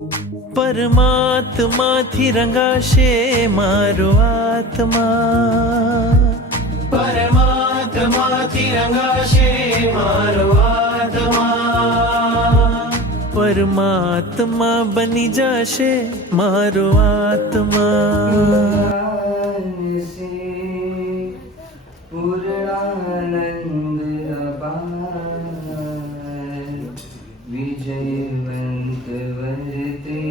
परमात्मा थी रंगाशे मारो आत्मा, परमात्मा थी रंगाशे मारो आत्मा, परमात्मा बनी जाशे मारो आत्मा। पूर्णानंद अपार विजयवंत वरते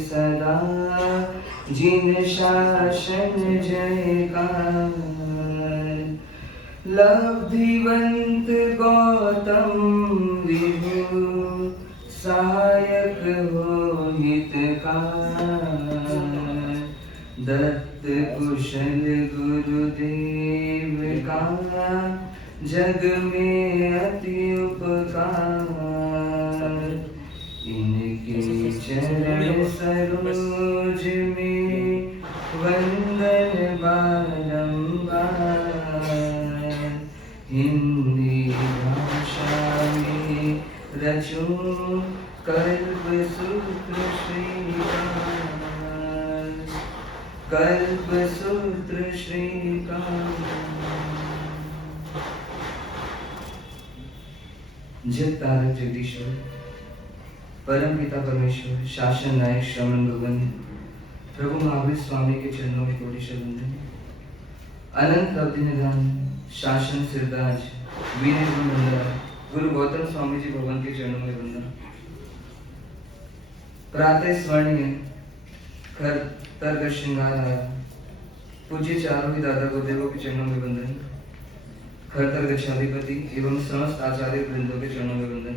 सदा जिन शासन जयकार। लब्धिवंत गौतम विभु सहायक हो हितकार। दत्त कुशल गुरुदेव का जग में अति उपकार। इनके चरण सरोज में वंदन बारंबार। हिंदी भाषा में रचूं कल्प सूत्र श्रीकार, कल्प सूत्र श्रीकार। जग तारक जगदीश्वर परम पिता परमेश्वर शासन नायक श्रवण भगवान प्रभु महावीर स्वामी के चरणों में कोटि वंदन। अनंत अवधि निधान शासन सिरताज वीर गुरुनंदन गुरु गौतम स्वामी जी भगवान के चरणों में वंदन। प्रातः स्मरणीय खर तर्क श्रृंगार आया पूज्य चारों ही दादा गुरुदेवों के चरणों में वंदन। खरतर गच्छाधिपति एवं समस्त आचार्य वृंदों के चरणों में वंदन।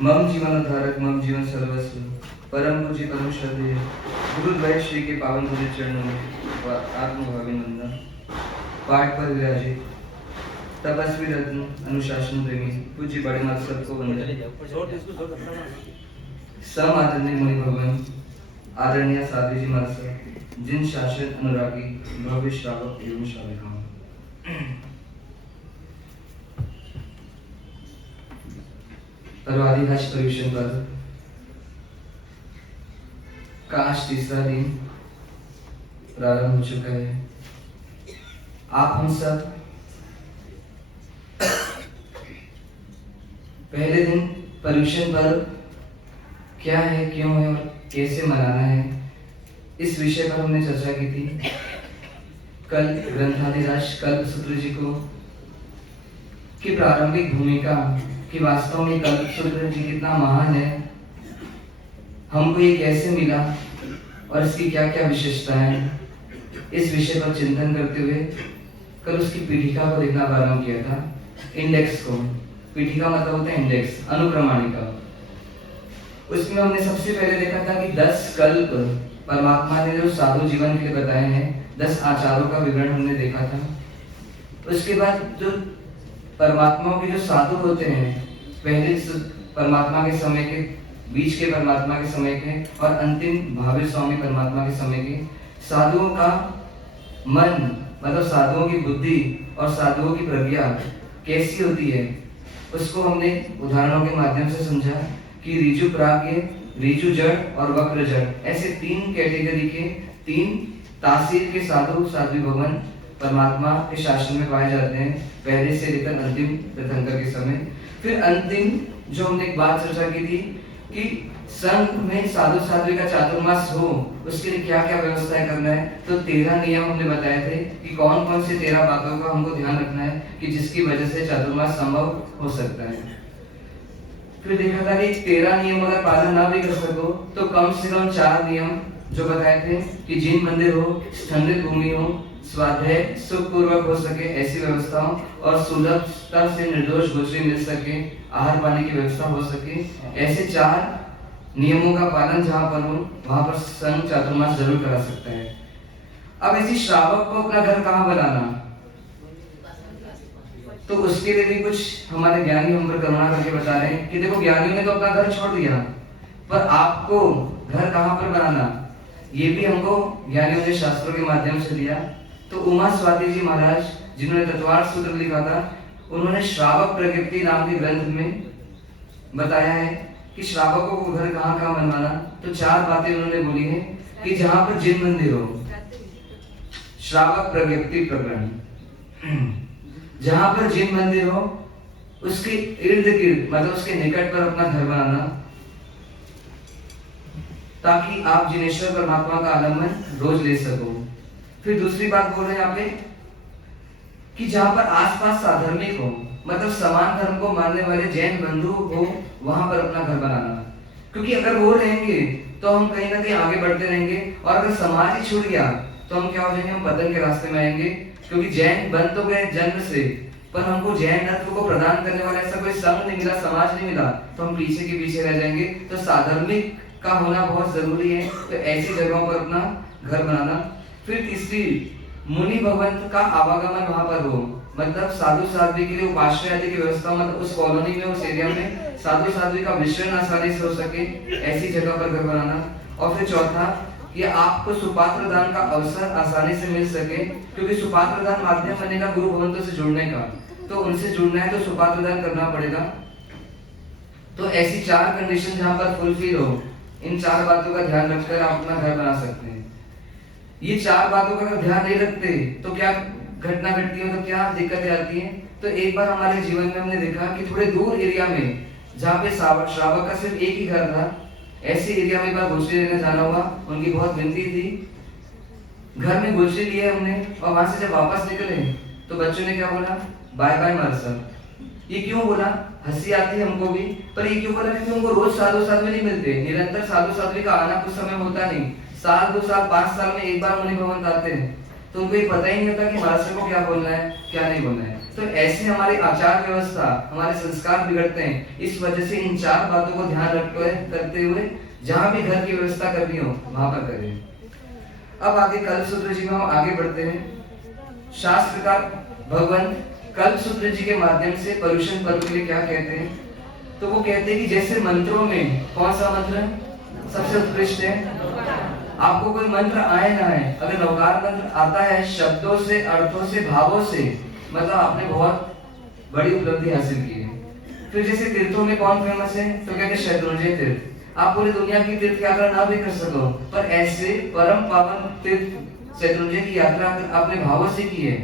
मम जीवन धारक मम जीवन सर्वस्व परम पूज्य परम श्रद्धेय गुरुद्वय श्री के पावन पूज्य चरणों में आत्मभावी वंदन। पाठ पर विराजित तपस्वी रत्न अनुशासन प्रेमी पूज्य बड़े माता सबको वंदन। सम आदरणीय मुनि भगवान आदरणीय साध्वी जी महाराज जिन शासन अनुरागी भव्य श्रावक एवं श्राविकाओं। पर्वाधिकाश परिवेशन पर काश तीसरा दिन प्रारंभ हो चुका है। आप हम सब पहले दिन पर्यूषण पर्व क्या है, क्यों है और कैसे मनाना है, इस विषय पर हमने चर्चा की थी। कल ग्रंथाधिराज कल्पसूत्र जी को की प्रारंभिक भूमिका कि वास्तव में कल्पसूत्र जी कितना महान है, हमको ये कैसे मिला और इसकी क्या क्या विशेषताएं हैं, इस विषय पर चिंतन करते हुए कल उसकी पीठिका को देखना प्रारंभ किया था। इंडेक्स को, पीठिका मतलब होता है इंडेक्स, अनुक्रमणिका। उसमें हमने सबसे पहले देखा था कि 10 कल्प परमात्मा ने जो साधु जीवन के लिए बताए हैं, 10 आचारों का विवरण हमने देखा था। उसके बाद जो परमात्मा के जो साधु होते हैं, पहले परमात्मा के समय के, बीच के परमात्मा के समय के और अंतिम भावी स्वामी परमात्मा के समय के साधुओं का मन मतलब साधुओं की बुद्धि और साधुओं की प्रज्ञा कैसी होती है, उसको हमने उदाहरणों के माध्यम से समझा कि ऋजु प्राज्ञ, ऋजु जड़ और वक्र जड़, ऐसे 3 कैटेगरी के 3 तासीर के साधु साध्वी भगवान परमात्मा के शासन में पाए जाते हैं, पहले से लेकर अंतिम तीर्थंकर के समय। फिर अंतिम जो हमने एक बात चर्चा की थी कि संघ में साधु साध्वी का चातुर्मास हो, उसके लिए क्या क्या व्यवस्थाएं करना है। तो 13 नियम हमने बताए थे कि कौन कौन से 13 बातों का हमको ध्यान रखना है कि जिसकी वजह से चातुर्मास संभव हो सकता है। फिर देखा था कि 13 नियम अगर पालन ना भी कर सको तो कम से कम 4 नियम जो बताए थे कि जिन मंदिर हो, ठंडित भूमि हो, स्वाध्याय सुखपूर्वक हो सके ऐसी व्यवस्थाओं और सुलभता से निर्दोष गोचरी मिल सके, आहार पानी की व्यवस्था हो सके, ऐसे 4 नियमों का पालन जहां पर हो वहां पर संघ चातुर्मास जरूर करा सकता है। अब ऐसी श्रावक को अपना घर कहाँ बनाना, तो उसके लिए भी कुछ हमारे ज्ञानी हम पर करुणा करके बता रहे हैं कि देखो ज्ञानियों ने तो अपना घर छोड़ दिया, पर आपको घर कहाँ पर बनाना ये भी हमको ज्ञानियों ने शास्त्रों के माध्यम से दिया। तो उमा स्वाति जी महाराज जिन्होंने तत्वार्थ सूत्र लिखा था, उन्होंने श्रावक प्रकृति नाम के ग्रंथ में बताया है कि श्रावकों को घर कहाँ कहाँ बनवाना, तो 4 बातें उन्होंने बोली है कि जहां पर जिन मंदिर हो, श्रावक प्रज्ञप्ति प्रकरण, जहां पर जिन मंदिर हो उसके इर्द गिर्द मतलब उसके निकट पर अपना घर बनाना, ताकि आप जिनेश्वर परमात्मा का आलम्बन रोज ले सको। फिर दूसरी बात बोल रहे हैं यहाँ पे कि जहां पर आसपास साधर्मिक हो, मतलब समान धर्म को मानने वाले जैन बंधु हो, वहां पर अपना घर बनाना। क्योंकि अगर वो रहेंगे तो हम कहीं ना कहीं आगे बढ़ते रहेंगे, और अगर समाज ही छूट गया तो हम क्या हो जाएंगे, हम पतन के रास्ते में आएंगे। क्योंकि जैन बन तो गए जन्म से, पर हमको जैन तत्व को प्रदान करने वाला ऐसा कोई संघ नहीं मिला, समाज नहीं मिला, तो हम पीछे के पीछे रह जाएंगे। तो साधर्मिक का होना बहुत जरूरी है, तो ऐसी जगहों पर अपना घर बनाना। फिर तीसरी, मुनि भगवंत का आवागमन वहां पर हो, मतलब साधु साध्वी के लिए उपाश्रय आदि की व्यवस्था, मतलब उस कॉलोनी में, उस एरिया में साधु साध्वी का मिश्रण आसानी से हो सके, ऐसी जगह पर घर बनाना। और फिर चौथा, कि आपको सुपात्र दान का अवसर आसानी से मिल सके, क्योंकि सुपात्र दान माध्यम बनेगा गुरु भगवंतों से जुड़ने का, तो उनसे जुड़ना है तो सुपात्र दान करना पड़ेगा। तो ऐसी 4 कंडीशन जहां पर फुलफिल हो, इन 4 बातों का ध्यान रखकर आप अपना घर बना सकते हैं। ये 4 बातों का अगर ध्यान नहीं रखते तो क्या घटना घटती है, तो क्या दिक्कतें आती हैं। तो एक बार हमारे जीवन में हमने देखा कि थोड़े दूर एरिया में, जहाँ पे श्रावक का सिर्फ एक ही घर था, ऐसे एरिया में एक बार गोश्री लेने जाना हुआ, उनकी बहुत विनती थी, घर में गोश्री लिए हमने, और वहां से जब वापस निकले तो बच्चों ने क्या बोला, बाय बाय मार्शल। ये क्यों बोला, हंसी आती है हमको भी, पर ये क्यों बोला, क्योंकि उनको रोज साधु साध्वी नहीं मिलते, निरंतर साधु साध्वी का आना कुछ समय होता नहीं, साल 2 साल 5 साल में एक बार मुनि भगवंत आते हैं, तो उनको ये पता ही नहीं होता कि मार्शल को क्या बोलना है क्या नहीं बोलना है। तो ऐसे हमारे आचार व्यवस्था, हमारे संस्कार बिगड़ते हैं। इस वजह से इन 4 बातों को ध्यान करते हुए जहां भी घर की व्यवस्था करनी हो वहां पर करें। अब आगे कल्पसूत्र जी में हम आगे बढ़ते हैं। शास्त्रकार भगवान कल्पसूत्र जी के माध्यम से पर्युषण पर्व के लिए क्या कहते हैं, तो वो कहते हैं कि जैसे मंत्रों में कौन सा मंत्र सबसे उत्कृष्ट है, आपको कोई मंत्र आए ना आए, अगर नवकार मंत्र आता है शब्दों से, अर्थों से, भावों से, मतलब आपने बहुत बड़ी उपलब्धि हासिल की है। फिर जैसे तीर्थों में कौन फेमस है, तो कहते हैं शत्रुंजय तीर्थ। आप पूरी दुनिया की तीर्थ यात्रा ना भी कर सको, पर ऐसे परम पावन तीर्थ शत्रुंजय की यात्रा आपने भावों से की है,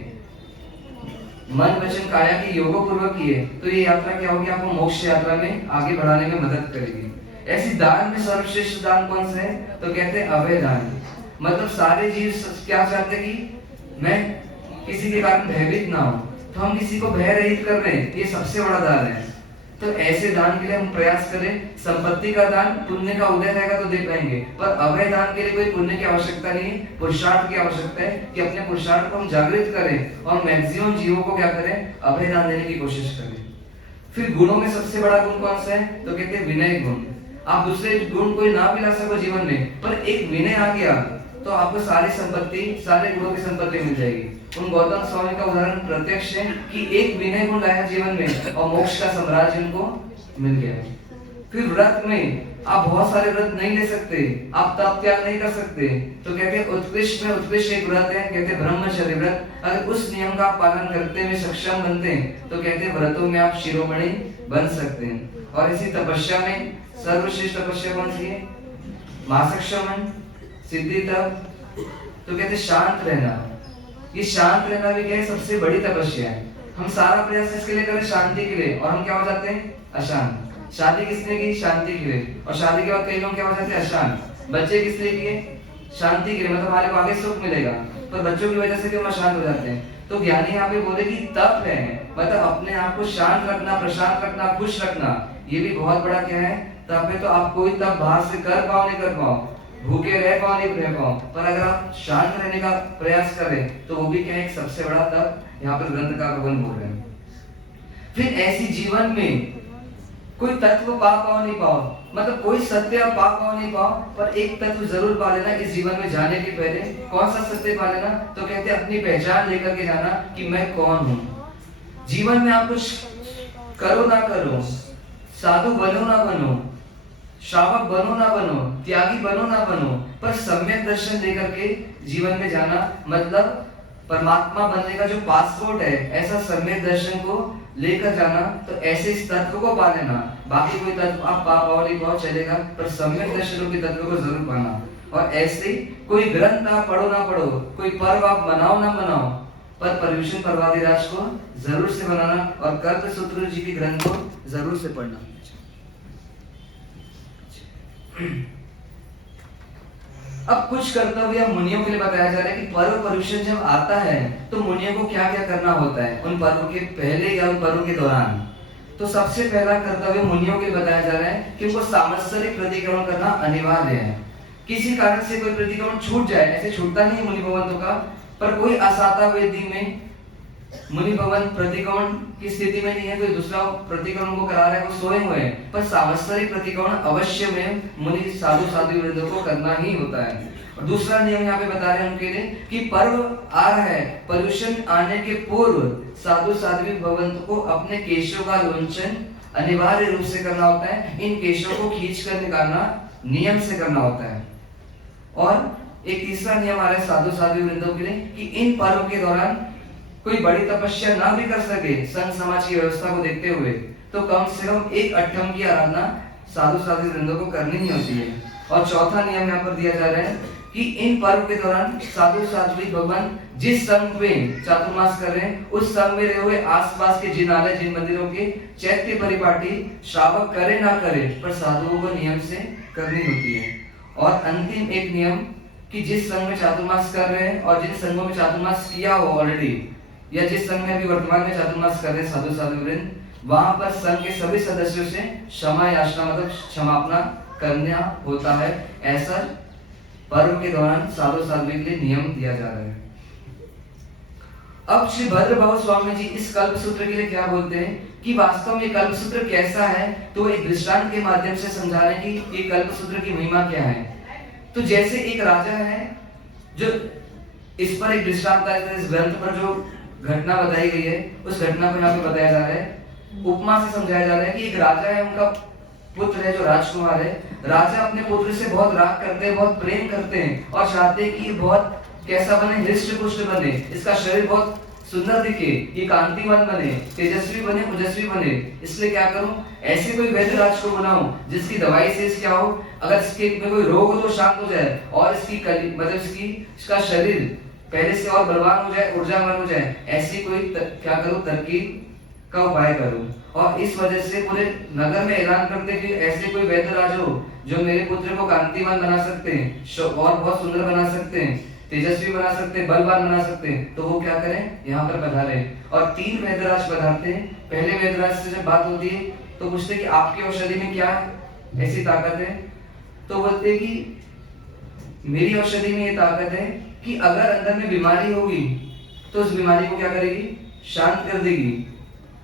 मन वचन काया की योगो पूर्वक की है, तो ये यात्रा क्या होगी, आपको मोक्ष यात्रा में आगे बढ़ाने में मदद करेगी। ऐसी दान में सर्वश्रेष्ठ दान कौन सा है, तो कहते हैं अभय दान। मतलब सारे जीव क्या चाहते हैं कि मैं किसी के कारण भयभीत ना हो, तो हम किसी को भय रहित कर रहे हैं, ये सबसे बड़ा दान है। तो ऐसे दान के लिए हम प्रयास करें। संपत्ति का दान पुण्य का उदय रहेगा तो दे पाएंगे, पर अभय दान के लिए कोई पुण्य की आवश्यकता नहीं है, पुरुषार्थ की आवश्यकता है कि अपने पुरुषार्थ को हम जागृत करें और मैक्सिमम जीवों को क्या करें, अभय दान देने की कोशिश करें। फिर गुणों में सबसे बड़ा गुण कौन सा है, तो कहते हैं विनय गुण। आप दूसरे गुण कोई ना भी ला सको जीवन में, पर एक विनय आ गया तो आपको सारी संपत्ति, सारे गुणों की संपत्ति मिल जाएगी। उन गौतम स्वामी का उदाहरण प्रत्यक्ष है कि एक विनय गुण लाया जीवन में और मोक्ष का साम्राज्य उनको मिल गया। फिर व्रत में आप बहुत सारे व्रत नहीं ले सकते, आप तप त्याग नहीं कर सकते, तो कहते हैं उत्कृष्ट में उत्कृष्ट एक व्रत है, कहते हैं ब्रह्मचर्य व्रत। अगर उस नियम का आप पालन करते हुए सक्षम बनते हैं तो कहते हैं व्रतों में आप शिरोमणि बन सकते हैं। और इसी तपस्या में सर्वश्रेष्ठ तपस्या कौन सी है, मासक शमन, सिद्धि तप, तो कहते शांत रहना। ये शांत रहना भी क्या है, सबसे बड़ी तपस्या है। हम सारा प्रयास इसके लिए करें शांति के लिए, और हम क्या हो जाते हैं, अशांत। शादी किसने की, शांति के लिए, और शादी के बाद कई लोग क्या हो जाते हैं, अशांत। बच्चे किस लिए किए, शांति के लिए, मतलब हमारे को आगे सुख मिलेगा, पर बच्चों की वजह से हम अशांत हो जाते हैं। तो ज्ञानी यहाँ पे बोले कि तप है, मतलब अपने आप को शांत रखना, प्रशांत रखना, खुश रखना, ये भी बहुत बड़ा क्या है, तप है। तो आप कोई तप बाहर से कर पाओ नहीं कर पाओ, भूखे रह पाओ नहीं रह पाओ, पर अगर आप शांत रहने का प्रयास करें तो वो भी क्या है, एक सबसे बड़ा तप यहाँ पर ग्रंथकार भगवान बोल रहे हैं। फिर ऐसी जीवन में कोई तत्व पा पाओ नहीं पाओ, मतलब कोई सत्य आप पा पाओ नहीं पाओ, पर एक तत्व जरूर पा लेना इस जीवन में जाने के पहले। कौन सा सत्य पा लेना, तो कहते हैं अपनी पहचान लेकर के जाना कि मैं कौन हूँ। जीवन में आप कुछ करो ना करो, साधु बनो ना बनो, श्रावक बनो ना बनो, त्यागी बनो ना बनो, पर सम्यक दर्शन लेकर के जीवन में जाना, मतलब परमात्मा बनने का जो पासपोर्ट है, ऐसा सम्यक दर्शन को लेकर जाना। तो ऐसे इस तत्व को पा लेना, बाकी कोई तत्व आप पाओ नहीं पाओ चलेगा, पर सम्यक दर्शन रूपी तत्व को जरूर पाना। और ऐसे ही कोई ग्रंथ आप पढ़ो ना पढ़ो, कोई पर्व आप मनाओ ना मनाओ, पर पर्युषण पर्वाधिराज को जरूर से बनाना और कल्पसूत्र जी के ग्रंथ को जरूर से पढ़ना। अब कुछ कर्तव्य मुनियों के लिए बताया जा रहा है कि पर्व पर्युषण जब आता है तो मुनियों को क्या क्या करना होता है उन पर्व के पहले या उन पर्व के दौरान। तो सबसे पहला कर्तव्य मुनियों के लिए बताया जा रहा है कि उनको सांवत्सरिक प्रतिक्रमण करना अनिवार्य है। किसी कारण से कोई प्रतिक्रमण छूट जाए, ऐसे छूटता नहीं मुनि भगवंतों का, पर कोई असाता वेदी में मुनि भवन प्रतिक्रमण की स्थिति में नहीं है, कोई दूसरा प्रतिक्रमण को करा रहा है, वो सोए हुए हैं, पर सांवत्सरिक प्रतिक्रमण अवश्य में मुनि साधु साध्वी वृंदों को करना ही होता है। और दूसरा नियम यहाँ पे बता रहे हैं उनके लिए कि पर्व आ रहा है, पर्युषण आने के पूर्व साधु साध्वी भगवंत को अपने केशों का लोंचन अनिवार्य रूप से करना होता है। इन केशों को खींच कर निकालना नियम से करना होता है। और एक तीसरा नियम आ रहा है साधु साध्वी वृंदों के लिए कि इन पर्व के दौरान कोई बड़ी तपस्या ना भी कर सके संघ समाज की व्यवस्था को देखते हुए, तो कम से कम एक अट्ठम की आराधना साधु साध्वी वृंदों को करनी ही होती है। और चौथा नियम यहाँ पर दिया जा रहा है कि इन पर्व के दौरान साधु साध्वी भगवान जिस संघ में चातुर्मास कर रहे हैं उस संघ में रहे हुए आसपास के जिन आलय जिन मंदिरों के चैत्य परिपाटी श्रावक करे ना करे, पर साधुओं को नियम से करनी होती है। और अंतिम एक नियम कि जिस संघ में चातुर्मास कर रहे हैं और जिन संघों में चातुर्मास किया हो ऑलरेडी, या जिस संघ में अभी वर्तमान में चातुर्मास कर रहे हैं साधु साध्वी वृंद, वहां पर संघ के सभी सदस्यों से क्षमा याचना मतलब क्षमापना करना होता है। ऐसा पर्व के दौरान साधु साध्वी के लिए नियम दिया जा रहा है। अब श्री भद्रभाव स्वामी जी इस कल्पसूत्र के लिए क्या बोलते हैं कि वास्तव में कल्पसूत्र कैसा है, तो एक दृष्टांत के माध्यम से समझा रहे हैं कि ये कल्पसूत्र की महिमा क्या है। तो जैसे एक राजा है जो इस पर एक दृष्टांत है, इस ग्रंथ पर जो घटना बताई गई है उस घटना को यहाँ पे बताया जा रहा है, उपमा से समझाया जा रहा है कि एक राजा है, उनका पुत्र है जो राजकुमार है। राजा अपने पुत्र से बहुत राग करते हैं, बहुत प्रेम करते हैं और चाहते हैं कि बहुत कैसा बने, हृष्ट पुष्ट बने, इसका शरीर बहुत सुंदर दिखे, ये कांतिवान बने, तेजस्वी बने, ओजस्वी बने। इसलिए क्या करूं, ऐसे कोई वैद्य राज को बनाऊं जिसकी दवाई से क्या हो, अगर इसके में कोई रोग हो तो शांत हो जाए और इसका शरीर पहले से और बलवान हो जाए, ऊर्जावान हो जाए। ऐसी कोई क्या करूं, तरकीब का उपाय करूं। और इस वजह से पूरे नगर में ऐलान करते कि ऐसे कोई वैद्य राज हो जो मेरे पुत्र को कांतिवान बना सकते हैं और बहुत सुंदर बना सकते हैं, तेजस्वी बना सकते हैं, बलवान बना सकते हैं, तो वो क्या करें, यहाँ पर पधारे। और 3 वैद्यराज पधारते हैं। पहले वैद्यराज से जब बात होती है तो पूछते कि आपकी औषधि में क्या ऐसी ताकत है, तो बोलते कि मेरी औषधि में ये ताकत है कि अगर अंदर में बीमारी होगी तो उस बीमारी को क्या करेगी, शांत कर देगी।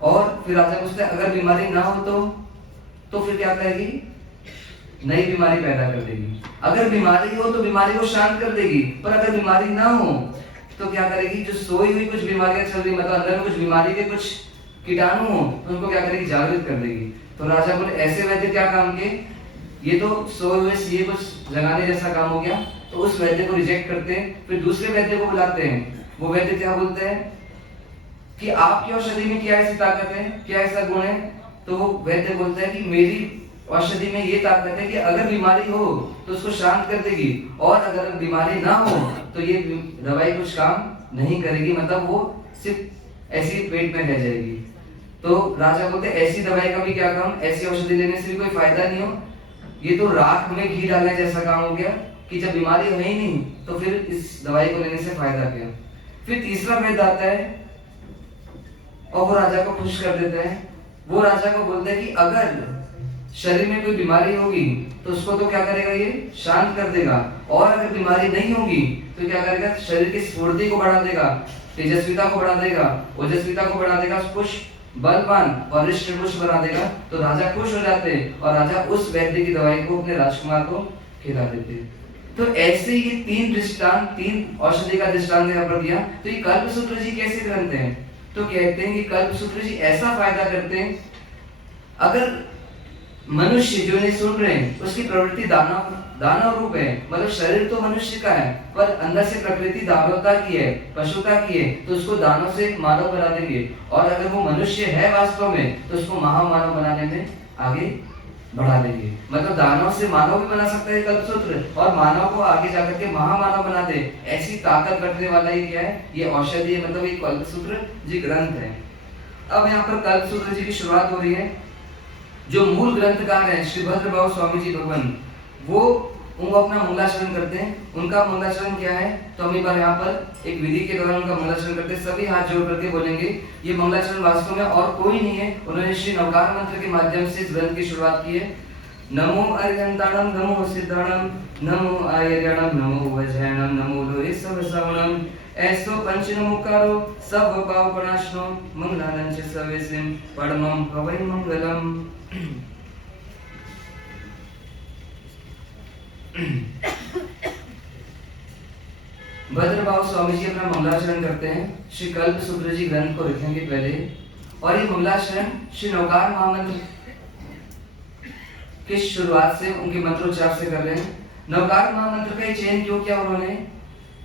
और फिर राजा पूछता है अगर बीमारी ना हो तो फिर क्या करेगी, नई बीमारी पैदा कर देगी। अगर बीमारी हो तो बीमारी को शांत कर देगी, पर अगर बीमारी ना हो तो क्या करेगी, जो सोई हुई कुछ बीमारियां चल रही, मतलब अंदर में कुछ बीमारी के कुछ कीटाणु हो तो उनको क्या करेगी, जागृत कर देगी। तो राजा बोले ऐसे वैद्य क्या काम के, ये तो सोए हुए सीए कुछ जगाने जैसा काम हो गया। तो उस वैद्य को रिजेक्ट करते हैं, फिर दूसरे वैद्य को बुलाते हैं। वो वैद्य क्या बोलते हैं कि आपकी औषधि में क्या ऐसी ताकत है, क्या ऐसा गुण है। तो वो वैद्य बोलता है कि मेरी औषधि में ये ताकत है कि अगर बीमारी हो तो उसको शांत कर देगी, और अगर बीमारी ना हो तो ये दवाई कुछ काम नहीं करेगी, मतलब वो सिर्फ ऐसी पेट में रह जाएगी। तो राजा बोलते ऐसी दवाई का भी क्या काम, ऐसी औषधि लेने से भी कोई फायदा नहीं हो, ये तो राख में घी डालने जैसा काम हो गया कि जब बीमारी है ही नहीं तो फिर इस दवाई को लेने से फायदा क्या। फिर तीसरा वैद्य आता है और वो राजा को खुश कर देते हैं। वो राजा को बोलते हैं कि अगर शरीर में कोई बीमारी होगी तो उसको तो क्या करेगा, ये शांत कर देगा, और अगर बीमारी नहीं होगी तो क्या करेगा, शरीर की स्फूर्ति को बढ़ा देगा, तेजस्विता को बढ़ा देगा, ओजस्विता को बढ़ा देगा, पुष्ट बलवान और हृष्ट पुष्ट बना देगा। तो राजा खुश हो जाते हैं और राजा उस वैद्य की दवाई को अपने राजकुमार को खिला देते। तो ऐसे ही 3 दृष्टांत, 3 औषधि का दृष्टांत यहाँ पर दिया। तो ये कल्पसूत्र जी कैसे ग्रंथ हैं, तो कहते हैं कि कल्पसूत्र जी ऐसा फायदा करते हैं, अगर मनुष्य जो नहीं सुन रहे हैं उसकी प्रवृत्ति दानव रूप है, मतलब शरीर तो मनुष्य का है पर अंदर से प्रकृति दानवता की है, पशुता की है, तो उसको दानव से मानव बना देंगे। और अगर वो मनुष्य है वास्तव में तो उसको महामानव बनाने में आगे बढ़ा देंगे। मतलब दानव से मानव भी बना सकता है कल्पसूत्र, और मानव को आगे जाकर के महामानव बना दे, ऐसी ताकत रखने वाला ये क्या है, ये औषधि है, मतलब ये कल्पसूत्र जी ग्रंथ है। अब यहाँ पर कल्पसूत्र जी की शुरुआत हो रही है। जो मूल ग्रंथकार हैं श्री भद्रबाहु स्वामी जी भगवान, वो अपना मंगलाचरण करते हैं। उनका मंगलाचरण क्या है, तो हम एक बार यहाँ पर एक विधि के दौरान उनका मंगलाचरण करते हैं। सभी हाथ जोड़ करके बोलेंगे। ये मंगलाचरण वास्तव में और कोई नहीं है, उन्होंने श्री नवकार मंत्र के माध्यम से इस ग्रंथ की शुरुआत की है। नमो अरिहंताणम, नमो सिद्धाणम, नमो आयर्याणम, नमो वज्रायणम, नमो लोहे सब श्रवणम, ऐसो पंच नमोकारो सब पाप प्रणाशनो, मंगलानं च सर्वेसिम परमं भवै मंगलम। भद्रबाहु स्वामी जी अपना मंगलाचरण करते हैं। श्री कल्पसूत्र जी ग्रंथ को लिखेंगे पहले, और ये मंगलाचरण श्री नवकार महामंत्र की शुरुआत से उनके मंत्रोच्चार से कर रहे हैं। नवकार महामंत्र का चयन क्यों किया उन्होंने,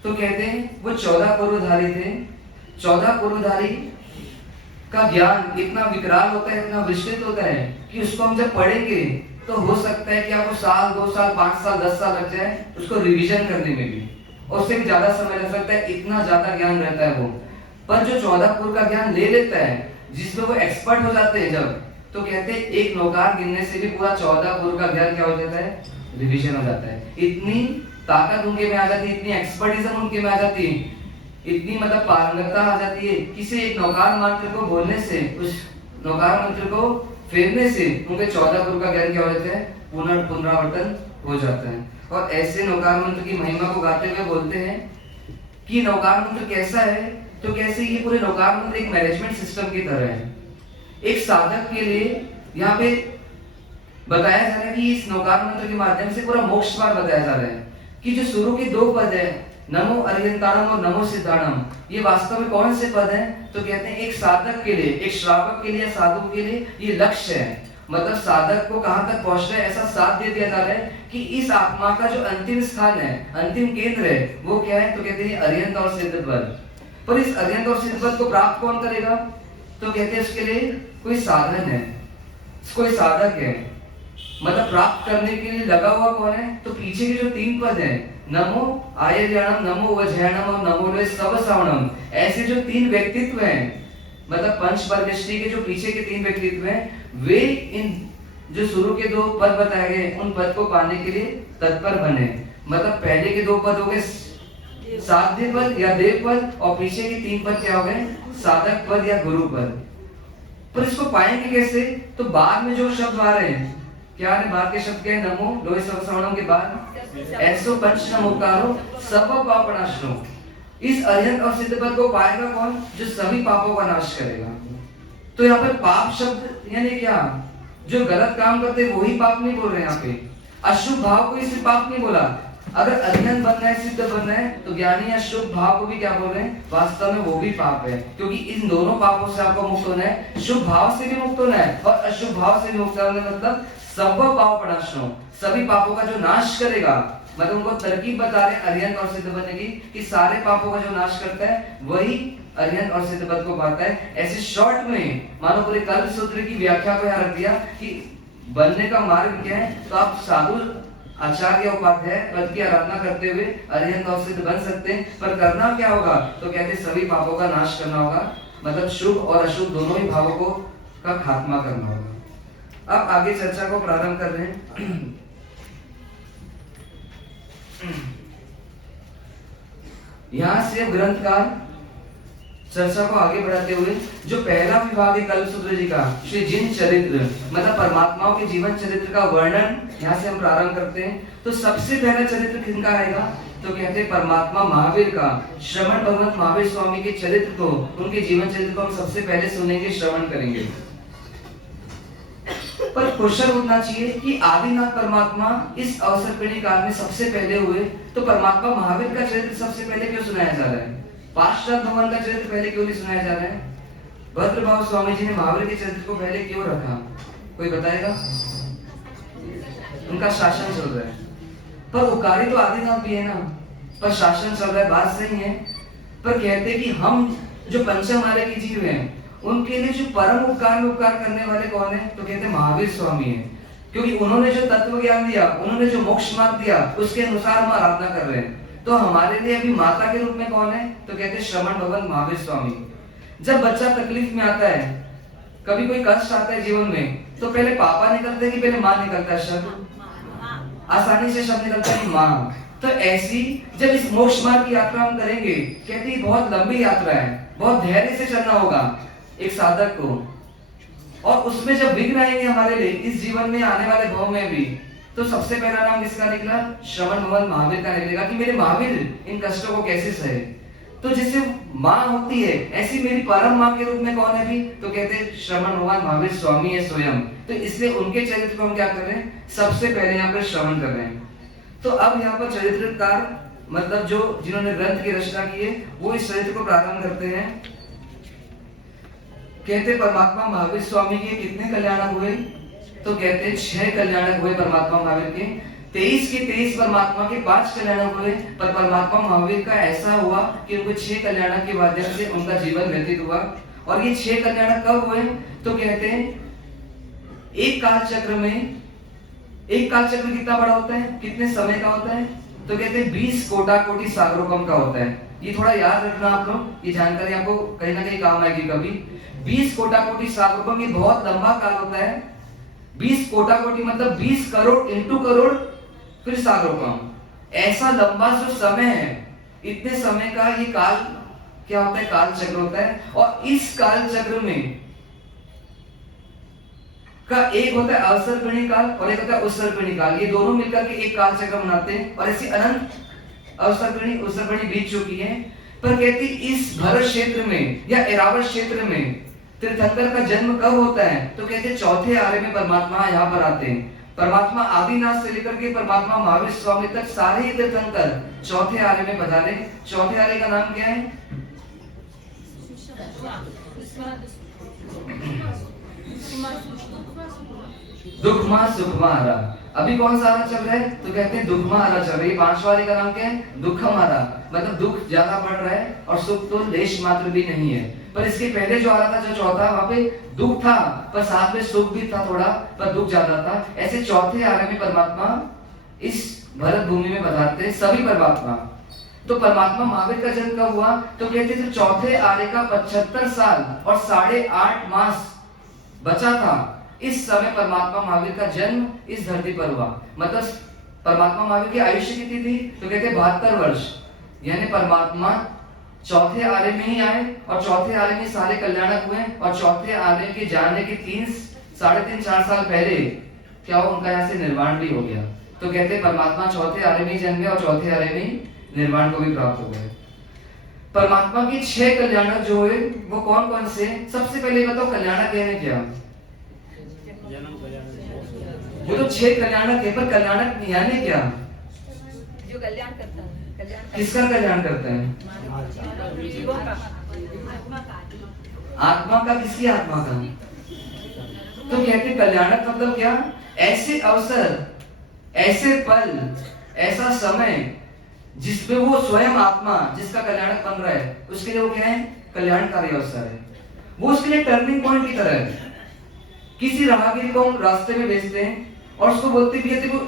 तो कहते हैं वो 14 पूर्वधारी थे। 14 पूर्वधारी का ज्ञान इतना विकराल होता है, इतना विस्तृत होता है कि उसको हम जब पढ़ेंगे तो हो सकता है कि आपको साल, 2 साल, 5 साल, 10 साल लग जाए उसको रिवीजन करने में भी, और उससे भी ज्यादा समय लग सकता है, इतना ज्यादा ज्ञान रहता है वो। पर जो 14 पुर का ज्ञान ले लेता है, जिसमें वो एक्सपर्ट हो जाते हैं जब, तो कहते हैं एक नौकार गिनने से भी पूरा 14 पुर का ज्ञान क्या हो जाता है, रिवीजन हो जाता है। इतनी ताकत उनके में आ जाती है, इतनी एक्सपर्टिज्म उनके में आ जाती है, इतनी मतलब पारंगतता आ जाती है, किसी एक नौकार मंत्र को बोलने से, उस नौकार मंत्र को फेरने से उनके 14 पुर का ज्ञान क्या हो जाता है, पुनरावर्तन हो जाता है। और ऐसे नौकार मंत्र की महिमा को गाते हुए बोलते हैं कि नौकार मंत्र कैसा है, तो कैसे ये पूरे नौकार मंत्र एक मैनेजमेंट सिस्टम की तरह है। एक साधक के लिए यहाँ पे बताया जा रहा है कि इस नौकार मंत्र के माध्यम से पूरा मोक्ष द्वार बताया जा रहा है, कि जो शुरू के 2 पद है, नमो अरिहंताणम और नमो सिद्धाणम, ये वास्तव में कौन से पद हैं, तो कहते हैं एक साधक के लिए, एक श्रावक के लिए, साधु के लिए ये लक्ष्य है। मतलब साधक को कहां तक पहुंचना है, ऐसा साथ दे दिया जा रहा है कि इस आत्मा का जो अंतिम स्थान है, अंतिम केंद्र है, वो क्या है, तो कहते हैं अरिहंत और सिद्ध पद। पर इस अरिहंत और सिद्ध पद को प्राप्त कौन करेगा, तो कहते हैं उसके लिए कोई साधन है, कोई साधक है। मतलब प्राप्त करने के लिए लगा हुआ कौन है, तो पीछे के जो 3 पद हैं, नमो आयर्याणम, नमो वज्रायणम और नमो लोहे सब श्रवणम, ऐसे जो 3 व्यक्तित्व हैं, मतलब पंच परमेष्टि के जो पीछे के 3 व्यक्तित्व हैं, वे इन जो शुरू के 2 पद बताए गए उन पद को पाने के लिए तत्पर बने। मतलब पहले के 2 पद हो गए साध्य पद या देव पद, और पीछे के 3 पद क्या हो गए, साधक पद या गुरु पद। पर इसको पाएंगे कैसे, तो बाद में जो शब्द आ रहे हैं, क्या है बाद के शब्द क्या है, नमो लोहे सब श्रवणम के बाद ऐसो पंच नमोकारो सब पाप प्रणाशनो। इस अरिहंत और सिद्ध पद को पाएगा कौन, जो सभी पापों का नाश करेगा। तो यहाँ पर पाप शब्द यानी क्या, जो गलत काम करते हैं वही पाप नहीं बोल रहे हैं यहाँ पे, अशुभ भाव को इससे पाप नहीं बोला। अगर अरिहंत बनना है, सिद्ध बनना है, तो ज्ञानी अशुभ भाव को भी क्या बोल रहे हैं, वास्तव में वो भी पाप है, क्योंकि इन दोनों पापों से आपको मुक्त होना है। शुभ भाव से भी मुक्त होना है और अशुभ भाव से भी मुक्त होना है, मतलब सब पाप प्रणाशनो, सभी पापों का जो नाश करेगा। मतलब उनको तरकीब बता रहे अरिहंत और सिद्ध बनने की, कि सारे पापों का जो नाश करता है वही अरिहंत और सिद्ध पद को पाता है। ऐसे शॉर्ट में मानो पूरे कल्प सूत्र की व्याख्या को यहाँ रख दिया कि बनने का मार्ग क्या है, तो आप साधु आचार्य उपाध्याय पद की आराधना करते हुए अरिहंत और सिद्ध बन सकते हैं। पर करना क्या होगा, तो कहते हैं सभी पापों का नाश करना होगा, मतलब शुभ और अशुभ दोनों ही भावों को का खात्मा करना होगा। अब आगे चर्चा को प्रारंभ कर रहे हैं। यहां से ग्रंथकार चर्चा को आगे बढ़ाते हुए जो पहला विभाग है कल्पसूत्र जी का, श्री जिन चरित्र मतलब परमात्माओं के जीवन चरित्र का वर्णन यहाँ से हम प्रारंभ करते हैं। तो सबसे पहला चरित्र किनका आएगा, तो कहते हैं परमात्मा महावीर का। श्रवण भगवंत महावीर स्वामी के चरित्र को, उनके जीवन चरित्र को हम सबसे पहले सुनेंगे, श्रवण करेंगे। पर क्वेश्चन उठना चाहिए कि आदिनाथ परमात्मा इस अवसर काल में सबसे पहले हुए, तो परमात्मा महावीर का चरित्र सबसे पहले क्यों सुनाया जा रहा है, पार्षद भगवान का चरित्र पहले क्यों नहीं सुनाया जा रहा है। भद्रबाहु स्वामी जी ने महावीर के चरित्र को पहले क्यों रखा, कोई बताएगा। उनका शासन चल रहा है, पर उपकारी तो आदिनाथ भी है ना, पर शासन चल रहा है, बात सही है। पर कहते कि हम जो पंचम आर्य के जीव हैं उनके लिए जो परम उपकार में उपकार करने वाले कौन है? तो कहते हैं महावीर स्वामी है, क्योंकि उन्होंने जो तत्व ज्ञान दिया, उन्होंने जो मोक्ष मार्ग दिया, उसके अनुसार हम आराधना कर रहे हैं। तो हमारे लिए अभी माता के रूप में कौन है? तो कहते हैं श्रवण भगवंत महावीर स्वामी। जब बच्चा तकलीफ में आता है, कभी कोई कष्ट आता है जीवन में, तो पहले पापा निकलते हैं कि पहले माँ निकलता है शब्द? आसानी से शब्द निकलता है माँ। तो ऐसी जब इस मोक्ष मार्ग की यात्रा हम करेंगे, कहती है बहुत लंबी यात्रा है, बहुत धैर्य से चलना होगा एक साधक को। और उसमें जब विघ्न आएंगे हमारे लिए इस जीवन में आने वाले भाव में भी, तो सबसे पहला नाम किसका निकला? श्रवण भगवंत महावीर का निकलेगा कि मेरे महावीर इन कष्टों को कैसे सहे। तो जैसे माँ होती है, ऐसी मेरी परम माँ के रूप में कौन है भी? तो कहते हैं श्रवण भगवान महावीर स्वामी है स्वयं। तो इसलिए उनके चरित्र को हम क्या कर रहे हैं? सबसे पहले यहाँ पर श्रवण कर रहे हैं। तो अब यहाँ पर चरित्रकार मतलब जो जिन्होंने ग्रंथ की रचना की है, वो इस चरित्र को प्रारंभ करते हैं। कहते परमात्मा महावीर स्वामी के कितने कल्याणक हुए? तो कहते हैं 6 कल्याणक हुए परमात्मा महावीर के। 23 के 23 परमात्मा के 5 कल्याणक हुए, पर परमात्मा महावीर का ऐसा हुआ कि उनको 6 कल्याणक के माध्यम से उनका जीवन व्यतीत हुआ। और ये 6 कल्याणक कब हुए? तो कहते हैं एक काल चक्र में, एक काल चक्र कितना बड़ा होता है? कितने समय का होता है? तो कहते हैं 20 कोटि सागरोपम का होता है। ये थोड़ा याद रखना आप लोग, ये जानकारी आपको कहीं ना कहीं काम आएगी कभी। 20 कोटि सागरोपम, ये बहुत लंबा काल होता है। 20 कोटि मतलब 20 करोड़ इंटू करोड़ फिर सागरोपम, ऐसा लंबा जो समय है, इतने समय का ये काल क्या होता है? काल चक्र होता है। और इस काल चक्र में का एक होता है अवसर्पिणी काल और एक होता है उत्सर्पिणी काल। ये दोनों मिलकर के एक काल चक्र बनाते हैं। और ऐसी अनंत अवसर्पिणी उत्सर्पिणी बीत चुकी है। पर कहती इस भरत क्षेत्र में या एरावत क्षेत्र में तीर्थंकर का जन्म कब होता है? तो कहते चौथे आर्य में परमात्मा यहाँ पर आते हैं। परमात्मा आदिनाथ से लेकर के परमात्मा महावीर स्वामी तक सारे ही तीर्थंकर चौथे आर्य में पधारे। चौथे आर्य का नाम क्या है? दुखमा सुखमा हरा। अभी कौन सा आरा चल रहा है? तो कहते हैं दुखमा आरा चल रहा है। 5वां आरे का नाम क्या है? दुखम आरा, मतलब दुख ज्यादा बढ़ रहा है और सुख तो लेश मात्र भी नहीं है। पर इसके पहले जो आ रहा था, जो चौथा, वहां पे दुख था पर साथ में सुख भी था थोड़ा, पर दुख ज्यादा था। ऐसे चौथे आरे में परमात्मा इस भरत भूमि में पधारते हैं सभी परमात्मा। तो परमात्मा महावीर का जन्म कब हुआ? तो कहते थे चौथे आर्य का 75 साल और 8.5 मास बचा था। इस समय परमात्मा महावीर का जन्म इस धरती पर हुआ। मतलब परमात्मा महावीर की आयुष्य कितनी थी? तो कहते 72 वर्ष। यानी परमात्मा चौथे आर्य में ही आए और चौथे आर्य में सारे कल्याणक हुए। और चौथे आर्य के जाने के 3-4 साल पहले क्या हुआ? उनका यहाँ से निर्वाण भी हो गया। तो कहते परमात्मा चौथे आर्य में ही जन्मे और चौथे आर्य में ही निर्वाण को भी प्राप्त हो गए। परमात्मा के 6 कल्याणक जो हुए वो कौन कौन से? सबसे पहले बताओ कल्याणक कहने क्या? वो तो 6 कल्याणक है, पर कल्याणक यानी क्या? जो कल्याण करता है। किसका कल्याण करता है? आत्मा का। किसकी आत्मा का? तो कहते कल्याणक मतलब क्या? ऐसे अवसर, ऐसे पल, ऐसा समय जिसमें वो स्वयं आत्मा जिसका कल्याणक बन रहा है, उसके लिए वो क्या है? कल्याणकारी अवसर है। वो उसके लिए टर्निंग पॉइंट की तरह है। किसी राहगीर को हम रास्ते में भेजते हैं और उसको बोलते भी तेरे को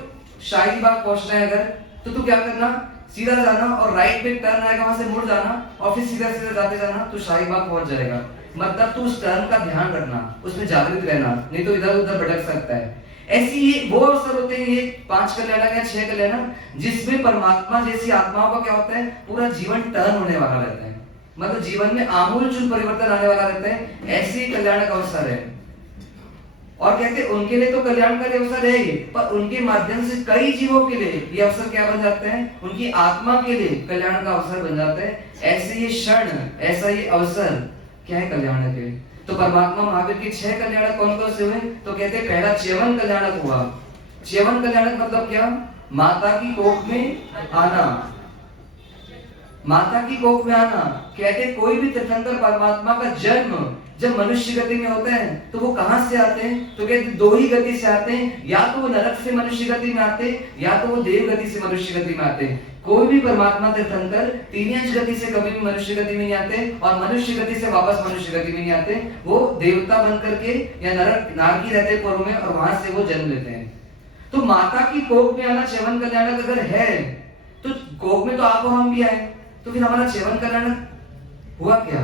शाही बाग पहुंचना है अगर, तो तू क्या करना? सीधा जाना और राइट पे टर्न आएगा, वहां से मुड़ जाना और फिर सीधा सीधा जाते जाना तो शाही बाग पहुंच जाएगा। मतलब तू उस टर्न का ध्यान रखना, उसमें जागृत रहना, नहीं तो इधर उधर भटक सकता है। ऐसी ये वो अवसर होते हैं, ये 5 कल्याणक या 6 कल्याणक, जिसमें परमात्मा जैसी आत्माओं का क्या होता है? पूरा जीवन टर्न होने वाला रहता है। मतलब जीवन में आमूलचूल परिवर्तन आने वाला रहता है। ऐसी कल्याणक अवसर है। और कहते उनके लिए तो कल्याणकारी अवसर है ही, पर उनके माध्यम से कई जीवों के लिए ये अवसर क्या बन जाते हैं? उनकी आत्मा के लिए कल्याण का अवसर बन जाता है। ऐसे ये क्षण, ऐसा ये अवसर क्या है? कल्याण के। तो परमात्मा महावीर के 6 कल्याणक कौन कौन से हुए? तो कहते हैं पहला च्यवन कल्याणक हुआ। च्यवन कल्याणक मतलब क्या? माता की कोख में आना। माता की कोख में आना। कहते कोई भी तीर्थंकर परमात्मा का जन्म जब मनुष्य गति में होते हैं तो वो कहां से आते हैं? तो कहते दो ही गति से आते हैं, या तो वो नरक से मनुष्य गति में आते हैं, या तो वो देव गति से मनुष्य गति में आते हैं। कोई भी परमात्मा तीर्थंकर तीन अंश गति से कभी भी मनुष्य गति में नहीं आते और मनुष्य गति से वापस मनुष्य गति में नहीं आते। वो देवता बन करके या नरक नारकी रहते पूर्व में और वहां से वो जन्म लेते हैं। तो माता की कोख में आना च्यवन कल्याणक अगर है तो कोख में तो आप और हम भी आए, तो फिर हमारा च्यवन कल्याणक हुआ क्या?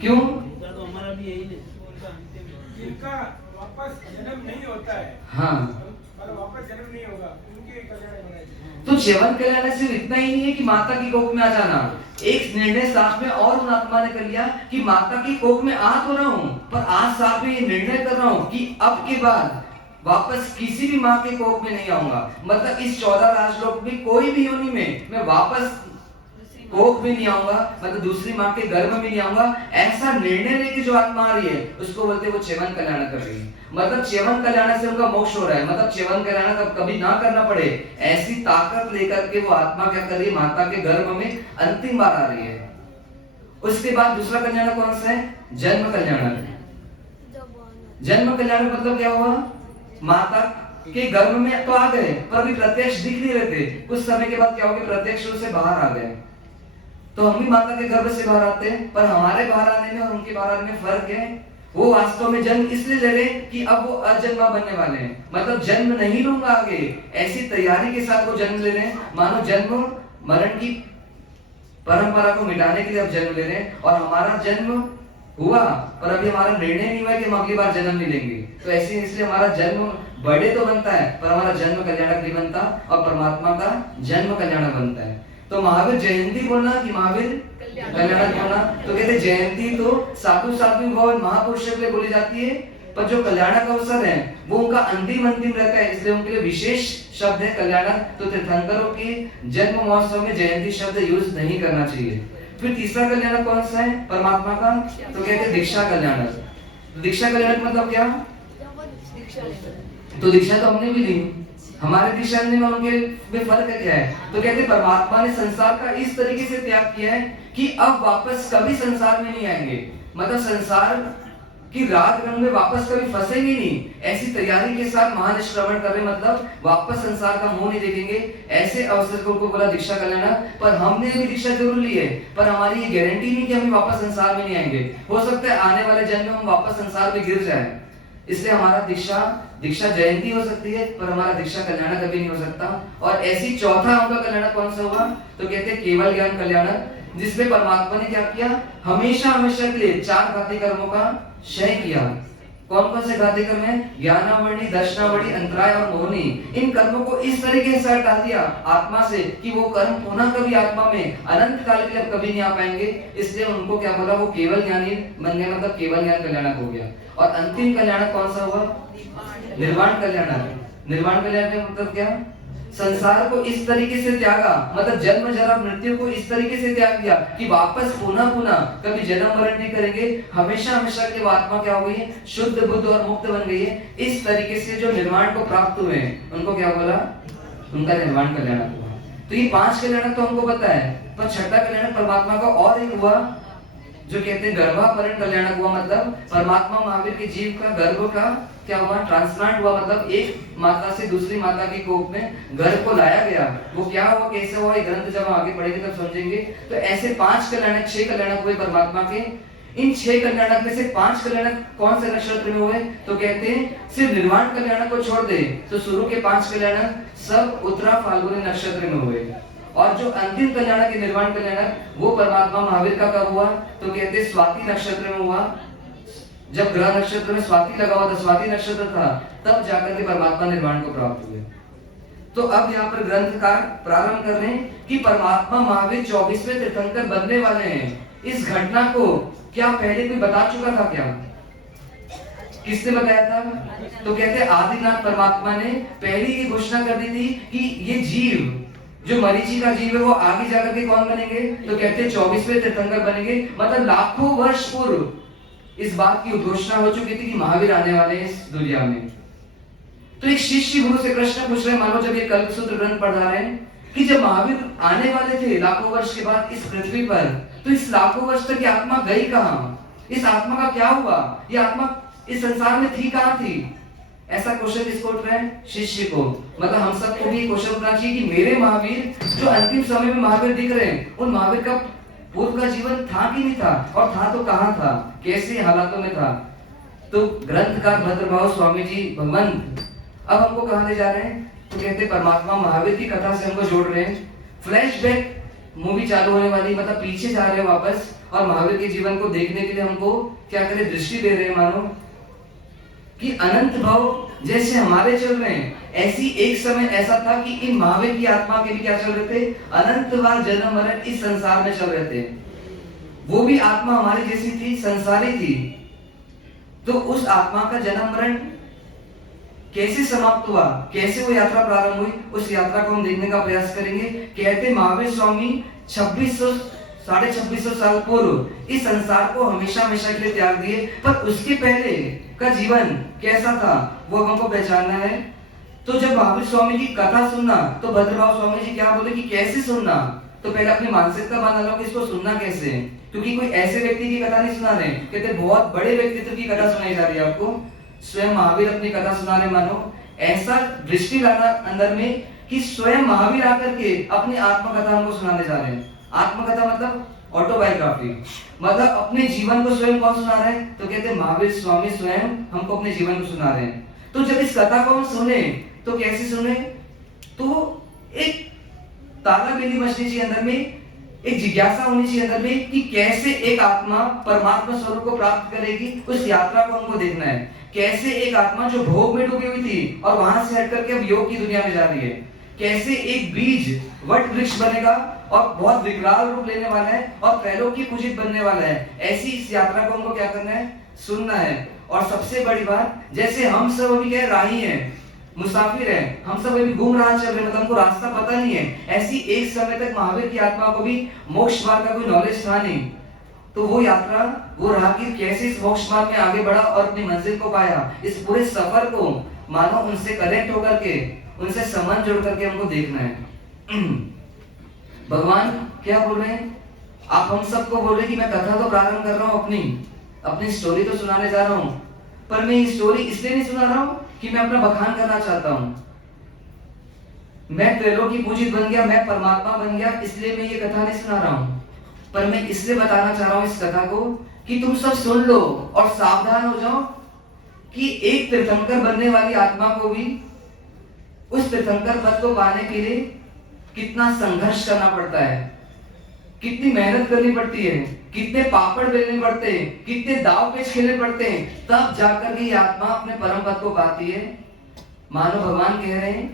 क्यों? इनका वापस जन्म नहीं होता है। हाँ, पर वापस जन्म नहीं होगा, उनके कल्याण बनाए। तो च्यवन कल्याण सिर्फ इतना ही नहीं है कि माता की कोख में आ जाना। एक निर्णय साथ में और उन आत्मा ने कर लिया कि माता की कोख में आ तो रहा हूं, पर आज साथ में ये निर्णय कर रहा हूं कि अब के बाद वापस किसी भी माँ के कोख में नहीं आऊंगा। मतलब इस 14 राजलोक में कोई भी योनि में मैं वापस कोख में नहीं आऊंगा, मतलब दूसरी माँ के गर्भ में नहीं आऊंगा। ऐसा निर्णय लेके जो आत्मा आ रही है उसको बोलते हैं वो च्यवन कल्याण कर रही है। मतलब च्यवन कल्याण से उनका मोक्ष हो रहा है, मतलब च्यवन कल्याण कभी ना करना पड़े, ऐसी ताकत लेकर के वो आत्मा क्या कर रही है? माता के गर्भ में अंतिम बार आ रही है। उसके बाद दूसरा कल्याण कौन सा है? जन्म कल्याण। जन्म कल्याण मतलब क्या हुआ? माता के गर्भ में तो आ गए पर अभी प्रत्यक्ष दिख नहीं रहे थे, कुछ समय के बाद क्या हो गया? प्रत्यक्ष रूप से बाहर आ गए। तो हम भी माता के गर्भ से बाहर आते हैं, पर हमारे बाहर आने में और उनके बाहर आने में फर्क है। वो वास्तव में जन्म इसलिए ले रहे हैं कि अब वो अजन्मा बनने वाले हैं, मतलब जन्म नहीं लूंगा आगे, ऐसी तैयारी के साथ वो जन्म ले रहे हैं। मानो जन्म मरण की परंपरा को मिटाने के लिए अब जन्म ले रहे हैं। और हमारा जन्म हुआ पर अभी हमारा निर्णय नहीं हुआ कि हम अगली बार जन्म नहीं लेंगे। तो ऐसे इसलिए हमारा जन्म बड़े तो बनता है पर हमारा जन्म कल्याणक नहीं बनता और परमात्मा का जन्म कल्याणक बनता है। तो महावीर जयंती बोलना कि महावीर कल्याणक बोलना? तो कहते जयंती तो साधु साधु गौर महापुरुषों के लिए बोली जाती है, पर जो कल्याणक अवसर है वो उनका अंतिम रहता है, इसलिए उनके लिए विशेष शब्द है कल्याणक। तो तीर्थंकरों की जन्म महोत्सव में जयंती शब्द यूज नहीं करना चाहिए। फिर तीसरा कल्याणक कौन सा है परमात्मा का? तो कहते हैं दीक्षा कल्याणक। दीक्षा कल्याणक मतलब क्या? तो दीक्षा तो हमने भी ली, हमारे दीक्षा में उनके में फर्क क्या है? तो कहते परमात्मा ने संसार का इस तरीके से त्याग किया है कि अब वापस कभी संसार में नहीं आएंगे, मतलब संसार की राग रंग में वापस कभी फंसेंगे नहीं। ऐसी तैयारी के साथ महानिष्क्रमण कर रहे, मतलब वापस संसार का मुंह नहीं देखेंगे। ऐसे अवसर को बोला दीक्षा कल्याण। पर हमने भी दीक्षा जरूर ली है, पर हमारी ये गारंटी नहीं कि हम वापस संसार में नहीं आएंगे। हो सकता है आने वाले जन्म में हम वापस संसार में गिर जाए, इसलिए हमारा दीक्षा जयंती हो सकती है पर हमारा दीक्षा कल्याण कभी नहीं हो सकता। और ऐसी चौथा उनका कल्याण कौन सा हुआ? तो कहते हैं केवल ज्ञान कल्याण, जिसमें परमात्मा ने क्या किया? हमेशा हमेशा के लिए 4 घाती कर्मों का क्षय किया। कौन कौन से घाती कर्म है? ज्ञानावरणी, दर्शनावरणी, अंतराय और मोहनी। इन कर्मों को इस तरीके से हटा दिया आत्मा से कि वो कर्म पुनः कभी आत्मा में अनंत काल के लिए कभी नहीं आ पाएंगे। इसलिए उनको क्या बोला? वो केवल ज्ञानी बन गया, मतलब केवल ज्ञान कल्याणक हो गया। और अंतिम कल्याणक कौन सा हुआ? निर्वाण कल्याणक। निर्वाण कल्याण का मतलब क्या? संसार को इस तरीके से त्यागा, मतलब जन्म जरा मृत्यु को इस तरीके से त्याग दिया कि वापस पुनः कभी जन्म मरण नहीं करेंगे। हमेशा हमेशा के आत्मा क्या हो गई है? शुद्ध बुद्ध और मुक्त बन गई है। इस तरीके से जो निर्वाण को प्राप्त हुए उनको क्या बोला? उनका निर्वाण कल्याणक हुआ। तो ये 5 कल्याणक तो हमको पता है, पर छठा कल्याणक परमात्मा का और एक हुआ जो कहते हैं गर्भापरण कल्याणक हुआ। मतलब परमात्मा महावीर के जीव का गर्भ का क्या हुआ? ट्रांसप्लांट हुआ, मतलब एक माता से दूसरी माता की कोख में गर्भ को लाया गया। वो क्या हुआ, कैसे हुआ, ये ग्रंथ जब हम आगे पढ़ेंगे तब समझेंगे। तो ऐसे 5 कल्याणक 6 कल्याणक हुए परमात्मा के। इन 6 कल्याणक में से 5 कल्याणक कौन से नक्षत्र में हुए? तो कहते हैं सिर्फ निर्वाण कल्याणक को छोड़ दे तो शुरू के 5 कल्याणक सब उत्तरा फाल्गुनी नक्षत्र में हुए। और जो अंतिम कल्याणक है निर्वाण कल्याणक, वो परमात्मा महावीर का कब हुआ? तो कहते स्वाति नक्षत्र में हुआ। जब ग्रह नक्षत्र में स्वाति लगा हुआ था, स्वाति नक्षत्र था, तब जाकर के परमात्मा निर्वाण को प्राप्त हुए। तो अब यहाँ पर ग्रंथकार प्रारंभ कर रहे हैं कि परमात्मा महावीर 24वें तीर्थंकर बनने वाले हैं। इस घटना को क्या पहले कोई बता चुका था क्या? किसने बताया था? तो कहते आदिनाथ परमात्मा ने पहले ये घोषणा कर दी थी कि ये जीव जो मरीचि का जीव है वो आगे जाकर के कौन बनेंगे? तो कहते 24वें तीर्थंकर बनेंगे। मतलब लाखों वर्ष पूर्व इस बात की घोषणा हो चुकी थी कि महावीर आने वाले हैं इस दुनिया में। तो एक शिष्य गुरु से कृष्ण पूछ रहे, मानो जब ये कल्पसूत्र ग्रंथ पढ़ा रहे हैं कि जब महावीर आने वाले थे लाखों वर्ष के बाद इस पृथ्वी पर, तो इस लाखों वर्ष तक ये आत्मा गई कहाँ? इस आत्मा का क्या हुआ? ये आत्मा इस संसार में थी कहाँ थी? ऐसा क्वेश्चन किसको उठ रहा है? शिष्य को। मतलब हम सबको भी क्वेश्चन उठना चाहिए कि मेरे महावीर जो अंतिम समय में महावीर दिख रहे हैं, उन महावीर का पूर्व का जीवन था कि नहीं था? और था तो कहाँ था? कैसे हालातों में था? तो ग्रंथकार भद्रभाव स्वामी जी भगवंत अब हमको कहाँ ले जा रहे हैं? तो कहते परमात्मा महावीर की कथा से हमको जोड़ रहे हैं। फ्लैशबैक मूवी चालू होने वाली, मतलब पीछे जा रहे हैं वापस, और महावीर के जीवन को देखने के लिए हमको क्या करें? दृष्टि दे रहे हैं, मानो कि अनंत भाव जैसे हमारे चल रहे हैं, ऐसी एक समय ऐसा था कि इन महावीर की आत्मा के भी क्या चल रहे थे? अनंत बार जन्म मरण इस संसार में चल रहे थे। वो भी आत्मा हमारी जैसी थी, संसारी थी। तो उस आत्मा का जन्म मरण कैसे समाप्त हुआ, कैसे वो यात्रा प्रारंभ हुई, उस यात्रा को हम देखने का प्रयास करेंगे। कहते महावीर स्वामी 2600 साल पूर्व इस संसार को हमेशा हमेशा के लिए त्याग दिए, पर उसके पहले का जीवन कैसा था वो हमको पहचानना है। तो जब महावीर स्वामी की कथा सुनना, तो भद्रभाव स्वामी जी क्या बोले कि कैसे सुनना? तो पहले अपनी मानसिकता बना लो कि इसको सुनना कैसे, क्योंकि कोई ऐसे व्यक्ति की कथा नहीं सुना रहे, कहते बहुत बड़े व्यक्तित्व की कथा सुनाई जा रही है आपको। स्वयं महावीर अपनी कथा सुना रहे, मानो ऐसा दृष्टि लाना अंदर में कि स्वयं महावीर आकर के अपनी आत्मकथा हमको सुनाने जा रहे हैं। आत्मकथा मतलब ऑटोबायोग्राफी, मतलब अपने जीवन को स्वयं कौन सुना रहे हैं? तो कहते महावीर स्वामी स्वयं हमको अपने जीवन को सुना रहे हैं। तो जब इस कथा को हम सुने तो कैसे सुने? तो एक ताला बेली मचनी चाहिए अंदर में, एक जिज्ञासा होनी चाहिए अंदर में कि कैसे एक आत्मा परमात्मा स्वरूप को प्राप्त करेगी। उस यात्रा को हमको देखना है। कैसे एक आत्मा जो भोग में डूबी हुई थी और वहां से हटकर के अब योग की दुनिया में जा रही है, कैसे एक बीज वट वृक्ष बनेगा और बहुत विकराल रूप लेने वाला है और त्रैलोक्य पूजित बनने वाला है। ऐसी इस यात्रा को हमको क्या करना है? सुनना है। और सबसे बड़ी बात, जैसे हम सब अभी क्या राही हैं, मुसाफिर हैं, हम सब अभी घूम रहा चल रहे, मतलब हमको रास्ता पता नहीं है, ऐसी एक समय तक महावीर की आत्मा को भी मोक्ष मार्ग का कोई नॉलेज था नहीं। तो वो यात्रा, वो राहगीर कैसे इस मोक्ष मार्ग में आगे बढ़ा और अपनी मंजिल को पाया, इस पूरे सफर को मानो उनसे कनेक्ट होकर के, उनसे संबंध जोड़ करके हमको देखना है। भगवान क्या बोल रहे हैं? आप हम सबको बोल रहे कि मैं कथा तो प्रारंभ कर रहा हूँ, अपनी स्टोरी तो सुनाने जा रहा हूँ, पर मैं ये स्टोरी इसलिए नहीं सुना रहा हूँ कि मैं अपना बखान करना चाहता हूँ। मैं त्रैलोकी पूजित बन गया, मैं परमात्मा बन गया, इसलिए मैं ये कथा नहीं सुना रहा हूँ, पर मैं इसलिए बताना चाह रहा हूँ इस कथा को कि तुम सब सुन लो और सावधान हो जाओ कि एक तीर्थंकर बनने वाली आत्मा को भी उस तीर्थंकर पद को पाने के लिए कितना संघर्ष करना पड़ता है, कितनी मेहनत करनी पड़ती है, कितने पापड़ बेलने पड़ते हैं, कितने दाव पेच खेलने पड़ते हैं, तब जाकर के ये आत्मा अपने परम पद को पाती है। मानो भगवान कह रहे हैं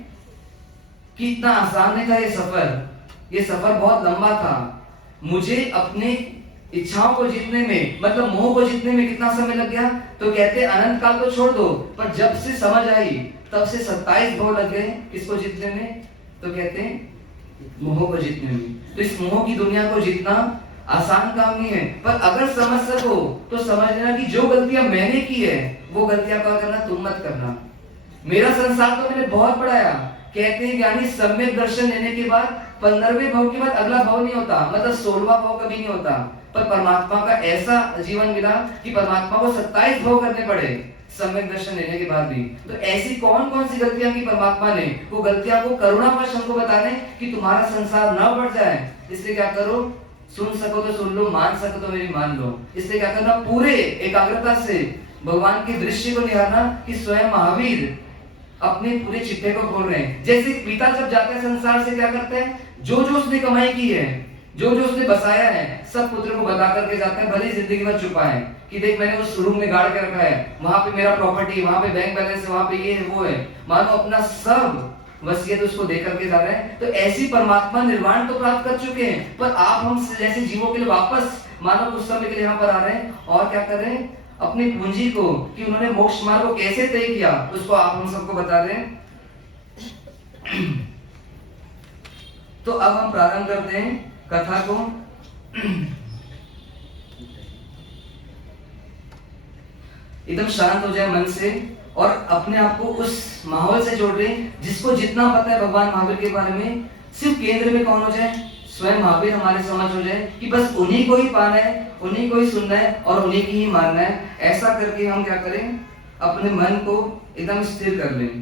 कि इतना आसान नहीं था ये सफर बहुत लंबा था। मुझे अपने इच्छाओं को जीतने में, मतलब मोह को जीतने में कितना समय लग गया? तो कहते अनंत काल तो छोड़ दो, पर जब से समझ आई तब से 27 भव लग गए। किसको जीतने में? तो कहते हैं मोह को जीतने में। तो इस मोह की दुनिया को जीतना आसान काम नहीं है, पर अगर समझ सको तो समझ लेना कि जो गलतियां मैंने की है वो गलतियां क्या करना, तुम मत करना। मेरा संसार तो मैंने बहुत बढ़ाया। कहते हैं ज्ञानी सम्यक दर्शन लेने के बाद 15वें भाव के बाद अगला भाव नहीं होता, मतलब 16वां भाव कभी नहीं होता। पर परमात्मा का ऐसा जीवन मिला कि परमात्मा को 27 भाव करने पड़े सम्यक दर्शन लेने के बाद भी। तो ऐसी कौन कौन सी गलतियां की परमात्मा ने, वो गलतियां को करुणावश हमको बता रहे कि तुम्हारा संसार न बढ़ जाए, इसलिए क्या करो, सुन सको तो सुन लो, मान सको तो मेरी मान लो। इसलिए क्या करना, पूरे एकाग्रता से भगवान के दृश्य को निहारना कि स्वयं महावीर अपने पूरे चिट्ठे को खोल रहे हैं। जैसे पिता जब जाता है संसार से, क्या करते हैं, जो जो उसने कमाई की है, जो जो उसने बसाया है, सब पुत्र को बता करके जाता है, भले जिंदगी भर छुपाए कि देख मैंने उस रूम में गाड़ के रखा है, वहां पे मेरा प्रॉपर्टी, वहां पे बैंक बैलेंस है, वहां पे ये है वो है, मानो अपना सब वसीयत उसको दे करके जा रहे हैं। तो ऐसी परमात्मा निर्वाण तो प्राप्त कर चुके हैं, पर आप हम जैसे जीवों के लिए वापस मानव कुछ समय के लिए यहाँ पर आ रहे हैं और क्या कर रहे हैं, अपनी पूंजी को, कि उन्होंने मोक्ष मार्ग को कैसे तय किया उसको आप हम सबको बता रहे हैं। तो अब हम प्रारंभ करते हैं कथा को। एकदम शांत हो जाए मन से और अपने आप को उस माहौल से जोड़ रहे हैं जिसको जितना पता है भगवान महावीर के बारे में, सिर्फ केंद्र में कौन हो जाए? स्वयं महावीर हमारे समझ हो जाए कि बस उन्हीं को ही पाना है, उन्हीं को ही सुनना है और उन्हीं की ही मानना है। ऐसा करके हम क्या करें? अपने मन को एकदम स्थिर कर लें।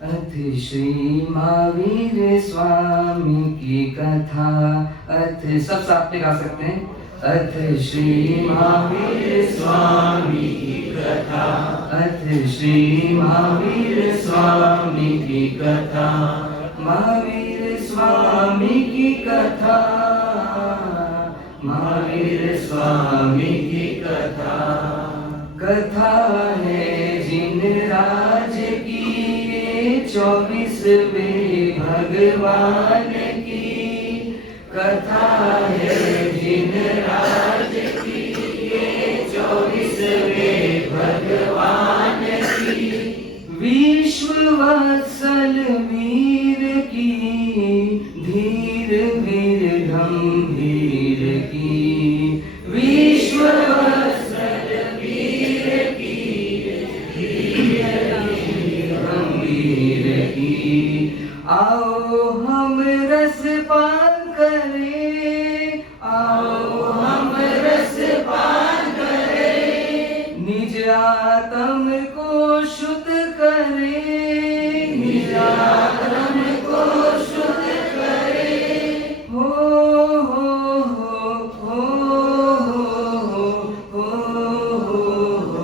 अथ श्री महावीर स्वामी की कथा, अथ सब साथ में गा सकते हैं। अथ श्री महावीर स्वामी की कथा, अथ श्री महावीर स्वामी की कथा, महावीर स्वामी की कथा, महावीर स्वामी की कथा। कथा है जिन राज्य की 24वें भगवान की, कथा है जिन राज्य की 24वें भगवान की, विश्व वत्सल वीर की, धीर वीर गंभीर की, विश्व वत्सल वीर की, धीर गंभीर की। आओ हम रस पान करें, आओ हम रस पान करें, निज आत्म को शुद्ध करें, निज आत्म को शुद्ध करें। हो हो हो हो हो हो।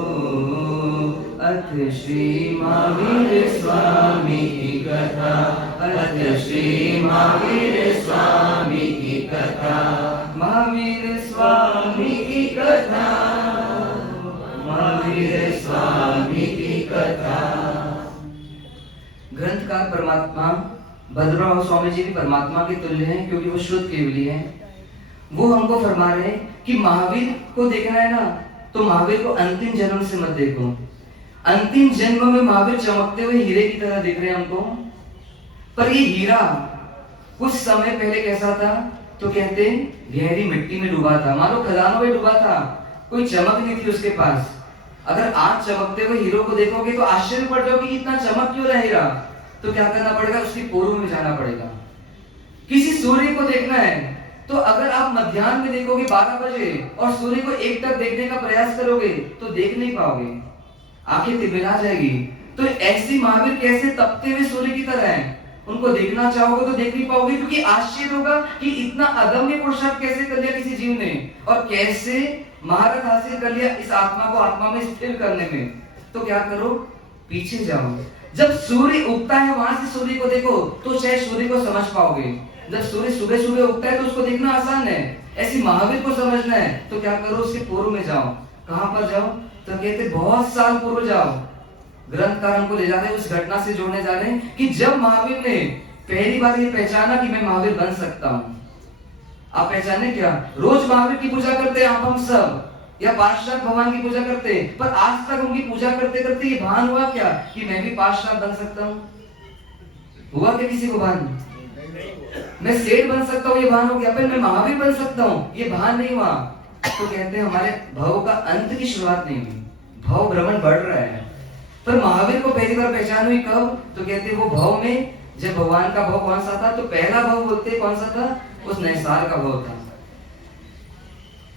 अथ श्री महावीर स्वामी की कथा, अथ श्री महावीर स्वामी की कथा, महावीर स्वामी की कथा, महावीर स्वामी की कथा। ग्रंथकार परमात्मा भद्रराव स्वामी जी भी परमात्मा के तुल्य हैं, क्योंकि वो शुद्ध केवली हैं। वो हमको फरमा रहे हैं कि महावीर को देखना है ना, तो महावीर को अंतिम जन्म से मत देखो। अंतिम जन्म में महावीर चमकते हुए हीरे की तरह दिख रहे हैं हमको, पर ये हीरा कुछ समय पहले कैसा था? तो कहते गहरी मिट्टी में डूबा था, मानो खदानों में डूबा था, कोई चमक नहीं थी उसके पास। अगर आज चमकते हुए हीरो को देखोगे तो आश्चर्य पड़ जाओगे कि इतना चमक क्यों रहा हीरा। तो क्या करना पड़ेगा? उसकी पूर्व में जाना पड़ेगा। किसी सूर्य को देखना है तो अगर आप मध्याह्न में देखोगे 12 बजे और सूर्य को एकटक देखने का प्रयास करोगे तो देख नहीं पाओगे, आंखें तिलमिला जाएगी। तो ऐसी महावीर कैसे तपते हुए सूर्य की तरह है, उनको देखना चाहोगे तो देख नहीं पाओगे, क्योंकि आश्चर्य होगा कि इतना अदम्य पुरुषार्थ कैसे कर लिया किसी जीव ने, और कैसे महारत हासिल कर लिया इस आत्मा को आत्मा में स्थिर करने में। तो क्या करो? पीछे जाओ। जब सूर्य उगता है वहां से सूर्य को देखो तो शायद सूर्य को समझ पाओगे। जब सूर्य सुबह सुबह उगता है तो उसको देखना आसान है, ऐसी महावीर को समझना है तो क्या करो? उसके पूर्व में जाओ। कहां पर जाओ? तो कहते बहुत साल पूर्व जाओ। ग्रंथकार हमको ले जा रहे हैं, उस घटना से जोड़ने जा रहे हैं कि जब महावीर ने पहली बार ये पहचाना कि मैं महावीर बन सकता हूं। आप पहचाने क्या? रोज महावीर की पूजा करते हैं आप हम सब, या पार्षद भगवान की पूजा करते हैं, पर आज तक उनकी पूजा करते करते ये भान हुआ क्या कि मैं भी पार्षद बन सकता हूं? हुआ क्या किसी को भान? मैं सेठ बन सकता हूं ये भान हो गया, पर मैं महावीर बन सकता हूं ये भान नहीं हुआ। तो कहते हैं हमारे भव का अंत की शुरुआत नहीं हुई, भव भ्रमण बढ़ रहा है। पर महावीर को पहली बार पहचान हुई कब? तो कहते वो भव में जब भगवान का भव कौन सा था? तो पहला भव बोलते कौन सा था? उस नैसार का भव था।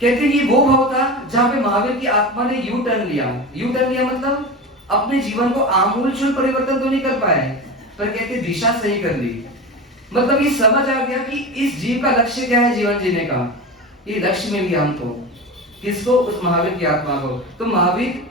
कहते ये वो भव था जहां पे महावीर की आत्मा ने यू टर्न लिया। यू टर्न लिया मतलब अपने जीवन को आमूलचूल परिवर्तन तो नहीं कर पाए, पर कहते दिशा सही कर ली। मतलब ये समझ आ गया कि इस जीव का लक्ष्य क्या है जीवन जीने का, ये लक्ष्य में भी हमको किसको? उस महावीर की आत्मा को। तो महावीर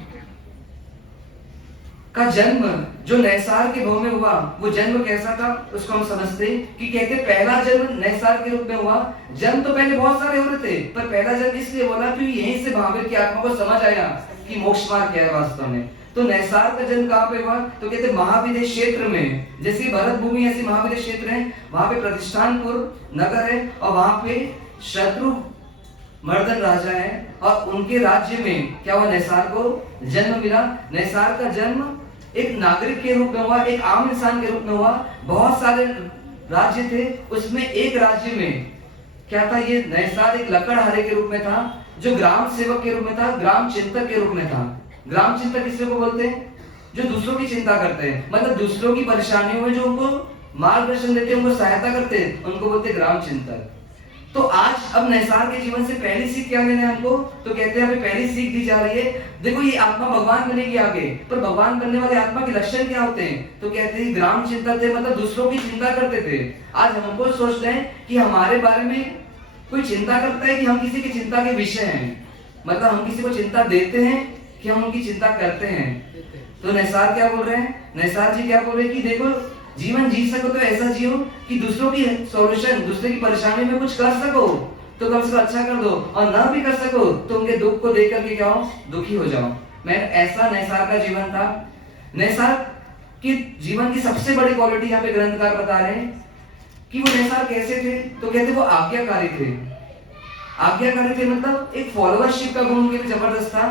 का जन्म जो नैसार के भव में हुआ, वो जन्म कैसा था उसको हम समझते कि कहते पहला जन्म नैसार के रूप में हुआ। जन्म तो पहले बहुत सारे हो रहे थे, पर पहला जन्म इसलिए बोला क्योंकि यहीं से महावीर की आत्मा को समझ आया कि मोक्ष मार्ग क्या है वास्तव में। तो नैसार का जन्म कहां पे हुआ? तो कहते महाविदेश क्षेत्र में, जैसे भरत भूमि ऐसी महाविदेश क्षेत्र है, वहां पे प्रतिष्ठानपुर नगर है और वहां पे शत्रु मर्दन राजा है और उनके राज्य में क्या हुआ? नैसार को जन्म मिला। नैसार का जन्म एक नागरिक के रूप में हुआ, एक आम इंसान के रूप में हुआ। बहुत सारे राज्य थे, उसमें एक राज्य में क्या था? ये नैसार एक लकड़हारे के रूप में था, जो ग्राम सेवक के रूप में था, ग्राम चिंतक के रूप में था। ग्राम चिंतक किसको बोलते हैं? जो दूसरों की चिंता करते हैं, मतलब दूसरों की परेशानियों में जो उनको मार्गदर्शन देते हैं, उनको सहायता करते हैं, उनको बोलते हैं ग्राम चिंतक। तो आज अब नैसार के जीवन से पहली सीख क्या लेना है हमको? तो कहते हैं हमें पहली सीख दी जा रही है, देखो ये आत्मा भगवान बनेगी आगे, पर भगवान बनने वाले आत्मा के लक्षण क्या होते हैं? तो कहते हैं ग्राम चिंतक थे, मतलब दूसरों की चिंता करते थे। आज हमको सोचते हैं कि हमारे बारे में कोई चिंता करता है कि हम किसी की चिंता के विषय हैं, मतलब हम किसी को चिंता देते हैं कि हम उनकी चिंता करते हैं। तो नैसार क्या बोल रहे हैं? नैसार जी क्या बोल रहे हैं कि देखो जीवन जी सको तो ऐसा जियो कि दूसरों की सॉल्यूशन, दूसरे की परेशानी में कुछ कर सको तो कम से कम अच्छा कर दो, और ना भी कर सको तो उनके दुख को देख करके क्या हो, दुखी हो जाओ। मैं ऐसा नैसार का जीवन था। नैसार की जीवन की सबसे बड़ी क्वालिटी यहाँ पे ग्रंथकार बता रहे हैं कि वो नैसार कैसे थे? तो कहते वो आज्ञाकारी थे। आज्ञाकारी थे मतलब एक फॉलोअरशिप का गुण उनके लिए जबरदस्त था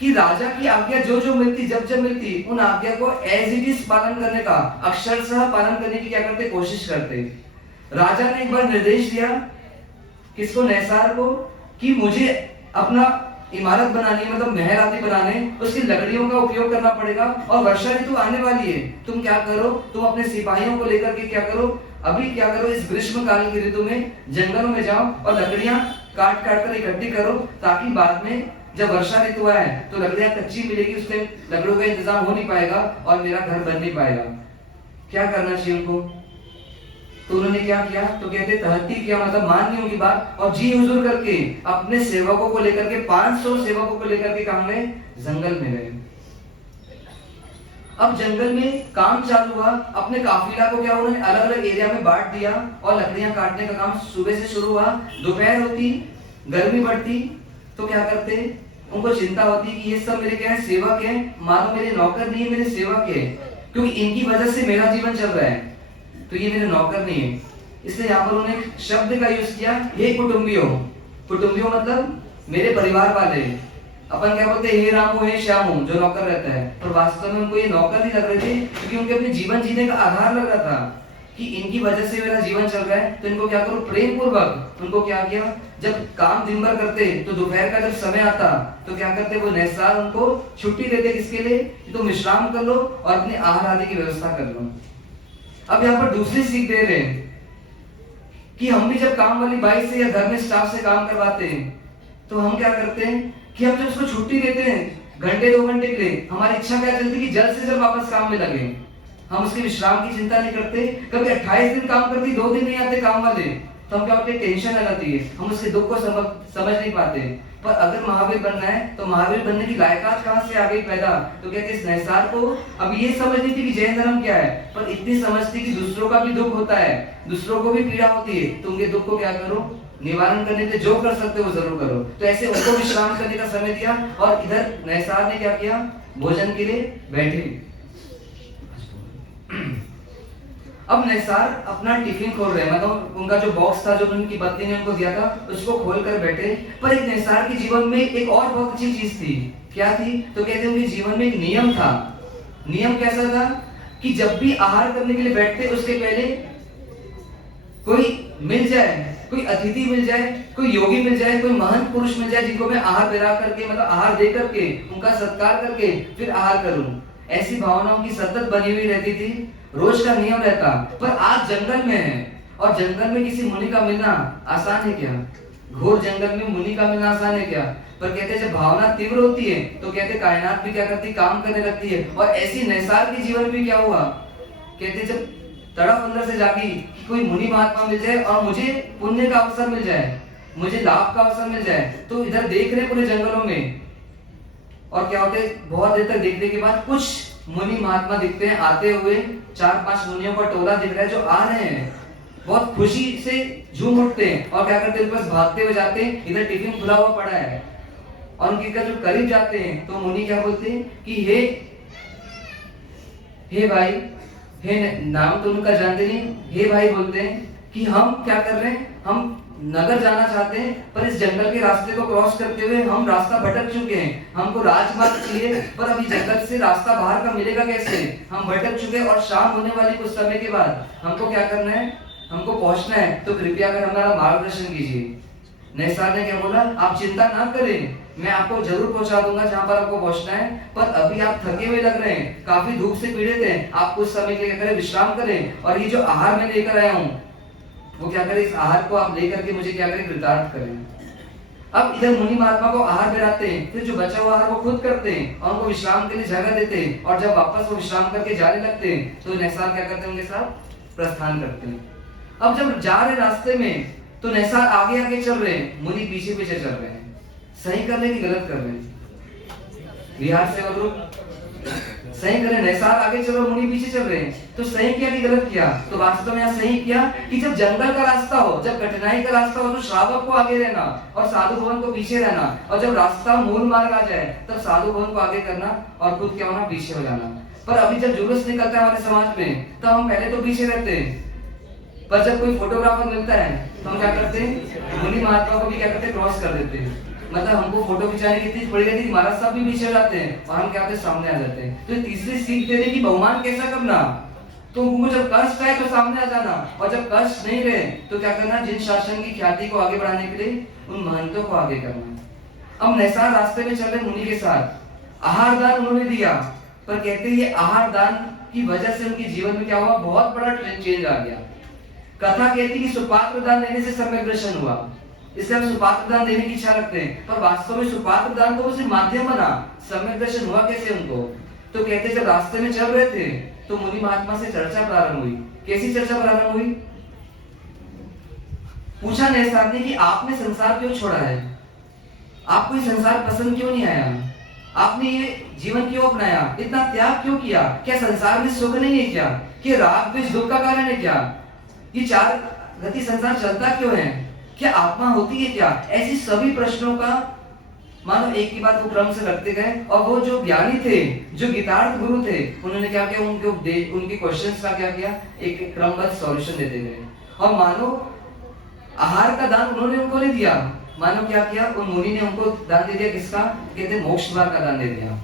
कि राजा की आज्ञा जो जो मिलती, जब जब मिलती, उन आज्ञा को एज इट इज पालन करने का, अक्षरशः पालन करने की क्या करते, कोशिश करते। राजा ने एक बार निर्देश दिया किसको, नैसार को, कि मुझे अपना इमारत बनानी है, मतलब महल आदि बनाने, उसकी लकड़ियों का उपयोग करना पड़ेगा, और वर्षा ऋतु आने वाली है। तुम क्या करो, तुम अपने सिपाहियों को लेकर के क्या करो, अभी क्या करो, इस ग्रीष्म काल की ऋतु में जंगलों में जाओ और लकड़ियां काट काट कर इकट्ठी करो, ताकि बाद में जब वर्षा ऋतु आए तो लकड़ियां कच्ची मिलेगी, उससे लकड़ियों का इंतजाम हो नहीं पाएगा और मेरा घर बन नहीं पाएगा। क्या करना चाहिए उनको? तो उन्होंने क्या किया? तो कहते तहती किया, मतलब मान ली उनकी बात और जी हुजूर करके अपने सेवकों को लेकर के, 500 सेवकों को लेकर के कहां गए? जंगल में गए। अब जंगल में काम चालू हुआ। अपने काफिला को क्या उन्होंने अलग अलग एरिया में बांट दिया और लकड़ियां काटने का काम सुबह से शुरू हुआ। दोपहर होती, गर्मी बढ़ती, तो क्या करते? उनको चिंता होती कि ये सब मेरे क्या है, सेवक है, मानो मेरे नौकर नहीं है, मेरे सेवक है, क्योंकि इनकी वजह से मेरा जीवन चल रहा है, तो ये मेरे नौकर नहीं है। इसलिए यहाँ पर उन्होंने शब्द का यूज किया, हे कुटुंबियों। कुटुंबियों मतलब मेरे परिवार वाले। अपन क्या बोलते हैं, हे रामू हे श्यामू, जो नौकर रहता है, पर वास्तव में उनको ये नौकर नहीं लग रहे थे, क्योंकि उनके अपने जीवन जीने का आधार लग रहा था कि इनकी वजह से मेरा जीवन चल रहा है। तो इनको क्या करो, प्रेम पूर्वक उनको क्या किया, जब काम दिन भर करते तो दोपहर का जब समय आता तो क्या करते, वो नैसार उनको छुट्टी देते, किसके लिए? कि तुम विश्राम कर लो और अपने आहार आदि की व्यवस्था कर लो। अब यहाँ पर दूसरी सीख दे रहे हैं कि हम भी जब काम वाली बाई से या घर में स्टाफ से काम करवाते हैं तो हम क्या करते हैं कि हम जब उसको छुट्टी देते हैं घंटे 2 घंटे के लिए, हमारी इच्छा क्या चलती है कि जल्द से जल्द वापस काम में लगे। हम उसके विश्राम की चिंता नहीं करते। कभी 28 दिन काम करती, 2 दिन नहीं आते काम वाले, तो हम क्या होते, टेंशन आ जाती है, हम उसके दुख को समझ नहीं पाते। पर अगर महावीर बनना है तो महावीर बनने की लायकात कहां से आ गई पैदा? तो कहते इस नैसार को अब ये समझ नहीं थी कि जैन धर्म क्या है, पर इतनी समझ थी कि दूसरों का भी दुख होता है, दूसरों को भी पीड़ा होती है, तो उनके दुख को क्या करो, निवारण करने के जो कर सकते हो जरूर करो। तो ऐसे उनको विश्राम करने का समय दिया और इधर नैसार ने क्या किया, भोजन के लिए बैठे। अब नैसार अपना टिफिन खोल रहे हैं, मतलब उनका जो बॉक्स था जो उनकी पत्नी ने उनको दिया था उसको खोल कर बैठे। पर एक नैसार के जीवन में एक और बहुत अच्छी चीज थी। क्या थी? तो कहते हैं उनके जीवन में एक नियम था। नियम कैसा था कि जब भी आहार करने के लिए बैठते उसके पहले कोई मिल जाए, कोई अतिथि मिल जाए, कोई योगी मिल जाए, कोई महंत पुरुष मिल जाए जिनको मैं आहार दिला करके, मतलब आहार दे करके उनका सत्कार करके फिर आहार करूं, ऐसी भावनाओं की सतत बनी हुई रहती थी। रोज का नियम रहता। पर आज जंगल में है और जंगल में किसी मुनि का मिलना आसान है क्या? घोर जंगल में मुनि का मिलना आसान है क्या? पर कहते जब भावना तीव्र होती है तो कहते कायनात भी क्या करती, काम करने लगती है। और ऐसी नैसार के जीवन में क्या हुआ, कहते जब तड़प अंदर से जागी कि कोई मुनि महात्मा मिल जाए और मुझे पुण्य का अवसर मिल जाए, मुझे लाभ का अवसर मिल जाए। तो इधर देख रहे पूरे जंगलों में, और क्या होते बहुत देर तक देखने के बाद कुछ मुनि महात्मा दिखते हैं आते हुए, 4-5 मुनियों का टोला दिख रहा है जो आ रहे हैं, बहुत खुशी से झूम उठते हैं और क्या करते हैं, उनके पास भागते हुए जाते हैं। इधर टिफिन खुला हुआ पड़ा है और उनके जो करीब जाते हैं तो मुनि क्या बोलते हैं कि हे भाई, हे नाम तो उनका जानते नहीं, हे भाई बोलते हैं कि हम क्या कर रहे हैं, हम नगर जाना चाहते हैं, पर इस जंगल के रास्ते को क्रॉस करते हुए हम रास्ता भटक चुके हैं। हमको राजमार्ग चाहिए, पर अभी जंगल से रास्ता बाहर का मिलेगा कैसे? हम भटक चुके हैं और शाम होने वाली कुछ समय के बाद हमको क्या करना है, हमको पहुंचना है, तो कृपया कर हमारा मार्गदर्शन कीजिए। नैसार ने क्या बोला, आप चिंता ना करें, मैं आपको जरूर पहुंचा दूंगा जहां पर आपको पहुंचना है, पर अभी आप थके हुए लग रहे हैं, काफी धूप से पीड़ित हैं, आप कुछ समय के लिए करें विश्राम करें, और ये जो आहार मैं लेकर आया हूं वो क्या करें, इस आहार को आप लेकर के मुझे क्या करें, कृतार्थ करें। अब इधर मुनि महात्मा को आहार कराते हैं, फिर जो बचा हुआ आहार वो खुद करते हैं और उनको विश्राम के लिए जगह देते हैं, और जब वापस वो विश्राम करके जाने लगते हैं तो नैसार क्या करते हैं, उनके साथ प्रस्थान करते हैं। अब जब जा रहे रास्ते में तो नैसार आगे आगे चल रहे हैं, मुनि पीछे पीछे चल रहे हैं। सही कर रहे हैं कि गलत कर रहे हैं? बिहार से ग्रुप सही करे, नैसार आगे चल रहे, मुनि पीछे चल रहे हैं, तो सही किया कि गलत किया? तो वास्तव में यहाँ सही किया कि जब जंगल का रास्ता हो, जब कठिनाई का रास्ता हो, तो श्रावक को आगे रहना और साधु भवन को पीछे रहना, और जब रास्ता मूल मार्ग आ जाए तब साधु भवन को आगे करना और खुद क्या होना, पीछे हो जाना। पर अभी जब जुलूस निकलता है हमारे समाज में, तब हम पहले तो पीछे रहते हैं, पर जब कोई फोटोग्राफर मिलता है तो हम क्या करते हैं, मुनि महात्मा को भी क्या करते हैं, क्रॉस कर देते हैं। मतलब हमको फोटो खिंचाने की इतनी पड़ गई थी, महाराज साहब भी पीछे जाते हैं और हम क्या करते हैं, सामने आ जाते हैं। तो तीसरी सीख दे रही कि बहुमान कैसा करना, तो उनको जब कष्ट आए तो सामने आ जाना, और जब कष्ट नहीं रहे तो क्या करना, जिन शासन की ख्याति को आगे बढ़ाने के लिए उन महंतों को आगे करना। अब नैसार रास्ते में चले मुनि के साथ, आहार दान उन्होंने दिया, पर कहते हैं ये आहार दान की वजह से उनके जीवन में क्या हुआ, बहुत बड़ा चेंज आ गया। कथा कहती कि सुपात्र दान देने से सम्यक दर्शन हुआ, इसलिए हम सुपात्र दान देने की इच्छा रखते हैं, पर वास्तव में सुपात्र दान तो उसी माध्यम बना, सम्यक दर्शन हुआ कैसे उनको? तो कहते जब रास्ते में चल रहे थे तो मुनि महात्मा से चर्चा प्रारंभ हुई। कैसी चर्चा प्रारंभ हुई? पूछा नैसार ने कि आपने संसार क्यों छोड़ा है, आपको ये संसार पसंद क्यों नहीं आया, आपने ये जीवन क्यों अपनाया, इतना त्याग क्यों किया, क्या संसार में सुख नहीं है क्या, कि राग द्वेष दुख का कारण है क्या, ये चार गति संसार चलता क्यों है, क्या आत्मा होती है क्या? ऐसी सभी प्रश्नों का मानो एक की बात वो क्रम से रखते गए, और वो जो ज्ञानी थे, जो गीतार्थ गुरु थे, उन्होंने क्या किया, उनके क्वेश्चंस का क्या किया, एक क्रमबद्ध सॉल्यूशन देते गए। और मानो आहार का दान उन्होंने उनको नहीं दिया, मानो क्या किया, उन मुनि ने उनको दान दे दिया, किसका? कहते मोक्ष द्वार का दान दे दिया।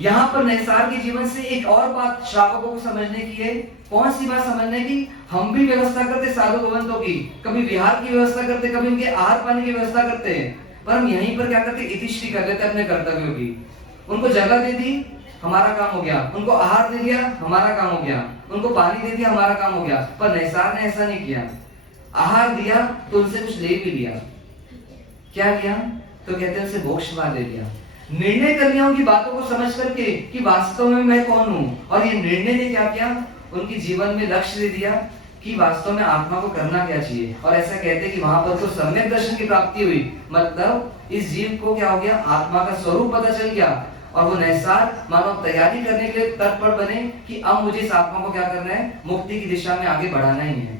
यहाँ पर नैसार के जीवन से एक और बात श्रावकों को समझने की है। कौन सी बात समझने की? हम भी व्यवस्था करते साधु भवनों की, कभी विहार की व्यवस्था करते, कभी उनके आहार पानी की व्यवस्था करते हैं, पर हम यहीं पर क्या करते, इतिश्री कर लेते अपने कर्तव्यों की। उनको जगह दे दी, हमारा काम हो गया, उनको आहार दे दिया, हमारा काम हो गया, उनको पानी दे दिया, हमारा काम हो गया। पर नैसार ने ऐसा नहीं किया, आहार दिया तो उनसे कुछ ले भी लिया। क्या किया? तो कहते हैं उनसे मोक्ष द्वार दे दिया। निर्णय कर लिया उनकी बातों को समझ करके कि वास्तव में मैं कौन हूं, और ये निर्णय ने क्या किया, उनके जीवन में लक्ष्य दे दिया कि वास्तव में आत्मा को करना क्या चाहिए। और ऐसा कहते हैं कि वहां पर तो सम्यक दर्शन की प्राप्ति हुई, मतलब इस जीव को क्या हो गया, आत्मा का स्वरूप पता चल गया, और वो नैसार मानव तैयारी करने के लिए तत्पर बने कि अब मुझे इस आत्मा को क्या करना है, मुक्ति की दिशा में आगे बढ़ाना ही है।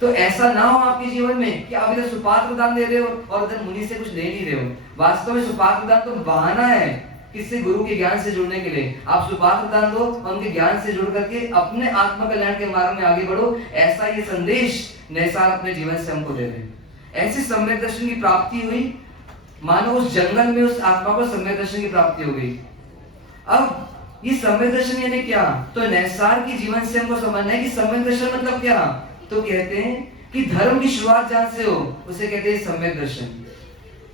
तो ऐसा ना हो आपके जीवन में कि आप इधर सुपात्र दान दे रहे हो और इधर मुनि से कुछ ले नहीं रहे हो। वास्तव में सुपात्र दान तो बहाना है, किससे? गुरु के ज्ञान से जुड़ने के लिए। आप सुपात्र दान दो और उनके ज्ञान से जुड़ करके अपने आत्म कल्याण के मार्ग में आगे बढ़ो, ऐसा ये संदेश नैसार अपने जीवन से हमको दे रहे हैं। ऐसे सम्यक दर्शन की प्राप्ति हुई, मानो उस जंगल में उस आत्मा को सम्यक दर्शन की प्राप्ति हो गई। अब ये सम्यक दर्शन यानी क्या? तो नैसार के जीवन से हमको समझना है कि सम्यक दर्शन मतलब क्या। तो कहते हैं कि धर्म की शुरुआत जहां से हो उसे कहते हैं सम्यक दर्शन।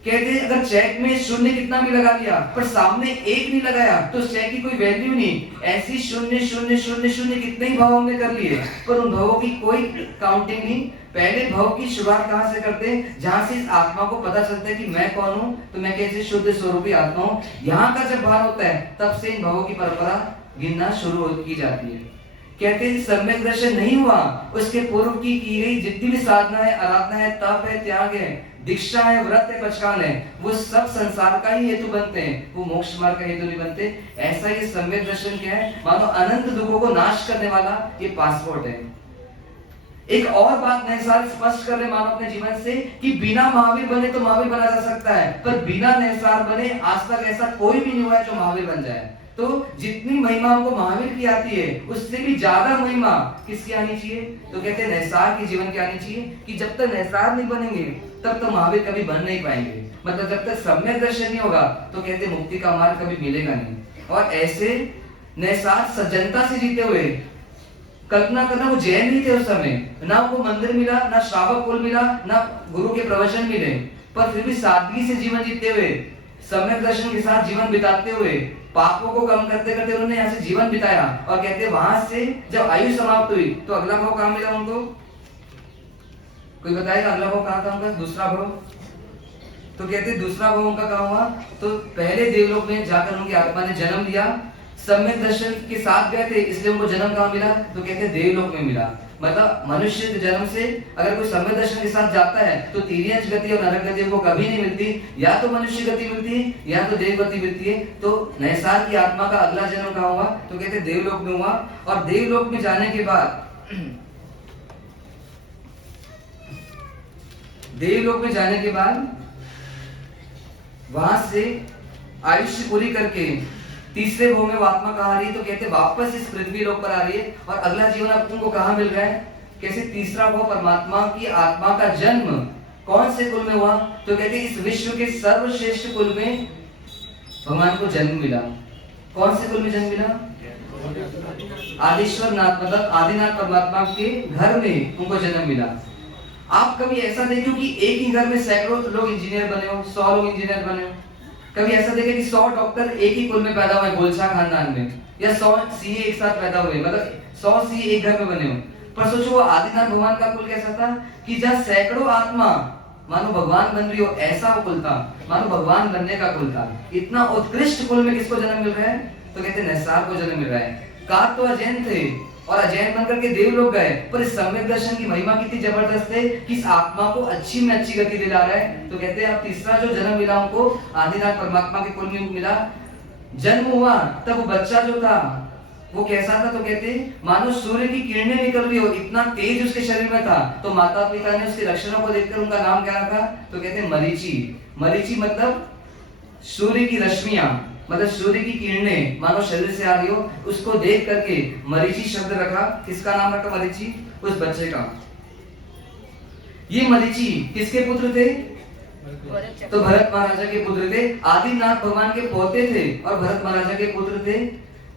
कहते हैं अगर चेक में शून्य कितना भी लगा दिया पर सामने एक नहीं लगाया तो चेक की कोई वैल्यू नहीं। ऐसी शून्य शून्य शून्य शून्य कितने ही भाव हमने कर लिए पर उन भावों की कोई काउंटिंग नहीं। पहले भाव की शुरुआत कहां से करते हैं? जहां से इस आत्मा को पता चलता है कि मैं कौन हूं, तो मैं कैसे शुद्ध स्वरूपी आत्मा हूं। यहाँ का जब भाव होता है तब से इन भावों की परंपरा गिनना शुरू की जाती है। कहते हैं सम्यक दर्शन नहीं हुआ, उसके पूर्व की गई जितनी भी साधना है, आराधना है, तप है, त्याग है, दीक्षा है, व्रत है, पचकान है, वो सब संसार का ही हेतु बनते हैं, वो मोक्ष मार्ग का हेतु नहीं बनते। ऐसा ये सम्यक दर्शन क्या है? मानो अनंत दुखों को नाश करने वाला ये पासपोर्ट है। एक और बात नैसार स्पष्ट कर रहे मानो अपने जीवन से कि बिना महावीर बने तो महावीर बना जा सकता है, पर बिना नैसार बने आज तक ऐसा कोई भी नहीं हुआ है जो महावीर बन जाए। तो जितनी महिमा हमको महावीर की आती है उससे भी ज्यादा महिमा किसकी आनी चाहिए? तो कहते हैं नैसार के जीवन की आनी चाहिए कि जब तक नैसार नहीं बनेंगे तब तक महावीर कभी बन नहीं पाएंगे। मतलब जब तक सम्यक दर्शन नहीं होगा तो कहते मुक्ति का मार्ग कभी मिलेगा नहीं। और ऐसे नैसार सज्जनता से जीते हुए, कल्पना करना वो जैन नहीं थे उस समय, ना वो मंदिर मिला, ना श्रावक कुल मिला, ना गुरु के प्रवचन मिले, पर फिर भी सादगी से जीवन जीते हुए सम्यक दर्शन के साथ जीवन बिताते हुए पापों को कम करते करते उन्होंने यहाँ से जीवन बिताया, और कहते वहां से जब आयु समाप्त हुई तो अगला भाव कहाँ मिला उनको? कोई बताएगा अगला भाव कहाँ था उनका? दूसरा भाव। तो कहते दूसरा भाव उनका कहाँ हुआ? तो पहले देवलोक में जाकर उनकी आत्मा ने जन्म लिया। सम्यक दर्शन के साथ गए थे, इसलिए उनको जन्म कहाँ मिला? तो कहते देवलोक में मिला। मतलब मनुष्य के जन्म से अगर कोई सम्यक दर्शन के साथ जाता है तो तिर्यंच गति और नरक गति को कभी नहीं मिलती, या तो मनुष्य गति मिलती है या तो देव गति मिलती है। तो नैसार की आत्मा का अगला जन्म कहाँ हुआ? तो कहते देवलोक में हुआ। और देवलोक में जाने के बाद देवलोक में जाने के बाद वहां से आयुष्य पूरी करके तीसरे भाव में वो आत्मा कहाँ आ रही है? तो कहते वापस इस पृथ्वी लोक पर आ रही है। और अगला जीवन अब तुमको कहाँ मिल रहा है? कैसे? तीसरा भाव परमात्मा की आत्मा का जन्म कौन से कुल में हुआ? तो कहते इस विश्व के सर्वश्रेष्ठ कुल में भगवान को जन्म मिला। कौन से कुल में जन्म मिला? आदिश्वर नाथ, मतलब आदिनाथ परमात्मा के घर में उनको जन्म मिला। आप कभी ऐसा देखो कि एक ही घर में सैकड़ों लोग इंजीनियर बने हो, 100 लोग इंजीनियर बने हो। कभी ऐसा देखे कि 100 डॉक्टर एक ही कुल में पैदा हुए गोलछा खानदान में, या 100 सीए एक साथ पैदा हुए, मतलब 100 सीए एक घर में बने हो। पर सोचो वो आदिनाथ भगवान का कुल कैसा था कि जहाँ सैकड़ों आत्मा मानो भगवान बन रही हो, ऐसा वो कुल था, मानो भगवान बनने का कुल था। इतना उत्कृष्ट कुल में किसको जन्म मिल रहा है? तो कहते नैसार को जन्म मिल रहा है। कार तो अजैन थे और अजैन बनकर के देवलोक गए, पर इस सम्यक दर्शन की महिमा कितनी जबरदस्त है कि इस आत्मा को अच्छी में अच्छी गति दिला रहा है। तो कहते हैं अब तीसरा जो जन्म मिला उनको आदिनाथ परमात्मा के कुल में मिला। जन्म हुआ तब वो बच्चा जो था वो कैसा था? तो कहते मानो सूर्य की किरणें निकल रही हो, इतना तेज उसके शरीर में था। तो माता पिता ने उसके लक्षणों को देखकर उनका नाम क्या रखा? तो कहते मरीचि। मरीचि मतलब सूर्य की रश्मियां, मतलब सूर्य की किरणें मानो शरीर से आ रही हो, उसको देख करके मरीचि शब्द रखा। किसका नाम रखा? मरीचि, उस बच्चे का। ये मरीचि किसके पुत्र थे? तो भरत महाराजा के पुत्र थे। आदिनाथ भगवान के पोते थे और भरत महाराजा के पुत्र थे।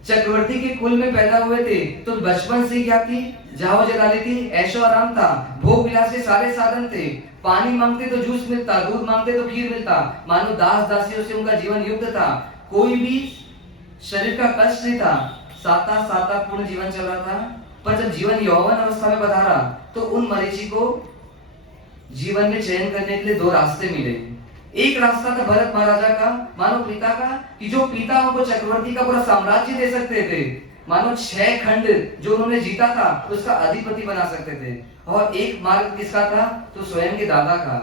चक्रवर्ती के कुल में पैदा हुए थे। तो बचपन से क्या थी? जाओ जलाली थी, ऐशो आराम था, भोग विलास के सारे साधन थे। पानी मांगते तो जूस मिलता, दूध मांगते तो खीर मिलता, मानो दास दासियों से उनका जीवन युक्त था। कोई भी शरीर का कष्ट नहीं था, साता साता पूर्ण जीवन चल रहा था। पर जब जीवन यौवन अवस्था में पधारा तो उन मरीचि को जीवन में चयन करने के लिए 2 रास्ते मिले। एक रास्ता था भरत महाराजा का, मानो पिता का, कि जो पिता उनको चक्रवर्ती का पूरा साम्राज्य दे सकते थे, मानो 6 खंड जो उन्होंने जीता था उसका अधिपति बना सकते थे। और एक मार्ग किसका था? तो स्वयं के दादा का।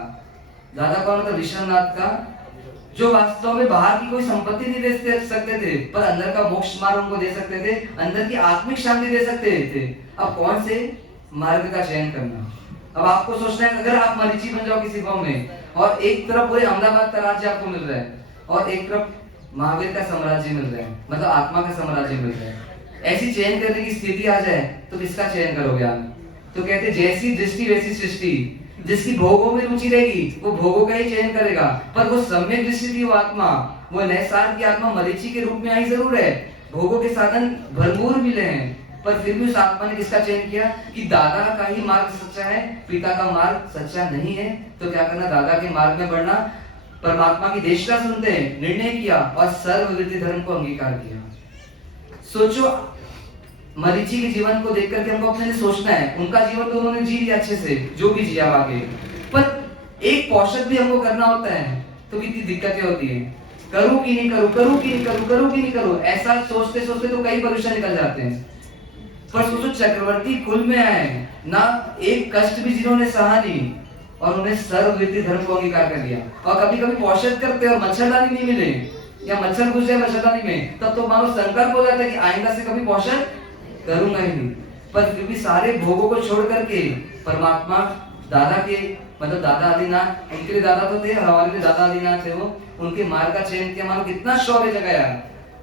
दादा कौन? मतलब ऋषभनाथ का, जो वास्तव में बाहर की कोई संपत्ति नहीं दे सकते थे, पर अंदर का मोक्ष मार्ग उनको दे सकते थे, अंदर की आत्मिक शांति दे सकते थे। अब कौन से मार्ग का चयन करना? अब आपको सोचना है, अगर आप मरीचि बन जाओ किसी गांव में और एक तरफ पूरे अहमदाबाद का राज्य आपको मिल रहा है और एक तरफ महावीर का साम्राज्य मिल रहा है, मतलब आत्मा का साम्राज्य मिल रहा है, ऐसी चयन करने की स्थिति आ जाए तो किसका चयन करोगे आप? तो कहते जैसी दृष्टि वैसी सृष्टि। जिसकी भोगों में रुचि रहेगी वो भोगों का ही चयन करेगा। पर वो सम्यक दृष्टि की वो आत्मा, वो नैसार की आत्मा मरीचि के रूप में आई जरूर है, भोगों के साधन भरपूर मिले हैं, पर फिर भी उस आत्मा ने किसका चयन किया कि दादा का ही मार्ग सच्चा है, पिता का मार्ग सच्चा नहीं है। तो क्या करना? दादा के मार्ग में बढ़ना। परमात्मा की देशना सुनते हैं, निर्णय किया और सर्ववृत्ति धर्म को अंगीकार किया। सोचो मरीचि के जीवन को देख करके हमको अपने सोचना है, उनका जीवन तो उन्होंने जी लिया अच्छे से, जो भी जिया आगे, पर एक पोषक भी हमको करना होता है तो कितनी दिक्कतें होती है। करूं कि नहीं करूं, करूं कि नहीं करूं, करूं कि नहीं करूं, ऐसा सोचते सोचते तो कई परेशान निकल जाते हैं। पर सोचो चक्रवर्ती कुल में आए ना, एक कष्ट भी जिन्होंने सहा नहीं और उन्हें सर्ववृत्ति धर्म को अंगीकार कर लिया। और कभी कभी पोषक करते और मच्छरदानी नहीं मिले या मच्छर घुस जाए मच्छरदानी में, तब तो मानो संकल्प हो जाता है कि आइंदा से कभी पोषक करूंगा ही नहीं। पर फिर भी सारे भोगों को छोड़ करके परमात्मा दादा के, मतलब दादा आदिनाथ, उनके लिए दादा तो थे, हमारे लिए दादा आदिनाथ थे, वो उनके मार्ग का चयन किया, मानो कितना शौर्य जगाया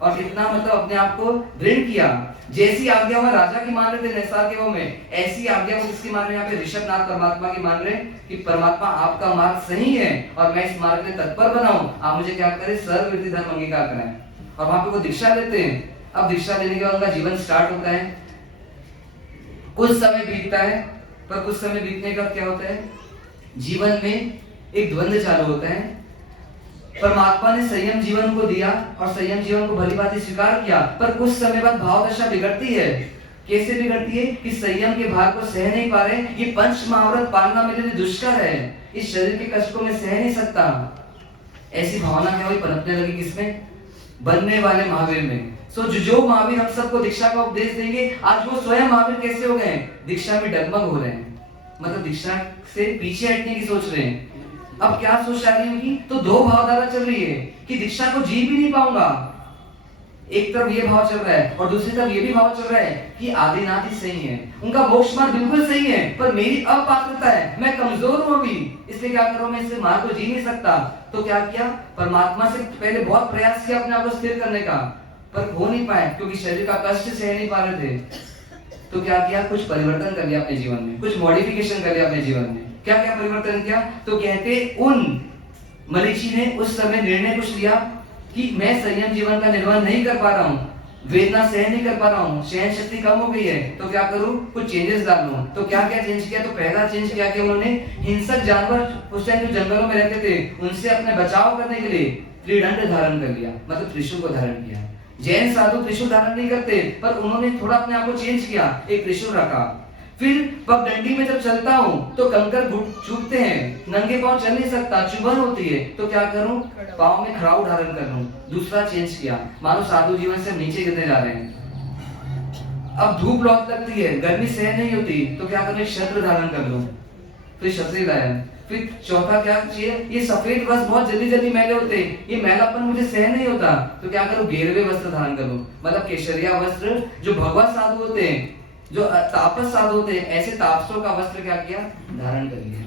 और कितना मतलब अपने आप को दृढ़ किया। जैसी आज्ञा वो राजा की मान रहे थे नैसार के वो में, ऐसी आज्ञा वो किसकी मान रहे हैं? यहाँ पे ऋषभनाथ परमात्मा की मान रहे कि परमात्मा आपका मार्ग सही है और मैं इस मार्ग में तत्पर बनाऊं, आप मुझे क्या करें? सर्ववृत्ति धर्म अंगीकार कराएं। और वहां पे वो दीक्षा लेते हैं। अब दीक्षा लेने के बाद उनका जीवन स्टार्ट होता है। कुछ समय बीतता है, पर कुछ समय बीतने का क्या होता है? जीवन में एक द्वंद्व चालू होता है। परमात्मा ने संयम जीवन को दिया और संयम जीवन को भली भांति स्वीकार किया, पर कुछ समय बाद भाव दशा बिगड़ती है। कैसे बिगड़ती है कि संयम के भार को सह नहीं पा रहे, ये पंच महाव्रत पालना मेरे लिए दुष्कर है, इस शरीर के कष्ट को मैं सह नहीं सकता। ऐसी भावना क्या हुई, पनपने लगी किसमें? बनने वाले महावीर में। सो जो महावीर हम सबको दीक्षा का उपदेश देंगे, आज वो स्वयं महावीर कैसे हो गए? दीक्षा में डगमग हो रहे हैं, मतलब दीक्षा से पीछे हटने की सोच रहे हैं। अब क्या सोच आ रही होगी? तो दो भावधारा चल रही है कि दीक्षा को जी भी नहीं पाऊंगा। एक तरफ ये भाव चल रहा है और दूसरी तरफ ये भी भाव चल रहा है कि आदिनाथ ही सही है, उनका मोक्ष मार्ग बिल्कुल सही है, पर मेरी अपात्रता है, मैं कमजोर हूं अभी, इसलिए क्या करूं, मैं इस मार्ग को जी नहीं सकता। तो क्या किया? परमात्मा से पहले बहुत प्रयास किया अपने आप को स्थिर करने का, पर हो नहीं पाए क्योंकि शरीर का कष्ट सह नहीं पा रहे थे। तो क्या किया? कुछ परिवर्तन कर लिया अपने जीवन में, कुछ मॉडिफिकेशन कर लिया अपने जीवन में। क्या क्या परिवर्तन किया? तो कहते उन मरीचि ने उस समय निर्णय कुछ लिया कि मैं संयम जीवन का निर्वाह नहीं कर पा रहा हूँ, वेदना सहन नहीं कर पा रहा हूँ, सहन शक्ति कम हो गई है, तो क्या करूँ, कुछ चेंजेस डाल लूं। तो क्या क्या चेंज किया? तो पहला चेंज क्या किया उन्होंने? हिंसक जानवर उस टाइम जो जंगलों में रहते थे उनसे अपने बचाव करने के लिए त्रिदंड धारण कर लिया, मतलब त्रिशूल को धारण किया। जैन साधु त्रिशूल धारण नहीं करते, पर उन्होंने थोड़ा अपने आप को चेंज किया, एक त्रिशूल रखा। फिर पगडंडी में जब चलता हूँ तो कंकर चुभते हैं, नंगे पांव चल नहीं सकता, चुभन होती है, तो क्या करूं, पांव में खड़ाऊ धारण कर लूं। दूसरा चेंज किया, मानो साधु जीवन से नीचे गिरने जा रहे हैं। अब धूप बहुत लगती है, गर्मी सहन नहीं होती, तो क्या करूं, शस्त्र धारण कर लूं। फिर शस्त्र लाया। फिर चौथा क्या चाहिए? ये सफेद वस्त्र बहुत जल्दी जल्दी मैले होते, ये मैलापन मुझे सहन नहीं होता, तो क्या करूं, गेरवे वस्त्र धारण करूं, मतलब केशरिया वस्त्र। जो भगवत साधु होते हैं, जो तापस साधु होते हैं, ऐसे तापसों का वस्त्र क्या किया, धारण कर लिया।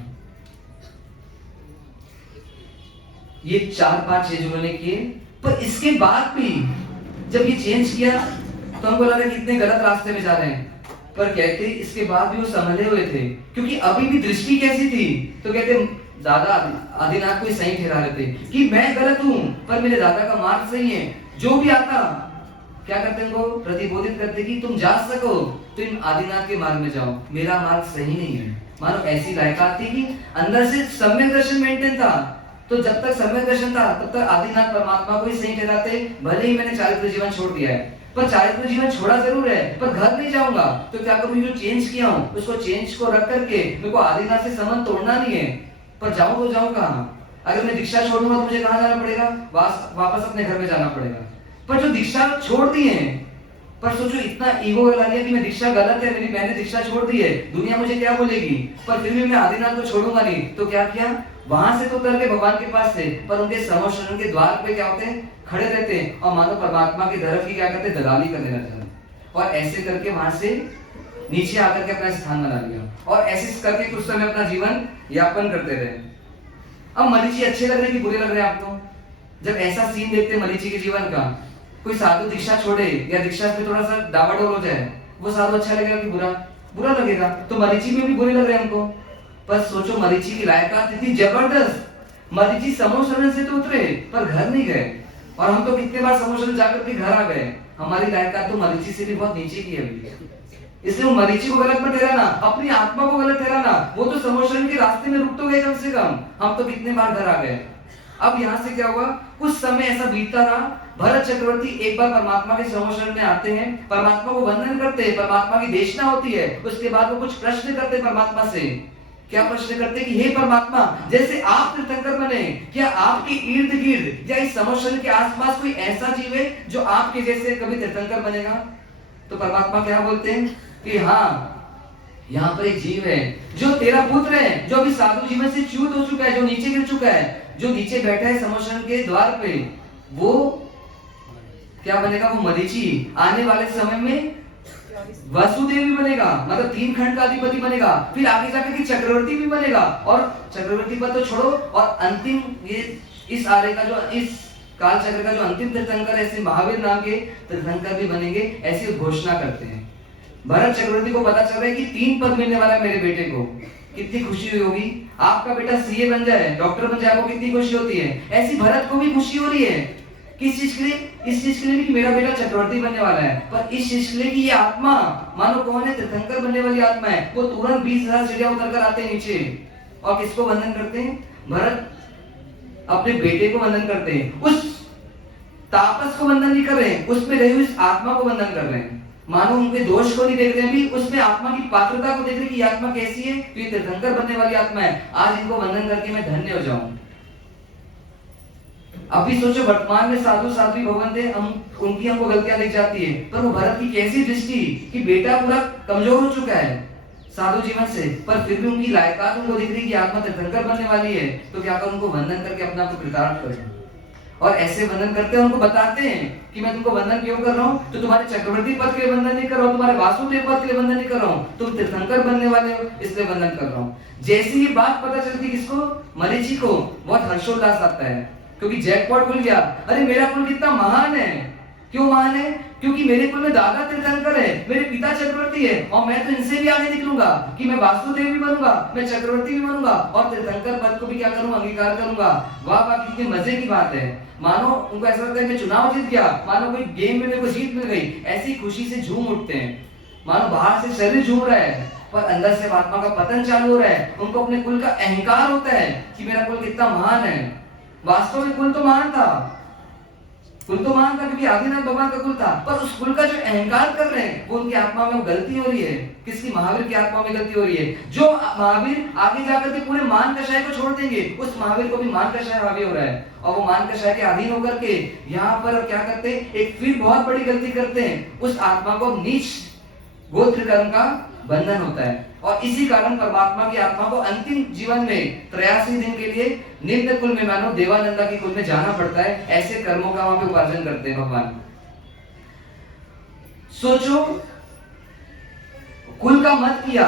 ये 4-5 चीज उन्होंने किए, पर इसके बाद भी जब ये चेंज किया तो हमको लगा कि इतने गलत रास्ते में जा रहे हैं, पर कहते इसके बाद भी वो संभले हुए थे, क्योंकि अभी भी दृष्टि कैसी थी, तो कहते दादा आदिनाथ को सही ठहरा रहे थे कि मैं गलत हूं पर मेरे दादा का मार्ग सही है। जो भी आता क्या करते हैं, वो प्रतिबोधित करते कि तुम जा सको तुम आदिनाथ के मार्ग में जाओ, मेरा मार्ग सही नहीं है। मानो ऐसी लायकात थी कि अंदर से सम्यक दर्शन मेंटेन था, तो जब तक सम्यक दर्शन था तब तक आदिनाथ परमात्मा को ही सही ठहराते। भले ही मैंने चारित्र जीवन छोड़ दिया है, पर चारित्र जीवन छोड़ा जरूर है, पर घर नहीं जाऊंगा, तो क्या करूं, जो चेंज किया हूं उसको चेंज को रख करके मेरे को आदिनाथ से संबंध तोड़ना नहीं है, पर जाऊं तो जाऊं कहां? अगर मैं दीक्षा छोड़ूंगा तो मुझे कहां जाना पड़ेगा, वापस अपने घर में जाना पड़ेगा। पर जो दीक्षा छोड़ दी है, पर सोचो इतना ईगो लगा लिया कि मैं दीक्षा गलत है, मैंने दीक्षा छोड़ दी है, दुनिया मुझे क्या बोलेगी, पर फिर भी मैं आदिनाथ को छोड़ूंगा नहीं। तो क्या किया, वहां से तो उतर के भगवान के पास थे, पर उनके समोशरण के द्वार पे क्या होते हैं, खड़े रहते हैं और मानो परमात्मा की तरफ की क्या करते, दलाली करने लगते हैं, और ऐसे करके वहां से नीचे आकर के अपना स्थान बना लिया, और ऐसे करके कुछ समय अपना जीवन यापन करते रहे। अब मरीचि अच्छे लग रहे कि बुरे लग रहे आपको? जब ऐसा सीन देखते मरीचि के जीवन का, कोई साधु दीक्षा छोड़े या दीक्षा पे थोड़ा सा डावाडोल हो जाए, वो साधु अच्छा लगेगा कि बुरा लगेगा? तो मरीचि में भी बुरे लग रहे हमको। पर सोचो मरीचि की लायकात इतनी जबरदस्त, मरीचि समोशरण से तो उतरे पर घर नहीं गए, और हम तो कितने बार समोशरण जाकर के घर आ गए। हमारी लायकात तो मरीचि से भी बहुत नीचे की है अभी। इसलिए वो मरीचि को गलत मत ठहराना, अपनी आत्मा को गलत ठहराना। वो तो समोशरण के रास्ते में रुक तो गए कम से कम, हम तो कितने बार घर आ गए। अब यहाँ से क्या हुआ, कुछ समय ऐसा बीतता रहा। भरत चक्रवर्ती एक बार परमात्मा के समोशरण में आते हैं, परमात्मा को वंदन करते हैं, परमात्मा की देशना होती है। उसके बाद वो कुछ प्रश्न करते हैं परमात्मा से। क्या प्रश्न करते हैं कि हे परमात्मा, जैसे आप तीर्थंकर बने, क्या आपके इर्द गिर्द या इस समोशरण के आसपास कोई ऐसा जीव है जो आपके जैसे कभी तीर्थंकर बनेगा? तो परमात्मा क्या बोलते हैं कि हाँ, यहाँ पर एक जीव है जो तेरा पुत्र है, जो अभी साधु जीवन से च्युत हो चुका है, जो नीचे गिर चुका है, जो नीचे बैठा है समोशरण के द्वार पे। वो क्या बनेगा, वो मरीचि आने वाले समय में वासुदेव भी बनेगा, मतलब 3 खंड का अधिपति बनेगा। फिर आगे जाकर के चक्रवर्ती भी बनेगा, और चक्रवर्ती पर तो छोड़ो, और अंतिम ये इस आर्य का जो इस काल चक्र का जो अंतिम तीर्थंकर ऐसे महावीर नाम के तीर्थंकर भी बनेंगे, ऐसी घोषणा करते हैं। भरत चक्रवर्ती को पता चल रहा है कि 3 पद मिलने वाला है मेरे बेटे को। कितनी खुशी हुई होगी, आपका बेटा सीए बन जाए, डॉक्टर बन जाए, आपको कितनी खुशी होती है। ऐसी भरत को भी खुशी हो रही है। किस चीज के लिए? इस चीज के लिए कि मेरा बेटा चक्रवर्ती बनने वाला है, पर इस चीज के लिए कि ये आत्मा, मानो कौन है, तीर्थंकर बनने वाली आत्मा है, वो तुरंत 20,000 सीढ़ियां उतर कर आते हैं नीचे, और किसको वंदन करते हैं? भरत अपने बेटे को वंदन करते हैं, उस तापस को वंदन नहीं कर रहे हैं, उसमें रही हुई आत्मा को वंदन कर रहे हैं। मानो उनके दोष को नहीं देख रहे हैं, भी उसमें आत्मा की पात्रता को देख रहे हैं कि ये आत्मा कैसी है, तो ये तीर्थंकर बनने वाली आत्मा है, आज इनको वंदन करके मैं धन्य हो जाऊं। अभी सोचो वर्तमान में साधु साध्वी भगवान थे, हम उनकी हमको गलतियां दिख जाती है, पर वो भरत की कैसी दृष्टि कि बेटा पूरा कमजोर हो चुका है साधु जीवन से, पर फिर भी उनकी लायकात उनको दिख रही कि आत्मा तीर्थंकर बनने वाली है, तो क्या कर उनको वंदन करके अपना आपको कृतार्थ करें। और ऐसे वंदन करते हैं, उनको बताते हैं कि मैं तुमको वंदन क्यों कर रहा हूँ, तो तुम्हारे चक्रवर्ती पद के लिए वंदन नहीं कर रहा हूँ, तुम्हारे वासुदेव पद के लिए वंदन नहीं कर रहा हूँ, तुम तीर्थंकर बनने वाले हो इसलिए वंदन कर रहा हूँ। जैसी ही बात पता चलती किसको, मरीचि को, बहुत हर्षोल्लास आता है, क्योंकि जैकपॉट खुल गया। अरे मेरा कुल कितना महान है, क्यों महान है, क्योंकि मेरे कुल में दादा तीर्थंकर है, मेरे पिता चक्रवर्ती है, और मैं तो इनसे भी आगे निकलूंगा कि मैं वासुदेव भी बनूंगा, मैं चक्रवर्ती भी बनूंगा और तीर्थंकर पद को भी क्या करूंगा, अंगीकार करूंगा। वाह वाह, कितनी मजे की बात है। मानो उनको ऐसा लगता है कि चुनाव जीत गया, मानो कोई गेम में मेरे को जीत मिल गई, ऐसी खुशी से झूम उठते हैं। मानो बाहर से शरीर झूम रहा है पर अंदर से आत्मा का पतन चालू हो रहा है। उनको अपने कुल का अहंकार होता है कि मेरा कुल कितना महान है। वास्तव में कुल तो महान था, कुल तो महान था क्योंकि आदिनाथ भगवान का कुल था, पर उस कुल का जो अहंकार कर रहे हैं वो उनकी आत्मा में गलती हो रही है। किसकी, महावीर की आत्मा में गलती हो रही है। जो महावीर आगे जाकर के पूरे मान कषाय को छोड़ देंगे, उस महावीर को भी मान कषाय हावी हो रहा है, और वो मान कषाय के अधीन होकर के यहाँ पर क्या करते हैं, एक फिर बहुत बड़ी गलती करते हैं, उस आत्मा को नीच गोत्र कर्म का बंधन होता है। और इसी कारण परमात्मा की आत्मा को अंतिम जीवन में 83 दिन के लिए निम्न कुल में, मानो देवानंदा की कुल में जाना पड़ता है। ऐसे कर्मों का वहां पे उपार्जन करते हैं भगवान। सोचो, कुल का मत किया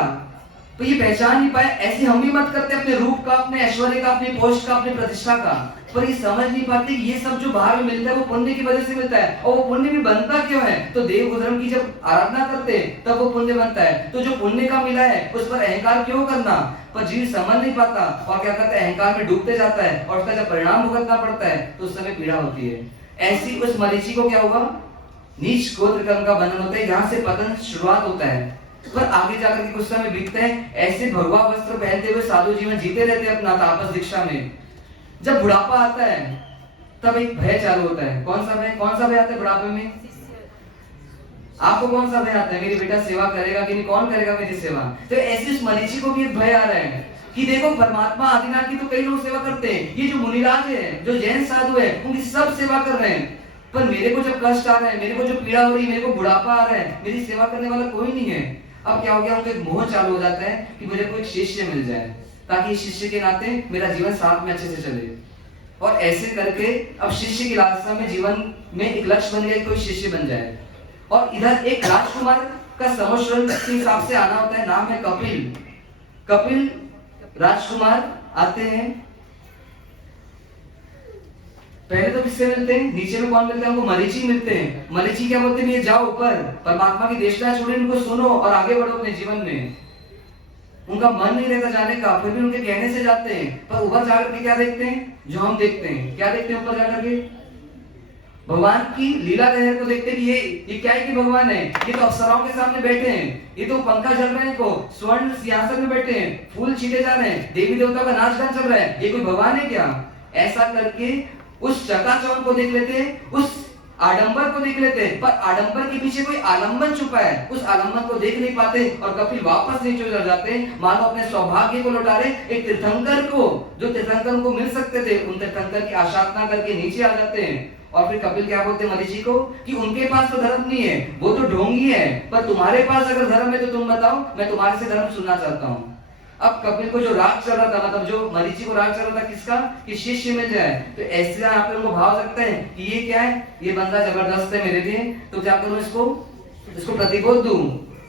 तो ये पहचान नहीं पाए, ऐसे हम भी मत करते अपने रूप का, अपने ऐश्वर्य का, अपने पोस्ट का, अपने प्रतिष्ठा का, पर ये समझ नहीं पाते कि ये सब जो बाहर में मिलता है वो पुण्य की वजह से मिलता है। और वो पुण्य भी बनता क्यों है, तो देव गुजरम की जब आराधना करते हैं तब वो पुण्य बनता है। तो जो पुण्य का मिला है उस पर अहंकार क्यों करना, पर जीव समझ नहीं पाता और क्या करता है, अहंकार में डूबते जाता है, और उसका जब परिणाम भुगतना पड़ता है तो उस समय पीड़ा होती है। ऐसी उस मरीचि को क्या हुआ, नीच गोत्र कर्म का बंधन होता है, यहाँ से पतन शुरुआत होता है। पर आगे जाकर के कुछ समय बीतते हैं, ऐसे भगवा वस्त्र पहनते हुए साधु जीवन जीते रहते हैं अपना तापस दीक्षा में। जब बुढ़ापा आता है तब एक भय चालू होता है। कौन सा भय, कौन सा भय आता है बुढ़ापे में, आपको कौन सा भय आता है, मेरी बेटा सेवा करेगा कि नहीं, कौन करेगा मेरी सेवा। तो ऐसे उस मरीचि को भी एक भय आ रहा है कि देखो परमात्मा आदिनाथ की तो कई लोग सेवा करते हैं, ये जो मुनिराज है, जो जैन साधु है, उनकी सब सेवा कर रहे हैं, पर मेरे को जब कष्ट आ रहा है, मेरे को जो पीड़ा हो रही है, मेरे को बुढ़ापा आ रहा है, मेरी सेवा करने वाला कोई नहीं है। अब क्या हो गया, उनको एक मोह चालू हो जाता है कि मुझे कोई शिष्य मिल जाए ताकि शिष्य के नाते मेरा जीवन साथ में अच्छे से चले। और ऐसे करके अब शिष्य की लालसा में जीवन में एक लक्ष्य बन गया, कोई शिष्य बन जाए। और इधर एक राजकुमार का समोश्वर के हिसाब से आना होता है, नाम है कपिल। कपिल राजकुमार आते हैं, पहले तो किससे मिलते हैं, नीचे में कौन मिलते हैं, उनको मरीचि मिलते हैं। मरीचि क्या बोलते हैं, ये जाओ ऊपर, परमात्मा की देशना छोड़े, इनको सुनो और आगे बढ़ो अपने जीवन में। उनका मन नहीं रहता जाने का, फिर भी उनके कहने से जाते हैं, पर ऊपर जाकर के क्या देखते हैं, जो हम देखते हैं, क्या देखते हैं ऊपर जाकर के, भगवान की लीला लहर को देखते हैं कि ये क्या है कि भगवान है, ये तो अप्सराओं के सामने बैठे हैं, ये तो पंखा चल रहे हैं, को स्वर्ण सिंहासन में बैठे हैं, फूल छीटे जा रहे हैं, देवी देवताओं का नाच गान चल रहा है, ये कोई भगवान है क्या। ऐसा करके उस चकाचौंध को देख लेते हैं, उस आडंबर को देख लेते हैं, पर आडंबर के पीछे कोई आलंबन छुपा है, उस आलंबन को देख नहीं पाते और कपिल वापस नीचे उतर जाते हैं, मानो अपने सौभाग्य को लौटा रहे। एक तीर्थंकर को, जो तीर्थंकर को मिल सकते थे, उन तीर्थंकर की आशाधना करके नीचे आ जाते हैं। और फिर कपिल क्या बोलते हैं मरीचि को कि उनके पास तो धर्म नहीं है, वो तो ढोंगी है, पर तुम्हारे पास अगर धर्म है तो तुम बताओ, मैं तुम्हारे से धर्म सुनना चाहता हूँ। अब कपिल को जो राग चल रहा था, मतलब जो मरीचि को राग चल रहा था किसका, कि शिष्य मिल जाए, तो ऐसे यहाँ पे उनको भाव सकते हैं कि ये क्या है, ये बंदा जबरदस्त है मेरे लिए, तो क्या करूं, इसको प्रतिबोध दूं।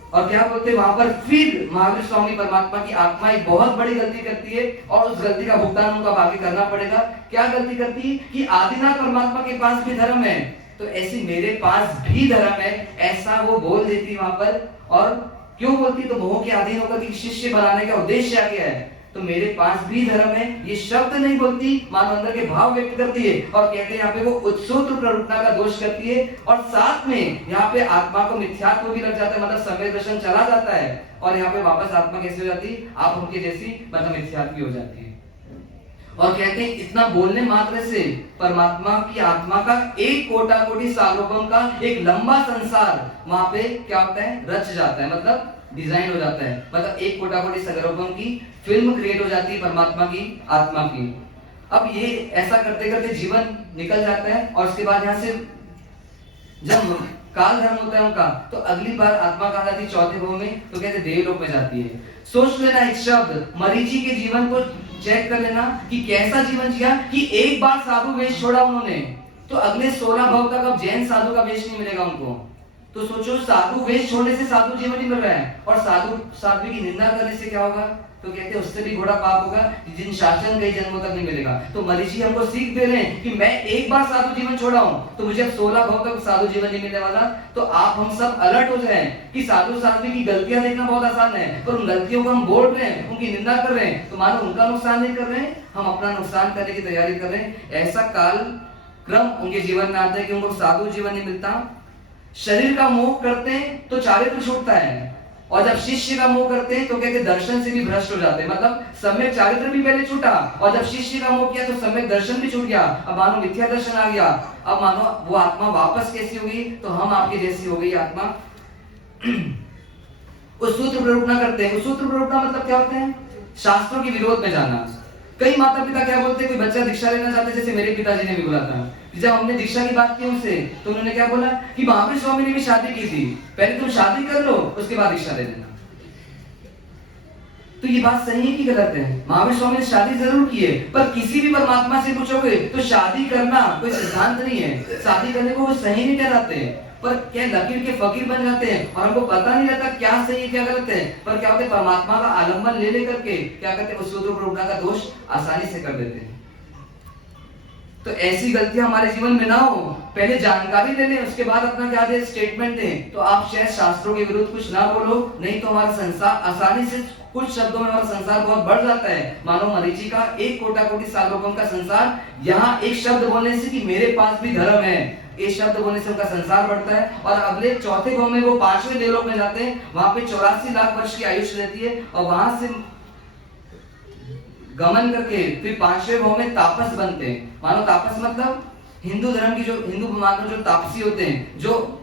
और क्या बोलते हैं वहां पर, फिर महावीर स्वामी परमात्मा की आत्मा एक बहुत बड़ी गलती करती है और उस गलती का भुगतान उनको आगे करना पड़ेगा। क्या गलती करती है कि आदिनाथ परमात्मा के पास भी धर्म है, तो ऐसी मेरे पास भी धर्म है, ऐसा वो बोल देती वहां पर। और क्यों बोलती, तो मोह के अधीन होकर के शिष्य बनाने का उद्देश्य क्या है, तो मेरे पास भी धर्म है, ये शब्द नहीं बोलती, मानो अंदर के भाव व्यक्त करती है। और कहते हैं यहाँ पे वो उत्सूत्र प्रवृत्ति का दोष करती है, और साथ में यहाँ पे आत्मा को मिथ्यात्व भी लग जाता है, मतलब समय दर्शन चला जाता है, और यहाँ पे वापस आत्मा कैसे हो जाती है, आप उनके जैसी मतलब मिथ्यात्व हो जाती है। और कहते हैं इतना बोलने मात्र से परमात्मा की आत्मा का एक कोटा कोटि सालों का एक लंबा संसार वहां पे क्या होता है, रच जाता है, मतलब डिजाइन हो जाता है, मतलब एक कोटा कोटि सालों की फिल्म क्रिएट हो जाती है परमात्मा की आत्मा की। अब ये ऐसा करते करते जीवन निकल जाता है और उसके बाद यहाँ से जब काल धर्म होता है उनका, तो अगली बार आत्मा कहाँ जाती है, चौथे भव में, तो कहते देवलोक में जाती है। सोच लेना एक शब्द, मरीचि के जीवन को चेक कर लेना कि कैसा जीवन जिया कि एक बार साधु वेश छोड़ा उन्होंने, तो अगले 16 भव तक अब जैन साधु का वेश नहीं मिलेगा उनको। तो सोचो साधु वेश छोड़ने से साधु जीवन ही मिल रहा है, और साधु की निंदा करने से क्या होगा, तो कहते हैं उससे भी बड़ा पाप होगा जिन शासन कई जन्मों तक नहीं मिलेगा। तो मरीचि हमको सीख दे रहे हैं कि मैं एक बार साधु जीवन छोड़ा हूं तो मुझे अब 16 भव तक साधु जीवन नहीं मिलने वाला। तो आप हम सब अलर्ट हो जाएं कि साधु साध्वी की गलतियां देखना बहुत आसान है, पर उन गलतियों को हम बोल रहे हैं, उनकी निंदा कर रहे हैं, तो मानो उनका नुकसान नहीं कर रहे हैं, हम अपना नुकसान करने की तैयारी कर रहे हैं। ऐसा काल क्रम उनके जीवन में आता है कि उनको साधु जीवन नहीं मिलता। शरीर का मोह करते हैं तो चारित्र छूटता है, और जब शिष्य का मोह करते हैं तो कहते दर्शन से भी भ्रष्ट हो जाते हैं, मतलब सम्यक चारित्र भी पहले छूटा, और जब शिष्य का मोह किया तो सम्यक दर्शन भी छूट गया। अब मानो मिथ्या दर्शन आ गया, अब मानो वो आत्मा वापस कैसी होगी, तो हम आपके जैसी हो गई आत्मा। उस सूत्र प्ररूपणा करते हैं। उस सूत्र प्ररूपणा मतलब क्या होता है, शास्त्रों के विरोध में जाना। कई माता पिता क्या बोलते हैं, कोई बच्चा दीक्षा लेना चाहते, जैसे मेरे पिताजी ने भी बोला था, जब हमने दीक्षा की बात की उनसे, तो उन्होंने क्या बोला कि महावीर स्वामी ने भी शादी की थी, पहले तुम शादी कर लो उसके बाद दीक्षा ले लेना। तो ये बात सही है कि गलत है? महावीर स्वामी ने शादी जरूर की है, पर किसी भी परमात्मा से पूछोगे तो शादी करना कोई सिद्धांत नहीं है, शादी करने को वो सही नहीं ठहराते, पर क्या लकीर के फकीर बन जाते हैं और हमको पता नहीं रहता क्या सही है क्या गलत है। पर क्या होता है, परमात्मा का आलम्बन ले लेकर के क्या करते हैं, उस सूत्र प्ररूपणा का दोष आसानी से कर देते हैं। तो ऐसी गलतियां हमारे जीवन में ना हो, पहले जानकारी ले लें, उसके बाद अपना क्या दे स्टेटमेंट दें। तो आप शायद शास्त्रों के विरुद्ध कुछ ना बोलो, नहीं तो हमारा संसार आसानी से कुछ शब्दों में हमारा संसार बहुत बढ़ जाता है। मानो मरीचि का एक कोटा कोटि सालों का संसार, यहाँ एक शब्द बोलने से कि मेरे पास भी धर्म है, एक शब्द बोलने से उनका संसार बढ़ता है, और अगले चौथे भव में वो 5वें देवलोक में जाते हैं, वहां पे 84 लाख वर्ष की आयुष रहती है, और वहां से गमन करके फिर 5वें भव में तापस बनते हैं। मानो तापस मतलब हिंदू धर्म की, जो हिंदू मानो जो तापसी होते हैं, जो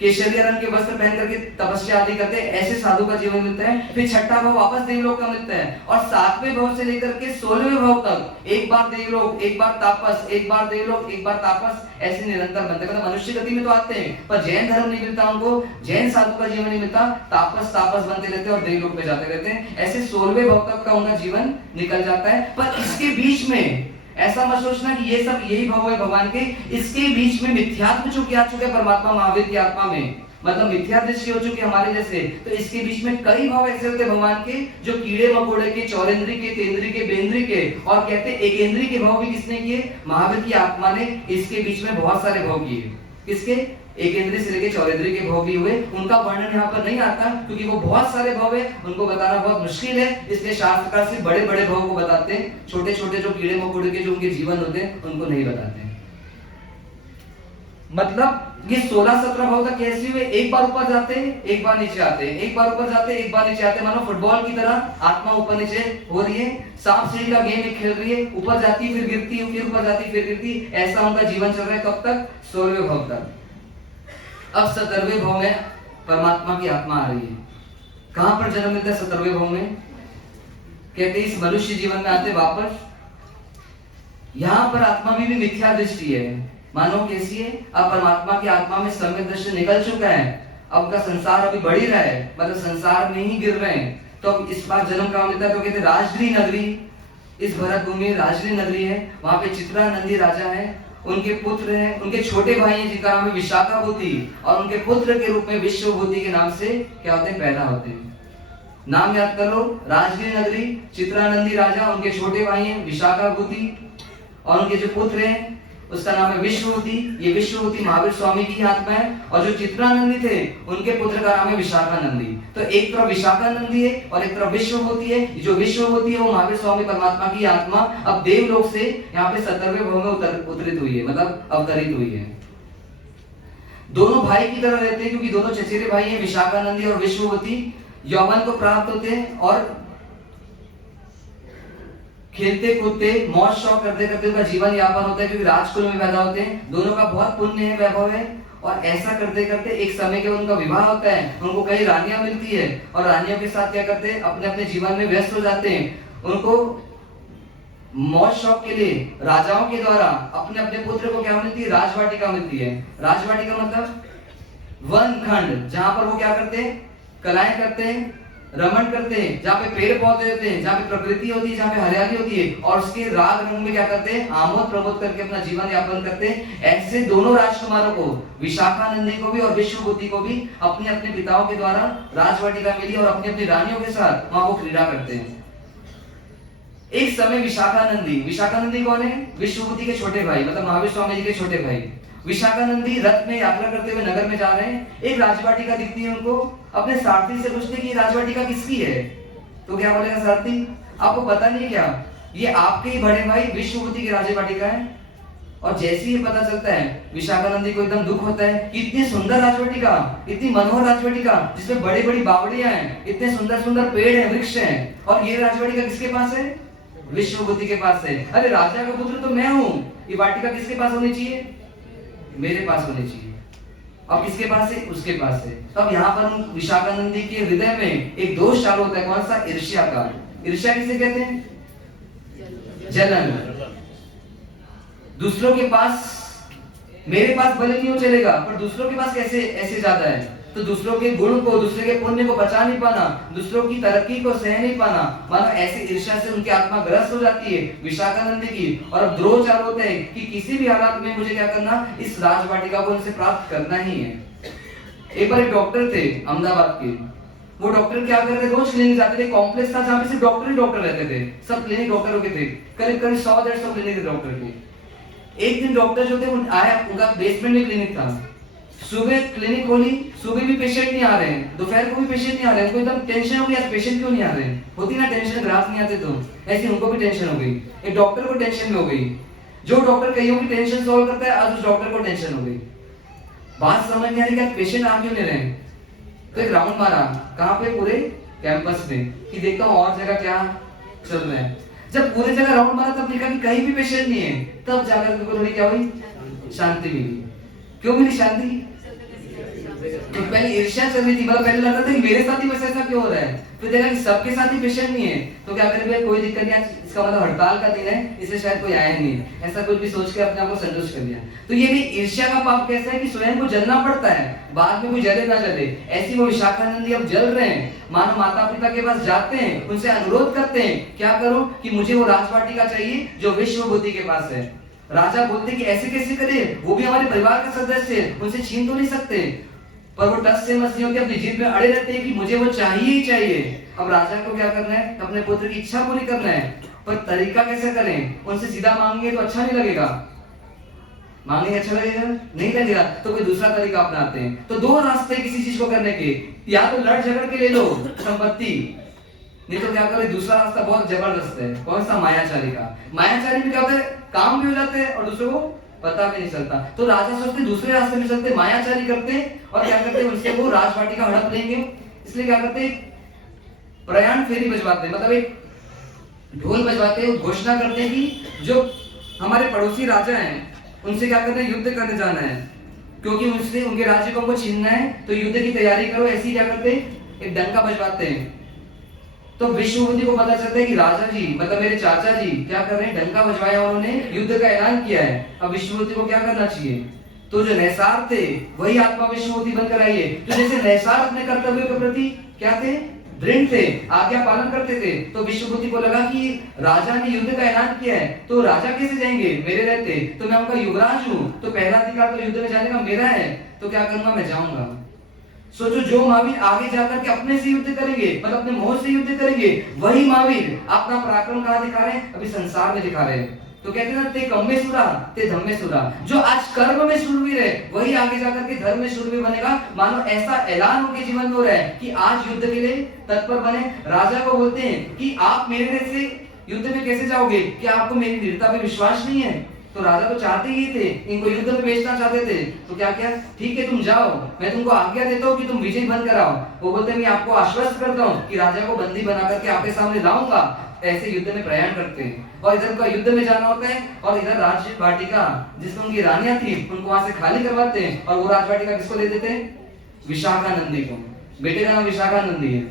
केशरिया रंग के वस्त्र पहन करके तपस्या आदि करते हैं, ऐसे साधु का जीवन मिलता है। फिर 6ठा भव वापस देवलोक का मिलता है, और 7वें भव से लेकर के 16वें भव तक एक बार देवलोक, एक बार तापस, एक बार देवलोक, एक बार तापस, ऐसे निरंतर बनते हैं। मतलब मनुष्य गति में तो आते हैं, पर जैन धर्म नहीं मिलता उनको, जैन साधु का जीवन नहीं मिलता, तापस बनते रहते हैं और देवलोक पे जाते रहते हैं। ऐसे 16वें भव तक का उनका जीवन निकल जाता है। पर इसके बीच में ऐसा मत सोचना कि ये सब यही भव है भगवान के, इसके बीच में मिथ्यात्व चूंकि आ चुका है परमात्मा महावीर की आत्मा में, मतलब मिथ्या दृष्टि हो चुकी है हमारे जैसे, तो इसके बीच में कई भाव ऐसे होते हैं भगवान के, जो कीड़े मकोड़े के, चौरेंद्री के, तेंद्री के, बेंद्री के, और कहते हैं एकेंद्री के भाव भी किसने किए, महावीर की आत्मा ने इसके बीच में बहुत सारे भाव किए। किसके? एकेंद्री से लेकर चौरेंद्री के भाव भी हुए। उनका वर्णन यहाँ पर नहीं आता क्योंकि वो बहुत सारे भाव है, उनको बताना बहुत मुश्किल है, इसलिए शास्त्रकार सिर्फ बड़े बड़े भाव को बताते हैं, छोटे छोटे जो कीड़े मकोड़े के जो उनके जीवन होते हैं उनको नहीं बताते हैं। मतलब ये 16-17 भाव तक कैसे हुए, एक बार ऊपर जाते हैं, एक बार नीचे आते हैं, एक बार ऊपर जाते हैं, एक बार नीचे आते हैं, मानो फुटबॉल की तरह आत्मा ऊपर नीचे हो रही है, सांप सीढ़ी का गेम खेल रही है, ऊपर जाती है फिर गिरती है, फिर ऊपर जाती है फिर गिरती, ऐसा उनका जीवन चल रहा है। कब तक? 16वें भाव तक। अब 17वें भाव में परमात्मा की आत्मा आ रही है। कहां पर जन्म मिलता है? 17वें भाव में। कहते इस मनुष्य जीवन में आते वापस, यहां पर आत्मा भी मिथ्या दृष्टि है। मानो कैसी है? अब परमात्मा की आत्मा में सम्यक दृष्टि निकल चुका है, अब का संसार अभी बढ़ ही रहा है, मतलब संसार में ही गिर रहे हैं। तो अब इस बार जन्म कहां मिलता है? तो कहते राजगिरी नगरी, इस भरत भूमि राजगिरी नगरी है, वहां पे चित्रानंदी राजा है, उनके पुत्र हैं, उनके छोटे भाई हैं जिनका नाम है विशाखाभूति, और उनके पुत्र के रूप में विश्वभूति के नाम से क्या होते हैं? पैदा होते हैं। नाम याद कर लो, राजगिरी नगरी, चित्रानंदी राजा, उनके छोटे भाई हैं विशाखाभूति, और उनके जो पुत्र हैं उसका नाम है विश्वभूति। ये विश्वभूति महावीर स्वामी की आत्मा है, और जो चित्रानंदी थे उनके पुत्र का नाम है विशाखानंदी। तो एक तरफ विशाखानंदी है और एक तरफ विश्वभूति है। जो विश्वभूति है वो महावीर स्वामी परमात्मा की आत्मा अब देवलोक से यहाँ पे 17वें भव में उतरित हुई है, मतलब अवतरित हुई है। दोनों भाई की तरह रहते हैं क्योंकि दोनों चचेरे भाई हैं, विशाखानंदी और विश्वभूति। यौवन को प्राप्त होते हैं और खेलते कूदते मौज शौक करते करते उनका जीवन यापन होता है, क्योंकि राजकुल में पैदा होते हैं, दोनों का बहुत पुण्य है, वैभव है। और ऐसा करते करते एक समय के उनका विवाह होता है, उनको कई रानियां मिलती है और रानियों के साथ क्या करते हैं, अपने अपने जीवन में व्यस्त हो जाते हैं। उनको मौज शौक के लिए राजाओं के द्वारा अपने अपने पुत्र को क्या मिलती है, राजवाटिका मिलती है। राजवाटिका मतलब वन खंड, जहां पर वो क्या करते हैं, कलाएं करते हैं, रमण करते हैं, जहाँ पे पेड़ पौधे होते हैं, जहाँ पे प्रकृति होती है, जहाँ पे हरियाली होती है, और उसके राग रंग में क्या करते हैं, आमोद प्रमोद करके अपना जीवन यापन करते हैं। ऐसे दोनों राजकुमारों को, विशाखानंदी को भी और विश्वबुद्धि को भी अपने अपने पिताओं के द्वारा राजवाटिका मिली और अपनी अपनी रानियों के साथ वहां वो क्रीड़ा करते हैं। एक समय विशाखानंदी कौन है, विश्वबुद्धि के छोटे भाई, मतलब महावीर स्वामी जी के छोटे भाई। विशाखानंदी रथ में यात्रा करते हुए नगर में जा रहे हैं, एक राजवाटिका दिखती है उनको। अपने सारथी से पूछते कि राजवाटिका किसकी है, तो क्या बोलेगा सारथी, आपको पता नहीं क्या, ये आपके ही बड़े भाई विश्वबुद्धि की राजवाटिका है। और जैसे ही पता चलता है, विशाखानंदी को एकदम दुख होता है कि इतनी सुंदर राजवाटिका, इतनी मनोहर राजवाटिका, जिसमें बड़ी बड़ी बावड़ियां हैं, इतने सुंदर सुंदर पेड़ हैं, वृक्ष हैं, और ये राजवाटिका किसके पास है, विश्वबुद्धि के पास है। अरे राजा का पुत्र तो मैं हूं, ये वाटिका किसके पास होनी चाहिए, मेरे पास होनी चाहिए। अब किसके पास है, उसके पास है। तब यहाँ पर विशाखानंदी के हृदय में एक दोष चालू होता है, कौन सा, ईर्ष्या का। ईर्ष्या किसे कहते हैं, जलन। दूसरों के पास, मेरे पास भले नहीं हो चलेगा, पर दूसरों के पास कैसे ऐसे ज्यादा है, तो दूसरों के गुण को, दूसरे के पुण्य को बचा नहीं पाना, दूसरों की तरक्की को सह नहीं पाना, मानो ऐसे ईर्ष्या से उनकी आत्मा ग्रस्त हो जाती है विशाखानंद की। और अब द्रोह चालू होता है कि किसी भी हालात में मुझे क्या करना, इस राजवाटिका को उनसे प्राप्त करना ही है। एक बार एक डॉक्टर थे अहमदाबाद के, वो डॉक्टर क्या कर रहे थे, रोज क्लिनिक जाते थे, कॉम्प्लेक्स था जहाँ पे सिर्फ डॉक्टर ही डॉक्टर रहते थे, सब क्लिनिक डॉक्टरों के थे, करीब करीब 100-150 क्लिनिक थे डॉक्टर के। एक दिन डॉक्टर जो थे आया, उनका बेसमेंट में क्लिनिक था, सुबह क्लिनिक खोली, सुबह भी पेशेंट नहीं आ रहे हैं, दोपहर को भी पेशेंट नहीं आ रहे हैं, उनको एकदम टेंशन हो गई, आज पेशेंट क्यों नहीं आ रहे हैं, होती ना टेंशन, ग्राहक नहीं आते तो ऐसे उनको भी टेंशन हो गई, एक डॉक्टर को टेंशन हो गई। जो डॉक्टर कईयों की टेंशन सॉल्व करता है, आज उस डॉक्टर को टेंशन हो गई, बात समझ नहीं आ रही कि पेशेंट आ क्यों नहीं रहे हैं। तो एक राउंड मारा, कहाँ पे, पूरे कैंपस में, कि देखता हूँ और जगह क्या चल रहा है। जब पूरे जगह राउंड मारा, तब देखा कि कहीं भी पेशेंट नहीं है, तब जाकर उनको थोड़ी क्या हुई, शांति मिली। क्यों मिली शांति, तो पहले ईर्ष्या चल रही थी, मतलब पहले लगता था कि मेरे साथ ही बस ऐसा क्यों हो रहा है, फिर देखा कि सबके साथ ही पेशेंट नहीं है, तो क्या करें भाई, कोई दिक्कत नहीं, इसका मतलब हड़ताल का दिन है, इसलिए शायद कोई आया नहीं, ऐसा कुछ भी सोच के अपने आप को संतुष्ट कर लिया। तो ये भी ईर्ष्या का पाप कैसा है कि स्वयं को जलना पड़ता है, बाद में कोई जले ना जले। ऐसी वो विशाखानंदी अब जल रहे हैं, मानो माता पिता के पास जाते हैं, उनसे अनुरोध करते हैं, क्या करो कि मुझे वो राजवाटिका चाहिए जो विश्वबुद्धि के पास है। राजा बोलते कि ऐसे कैसे करे, वो भी हमारे परिवार का सदस्य है, उनसे छीन तो नहीं सकते, पर वो टस से मस नहीं होते, अपनी जिद में अड़े रहते हैं कि मुझे वो चाहिए ही चाहिए। अब राजा को क्या करना है, अपने पुत्र की इच्छा पूरी करना है, पर तरीका कैसे करें, उनसे सीधा मांगेंगे तो अच्छा नहीं लगेगा, मांगेंगे अच्छा लगेगा नहीं लगेगा, तो कोई दूसरा तरीका अपनाते हैं। तो दो रास्ते किसी चीज को करने के, या तो लड़ झगड़ के ले लो संपत्ति, नहीं तो क्या करो, दूसरा रास्ता बहुत जबरदस्त है, कौन सा, मायाचारी का। मायाचारी में क्या होता है, काम भी हो जाते हैं और दूसरों को पता भी नहीं चलता। तो राजा सोचते दूसरे रास्ते में चलते, मायाचारी करते और क्या करते, उनसे वो राजवाटिका हड़प लेंगे, इसलिए क्या करते, प्रयाण फेरी बजवाते, मतलब एक ढोल बजवाते, घोषणा करते कि जो हमारे पड़ोसी राजा हैं उनसे क्या करना है, युद्ध करने जाना है, क्योंकि उनसे उनके राज्य को छीनना है, तो युद्ध की तैयारी करो। ऐसी क्या करते, एक डंका बजवाते हैं। तो विश्वबुद्धि को पता चलता है कि राजा जी, मतलब मेरे चाचा जी क्या कर रहे हैं, डंका बजवाया, उन्होंने युद्ध का ऐलान किया है। अब विश्वबुद्धि को क्या करना चाहिए, तो जो नैसार थे वही आत्मा विश्वबुद्धि बनकर आई है। तो जैसे नैसार अपने कर्तव्य के प्रति क्या थे, दृढ़ थे, आज्ञा पालन करते थे, तो विश्वबुद्धि को लगा कि राजा ने युद्ध का ऐलान किया है, तो राजा कैसे जाएंगे, मेरे रहते, तो मैं उनका युवराज हूँ, तो पहला अधिकार तो युद्ध में जाने का मेरा है, तो क्या करूंगा, मैं जाऊंगा। सोचो, जो महावीर आगे जाकर के अपने से युद्ध करेंगे, मतलब अपने मोह से युद्ध करेंगे, वही महावीर अपना पराक्रम कहाँ दिखा रहे हैं, अभी संसार में दिखा रहे हैं। तो कहते हैं ना, ते कम में सुरा, ते धम में सुरा। जो आज कर्म में शूरवीर है, वही आगे जाकर के धर्म में शूरवीर बनेगा। मानो ऐसा ऐलान उनके जीवन में हो रहा है कि आज युद्ध के लिए तत्पर बने। राजा को बोलते हैं कि आप मेरे से युद्ध में कैसे जाओगे, क्या आपको मेरी वीरता पे विश्वास नहीं है, तो राजा तो चाहते ही थे, इनको युद्ध में भेजना चाहते थे। तो क्या किया, ठीक है तुम जाओ, मैं तुमको आज्ञा देता हूँ कि तुम विजय बन कर आओ। वो बोलते मैं आपको आश्वस्त करता हूँ कि राजा को बंदी बना करके आपके सामने लाऊंगा। ऐसे युद्ध में प्रयाण करते हैं और इधर का युद्ध में जाना होता है और इधर राज्य वाटिका जिसमें उनकी रानियां थी उनको वहां से खाली करवाते हैं और वो राजवाटिका किसको दे देते हैं, विशाखानंदी को। बेटे का नाम विशाखानंदी है,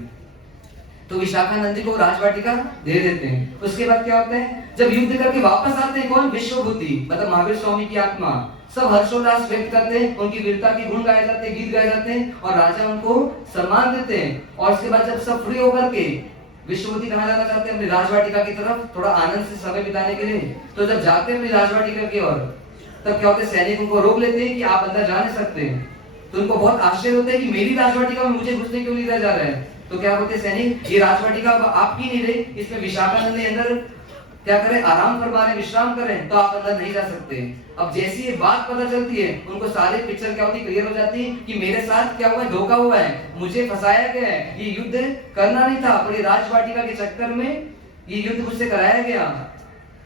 तो विशाखानंदी को राजवाटिका दे देते हैं। उसके बाद क्या होता है, जब युद्ध करके वापस आते हैं कौन, विश्वभूति मतलब महावीर स्वामी की आत्मा, सब हर्षोल्लास व्यक्त करते हैं, उनकी वीरता के गुण गाए जाते हैं, गीत गाए जाते हैं और राजा उनको सम्मान देते हैं। और उसके बाद जब सब फ्री होकर के विश्वभूति कहाँ जाना चाहते हैं, अपनी राजवाटिका की तरफ थोड़ा आनंद से समय बिताने के लिए, तो जब जाते हैं अपनी राजवाटिका की ओर तब क्या होता है, सैनिक उनको रोक लेते हैं कि आप अंदर जा नहीं सकते। तो उनको बहुत आश्चर्य होता है कि मेरी राजवाटिका में मुझे घुसने क्यों नहीं दिया जा रहा है। तो क्या बोलते हैं सैनिक, ये राजवाटिका आपकी नहीं रही, इसमें विशाखानंद अंदर क्या करें, आराम फरमा रहे, विश्राम करें, तो आप अंदर नहीं जा सकते। अब जैसी ये बात पता चलती है उनको सारी पिक्चर क्या होती है, क्लियर हो जाती है कि मेरे साथ क्या हुआ है, धोखा हुआ है, मुझे फंसाया गया है, ये युद्ध करना नहीं था पर ये राजवाटिका के चक्कर में ये युद्ध मुझसे कराया गया।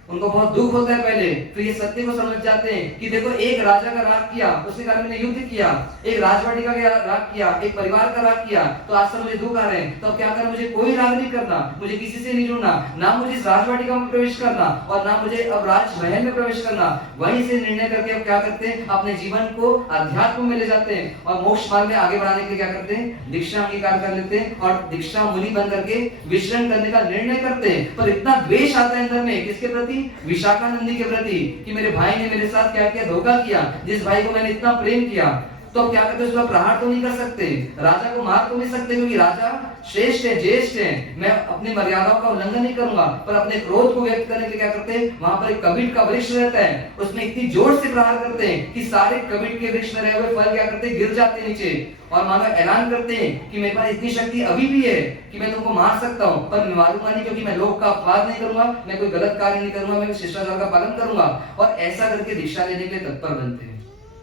उनको बहुत दुख होता है पहले, फिर ये सत्य को समझ जाते हैं कि देखो एक राजा का राग किया, उसके कारण मैंने युद्ध किया, एक राजवाटिका का राग किया, एक परिवार का राग किया, तो आज तक मुझे दुख आ रहे हैं। तो अब क्या करना, मुझे कोई राग नहीं करना, मुझे किसी से नहीं जुड़ना, ना मुझे इस राजवाटिका में प्रवेश करना और ना मुझे अब राजमहल में प्रवेश करना। वहीं से निर्णय करके अब क्या करते हैं, अपने जीवन को अध्यात्म में ले जाते हैं और मोक्ष मार्ग में आगे बढ़ाने के लिए क्या करते हैं, दीक्षा अंगीकार कर लेते हैं और दीक्षा मुनि बन करके विचरण करने का निर्णय करते हैं। पर इतना द्वेष आता है अंदर में, किसके प्रति, विशाखानंदी के प्रति, कि मेरे भाई ने मेरे साथ क्या किया, धोखा किया, जिस भाई को मैंने इतना प्रेम किया। तो अब क्या करते, उसका प्रहार तो नहीं कर सकते, राजा को मार तो नहीं सकते क्योंकि राजा श्रेष्ठ है, ज्येष्ठ है, मैं अपनी मर्यादाओं का उल्लंघन नहीं करूंगा। पर अपने क्रोध को व्यक्त करने के लिए क्या करते हैं, वहां पर एक कबीट का वृक्ष रहता है, उसमें इतनी जोर से प्रहार करते हैं कि सारे कबीट के वृक्ष में रहे हुए फल क्या करते हैं, गिर जाते हैं नीचे और मानो ऐलान करते हैं कि मेरे पास इतनी शक्ति अभी भी है कि मैं तुमको मार सकता हूं, पर मैं मारूंगा नहीं क्योंकि मैं लोक का अपराध नहीं करूंगा, मैं कोई गलत कार्य नहीं करूंगा, मैं शिष्टाचार का पालन करूंगा। और ऐसा करके दीक्षा लेने के लिए तत्पर बनते हैं।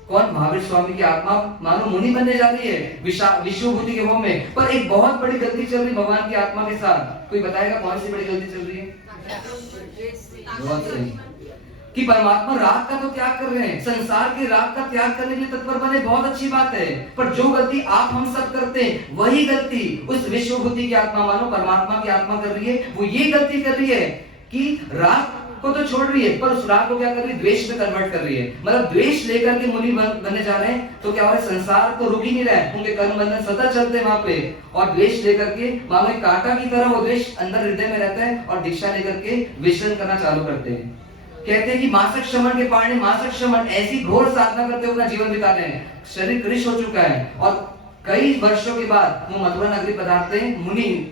कौन, महावीर स्वामी की आत्मा मानो मुनि बनने जा रही है विश्वभूति के मोह में। पर एक बहुत बड़ी गलती चल रही भगवान की आत्मा के साथ। कोई बताएगा कौन सी बड़ी गलती चल रही है? बहुत सही, कि परमात्मा राग का तो त्याग कर रहे हैं, संसार के राग का त्याग करने के लिए तत्पर बने, बहुत अच्छी बात है। पर जो गलती आप हम सब करते हैं वही गलती उस विश्वभूति की आत्मा मानो परमात्मा की आत्मा कर रही है। वो ये गलती कर रही है कि राग को तो छोड़ रही है पर उस राग को क्या कर रही है, द्वेष में कन्वर्ट कर रही है। मतलब द्वेष लेकर के मुनि बनने जा रहे हैं तो क्या हो रहा है, संसार तो रुक ही नहीं रहा है, उनके कर्म बंधन सदा चलते हैं वहां पे। और द्वेष लेकर के मानो एक कांटा की तरह वो द्वेष अंदर हृदय में रहता है और दीक्षा लेकर के विचरण करना चालू करते हैं। कहते हैं कि मासक श्रमण के पाणी, मासक श्रमण ऐसी घोर साधना करते हुए अपना जीवन बिता रहे हैं, शरीर कृश हो चुका है और कई वर्षों के बाद वो मथुरा नगरी पधारते हैं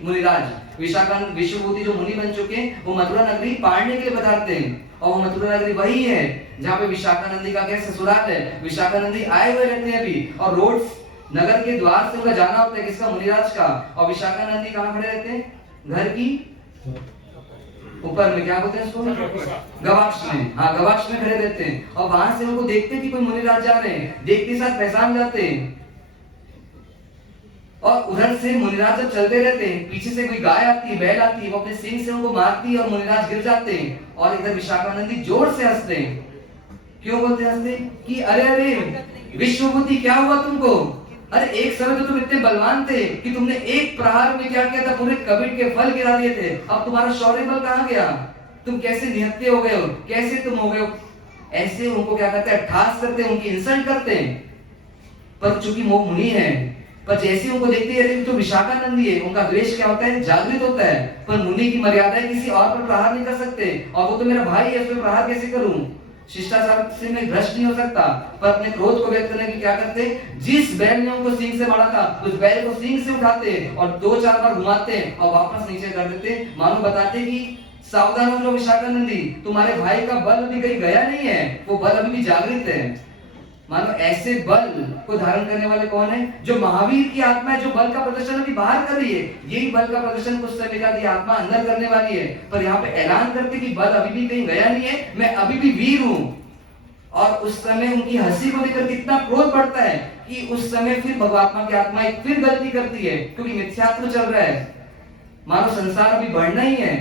मुनिराज विशाखानंद विश्वभूति जो मुनि बन चुके हैं, वो मथुरा नगरी पाड़ने के लिए पधारते हैं। और वो मथुरा नगरी वही है जहाँ पे विशाखानंदी का क्या ससुराल है। विशाखानंदी आए हुए रहते हैं अभी और रोड नगर के द्वार से उनका जाना होता है, किसका, मुनिराज का। और विशाखानंदी कहाँ खड़े रहते हैं, घर की ऊपर में, क्या बोलते हैं उसको, गवाक्ष में। हाँ, गवाक्ष में खड़े रहते हैं और वहां से उनको देखते हैं कि कोई मुनिराज जा रहे हैं, देखते साथ पहचान जाते हैं। और उधर से मुनिराज जब चलते रहते हैं, पीछे से कोई गाय आती है, बैल आती है, वो अपने सींग से उनको मारती है और मुनिराज गिर जाते हैं। और इधर विशाखानंदी जोर से हंसते हैं। क्यों बोलते हैं हंसते, कि अरे अरे विश्वभूति क्या हुआ तुमको, अरे एक समय तो तुम इतने बलवान थे कि तुमने एक प्रहार में क्या किया था, पूरे कबीर के फल गिरा दिए थे। अब तुम्हारा शौर्य बल कहाँ गया, तुम कैसे निहत्थे हो गए हो, कैसे तुम हो गए हो। ऐसे उनको क्या करते हैं, ठास करते हैं, उनकी इंसल्ट करते हैं। पर चूंकि वो मुनि है, पर जैसे उनको देखते हैं तो विशाखानंदी है, उनका द्वेष क्या होता है, जागृत होता है। पर मुनि की मर्यादा है, किसी और पर प्रहार नहीं कर सकते, और वो तो मेरा भाई है, उस पर प्रहार कैसे करूं, शिष्टाचार से मैं भ्रष्ट नहीं हो सकता। पर अपने क्रोध को व्यक्त करने की क्या करते, जिस बैल ने उनको सींग से मारा था उस बैल को सींग से उठाते और 2-4 बार घुमाते और वापस नीचे कर देते, मानो बताते कि सावधान हो जाओ विशाखानंदी, तुम्हारे भाई का बल अभी कहीं गया नहीं है, वो बल अभी भी जागृत है। मानो ऐसे बल को धारण करने वाले कौन है, जो महावीर की आत्मा है, जो बल का प्रदर्शन अभी बाहर कर रही है। यही बल का प्रदर्शन कुछ समय बाद ये आत्मा अंदर करने वाली है। पर यहाँ पे ऐलान करते कि बल अभी भी कहीं गया नहीं है, मैं अभी भी वीर हूं। और उस समय उनकी हंसी को लेकर कितना क्रोध बढ़ता है कि उस समय फिर भगवात्मा की आत्मा एक फिर गलती करती है, क्योंकि मिथ्यात्व चल रहा है, मानो संसार अभी बढ़ना ही है।